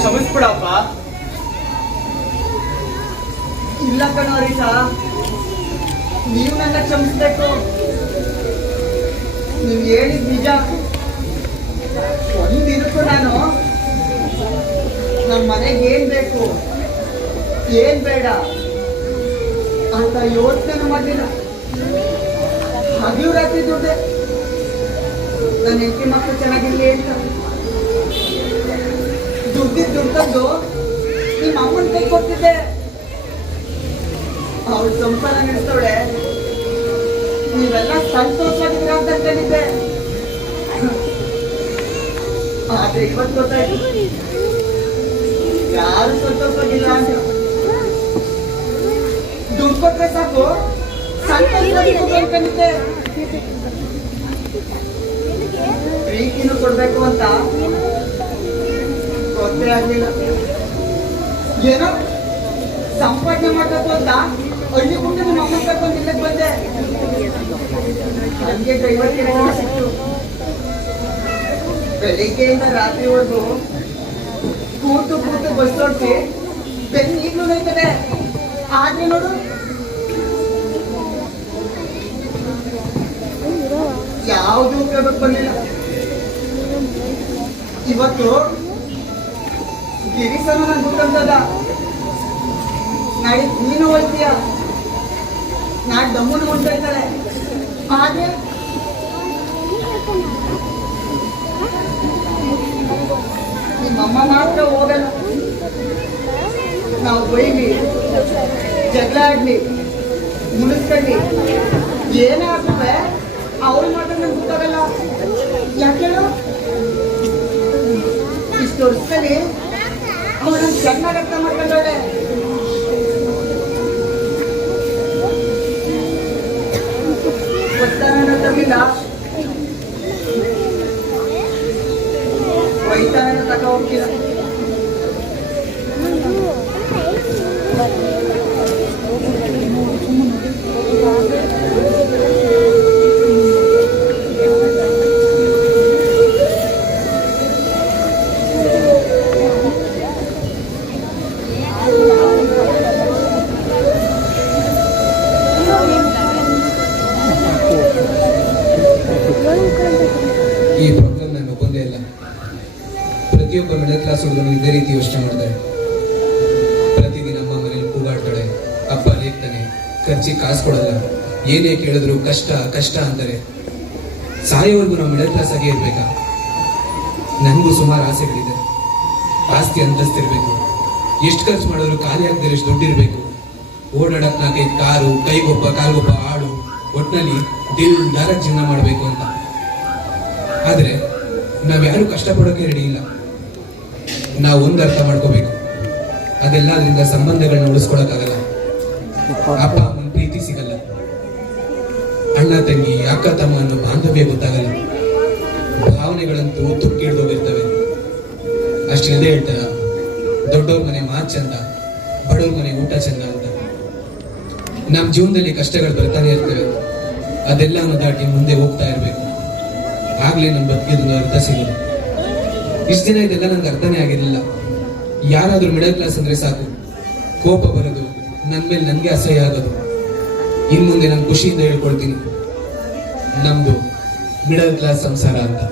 ಕ್ಷಮಿಸ್ಬಿಡಪ್ಪ. ಇಲ್ಲ ಕಣೋ ರೀಸಾ, ನೀವು ನನ್ನ ಕ್ಷಮಿಸ್ಬೇಕು. ನೀವು ಹೇಳಿದ್ ನಿಜ. ಒಂದಿನಕ್ಕೂ ನಾನು ನಮ್ಮ ಮನೆಗೆ ಏನ್ ಬೇಕು ಏನ್ ಬೇಡ ಅಂತ ಯೋಚನೆ ಮಾಡಲಿಲ್ಲ. ಹಗಲು ರಾತ್ರಿ ದುಡ್ಡೆ ನನ್ನ ಹೆಂಡತಿ ಮಕ್ಕಳು ಚೆನ್ನಾಗಿರ್ಲಿ ಅಂತ ದುಡ್ಡು ತಂದು ನಿಮ್ಮ ಅಮ್ಮನ ಕೈ ಕೊಡ್ತಿದ್ದೆ. ಅವಳು ಸಂಸಾರ ನಡೆಸ್ತವಳೆ. ನೀವೆಲ್ಲ ಸಂತೋಷವಾಗಿದ್ದೀರ ಅಂತ ಅನ್ಕೊಂಡಿದ್ದೆ. ಆದ್ರೆ ಇವತ್ತು ಗೊತ್ತಾಯ್ತು ಯಾರು ಸಂತೋಷವಾಗಿಲ್ಲ ಅಂತ. ದುಡ್ಡು ಕೊಟ್ರೆ ಸಾಕು ಸಂತೋಷವಾಗಿರ್ಬೇಕು ಅನ್ಕೊಂಡಿದ್ದೆ. ಪ್ರೀತಿನೂ ಕೊಡ್ಬೇಕು ಅಂತ ಗೊತ್ತೇ ಆಗ್ಲಿಲ್ಲ. ಏನೋ ಸಂಪಾದನೆ ಮಾಡ್ಬೇಕು ಅಂತ ಹಳ್ಳಿ ಬಿಟ್ಟು ನಿಮ್ಮ ಅಮ್ಮ ಕರ್ಕೊಂಡು ಇಲ್ಲಕ್ಕೆ ಬಂದೆ. ನನಗೆ ಡ್ರೈವರ್ ಕೆಲಸ ಸಿಕ್ತು. ಬೆಳಿಗ್ಗೆಯಿಂದ ರಾತ್ರಿವರೆಗೂ ಕೂತು ಕೂತು ಬಸ್ ಓಡಿಸಿ ಬೆನ್ನು ಈಗಲೂ ನೋಯ್ತದೆ. ಆದ್ರೆ ನೋಡು ಯಾವುದು ಉಪಯೋಗಕ್ಕೆ ಬಂದಿಲ್ಲ. ಇವತ್ತು ಗಿರಿಸನ ನನ್ ಗೊತ್ತಂತದ. ನಾಳೆ ನೀನು ಹೋಗ್ತೀಯ, ನಾಳೆ ದಮ್ಮನು ಹೊಂಟಿರ್ತಾರೆ. ಹಾಗೆ ನಿಮ್ಮಮ್ಮ ಮಾತ್ರ ಹೋಗಲ್ಲ. ನಾವು ಬೈಲಿ ಜಗಳ ಆಡ್ಲಿ ಮುನಿಸ್ಕೊಳ್ಳಿ ಏನೇ ಆಗ್ತದೆ ಅವಳು ಮಾತ್ರ ನನ್ಗೆ ಗೊತ್ತಾಗಲ್ಲ. ಯಾಕೆ ಇಷ್ಟು ವರ್ಷದಲ್ಲಿ ಅವಳು ಚೆನ್ನಾಗಿ ಅರ್ಥ ಮಾಡ್ಕೊಂಡವಳೆ. ಪ್ರತಿಯೊಬ್ಬ ಮಿಡಲ್ ಕ್ಲಾಸ್ ಹುಡುಗನು ಇದೇ ರೀತಿ ಯೋಚನೆ ಮಾಡ್ತಾರೆ. ಪ್ರತಿದಿನ ಅಮ್ಮ ಮನೇಲಿ ಕೂಗಾಡ್ತಾಳೆ, ಅಪ್ಪ ಲೇಗ್ತಾನೆ, ಖರ್ಚಿಗೆ ಕಾಸು ಕೊಡಲ್ಲ, ಏನೇ ಕೇಳಿದ್ರು ಕಷ್ಟ ಕಷ್ಟ ಅಂತಾರೆ. ಸಾಯೋವರೆಗೂ ನಾವು ಮಿಡಲ್ ಕ್ಲಾಸ್ ಆಗೇ ಇರ್ಬೇಕಾ? ನನಗೂ ಸುಮಾರು ಆಸೆಗಳಿದೆ. ಆಸ್ತಿ ಅಂತಸ್ತಿರ್ಬೇಕು, ಎಷ್ಟು ಖರ್ಚು ಮಾಡಿದ್ರು ಖಾಲಿ ಆಗದೆ ಎಷ್ಟು ದುಡ್ಡಿರ್ಬೇಕು, ಓಡಾಡಕ್ 4-5 ಕಾರು, ಕೈಗೊಬ್ಬ ಕಾಲ್ಗೊಬ್ಬ ಆಡು, ಒಟ್ನಲ್ಲಿ ದಿಲ್ ದಾರ ಜೀವನ ಮಾಡಬೇಕು ಅಂತ. ಆದ್ರೆ ನಾವ್ಯಾರು ಕಷ್ಟಪಡೋಕೆ ರೆಡಿ ಇಲ್ಲ. ನಾವು ಒಂದು ಅರ್ಥ ಮಾಡ್ಕೋಬೇಕು, ಅದೆಲ್ಲದ್ರಿಂದ ಸಂಬಂಧಗಳನ್ನ ಉಳಿಸ್ಕೊಳಕ್ಕಾಗಲ್ಲ. ಅಪ್ಪ ಅಮ್ಮನ ಪ್ರೀತಿ ಸಿಗಲ್ಲ, ಅಣ್ಣ ತಂಗಿ ಅಕ್ಕ ತಮ್ಮ ಅನ್ನೋ ಬಾಂಧವ್ಯ ಗೊತ್ತಾಗಲ್ಲ, ಭಾವನೆಗಳಂತೂ ತುಕ್ಕಿಡ್ದೋಗಿರ್ತವೆ. ಅಷ್ಟಿಲ್ಲದೆ ಹೇಳ್ತಾರ, ದೊಡ್ಡವ್ರ ಮನೆ ಮಾತು ಚಂದ, ಬಡವ್ರ ಮನೆ ಊಟ ಚಂದ ಅಂತ. ನಮ್ಮ ಜೀವನದಲ್ಲಿ ಕಷ್ಟಗಳು ಬರ್ತಾನೆ ಇರ್ತವೆ, ಅದೆಲ್ಲನೂ ದಾಟಿ ಮುಂದೆ ಹೋಗ್ತಾ ಇರ್ಬೇಕು. ಆಗ್ಲೇ ನಮ್ಮ ಬದುಕಿದ ಅರ್ಥ ಸಿಗೋದು. ಇಷ್ಟು ದಿನ ಇದೆಲ್ಲ ನನ್ಗೆ ಅರ್ಥನೇ ಆಗಿರಲಿಲ್ಲ. ಯಾರಾದ್ರೂ ಮಿಡಲ್ ಕ್ಲಾಸ್ ಅಂದ್ರೆ ಸಾಕು, ಕೋಪ ಬರೋದು, ನನ್ನ ಮೇಲೆ ನನಗೆ ಅಸಹ್ಯ ಆಗೋದು. ಇನ್ ಮುಂದೆ ನಾನು ಖುಷಿಯಿಂದ ಹೇಳ್ಕೊಳ್ತೀನಿ, ನಮ್ದು ಮಿಡಲ್ ಕ್ಲಾಸ್ ಸಂಸಾರ ಅಂತ.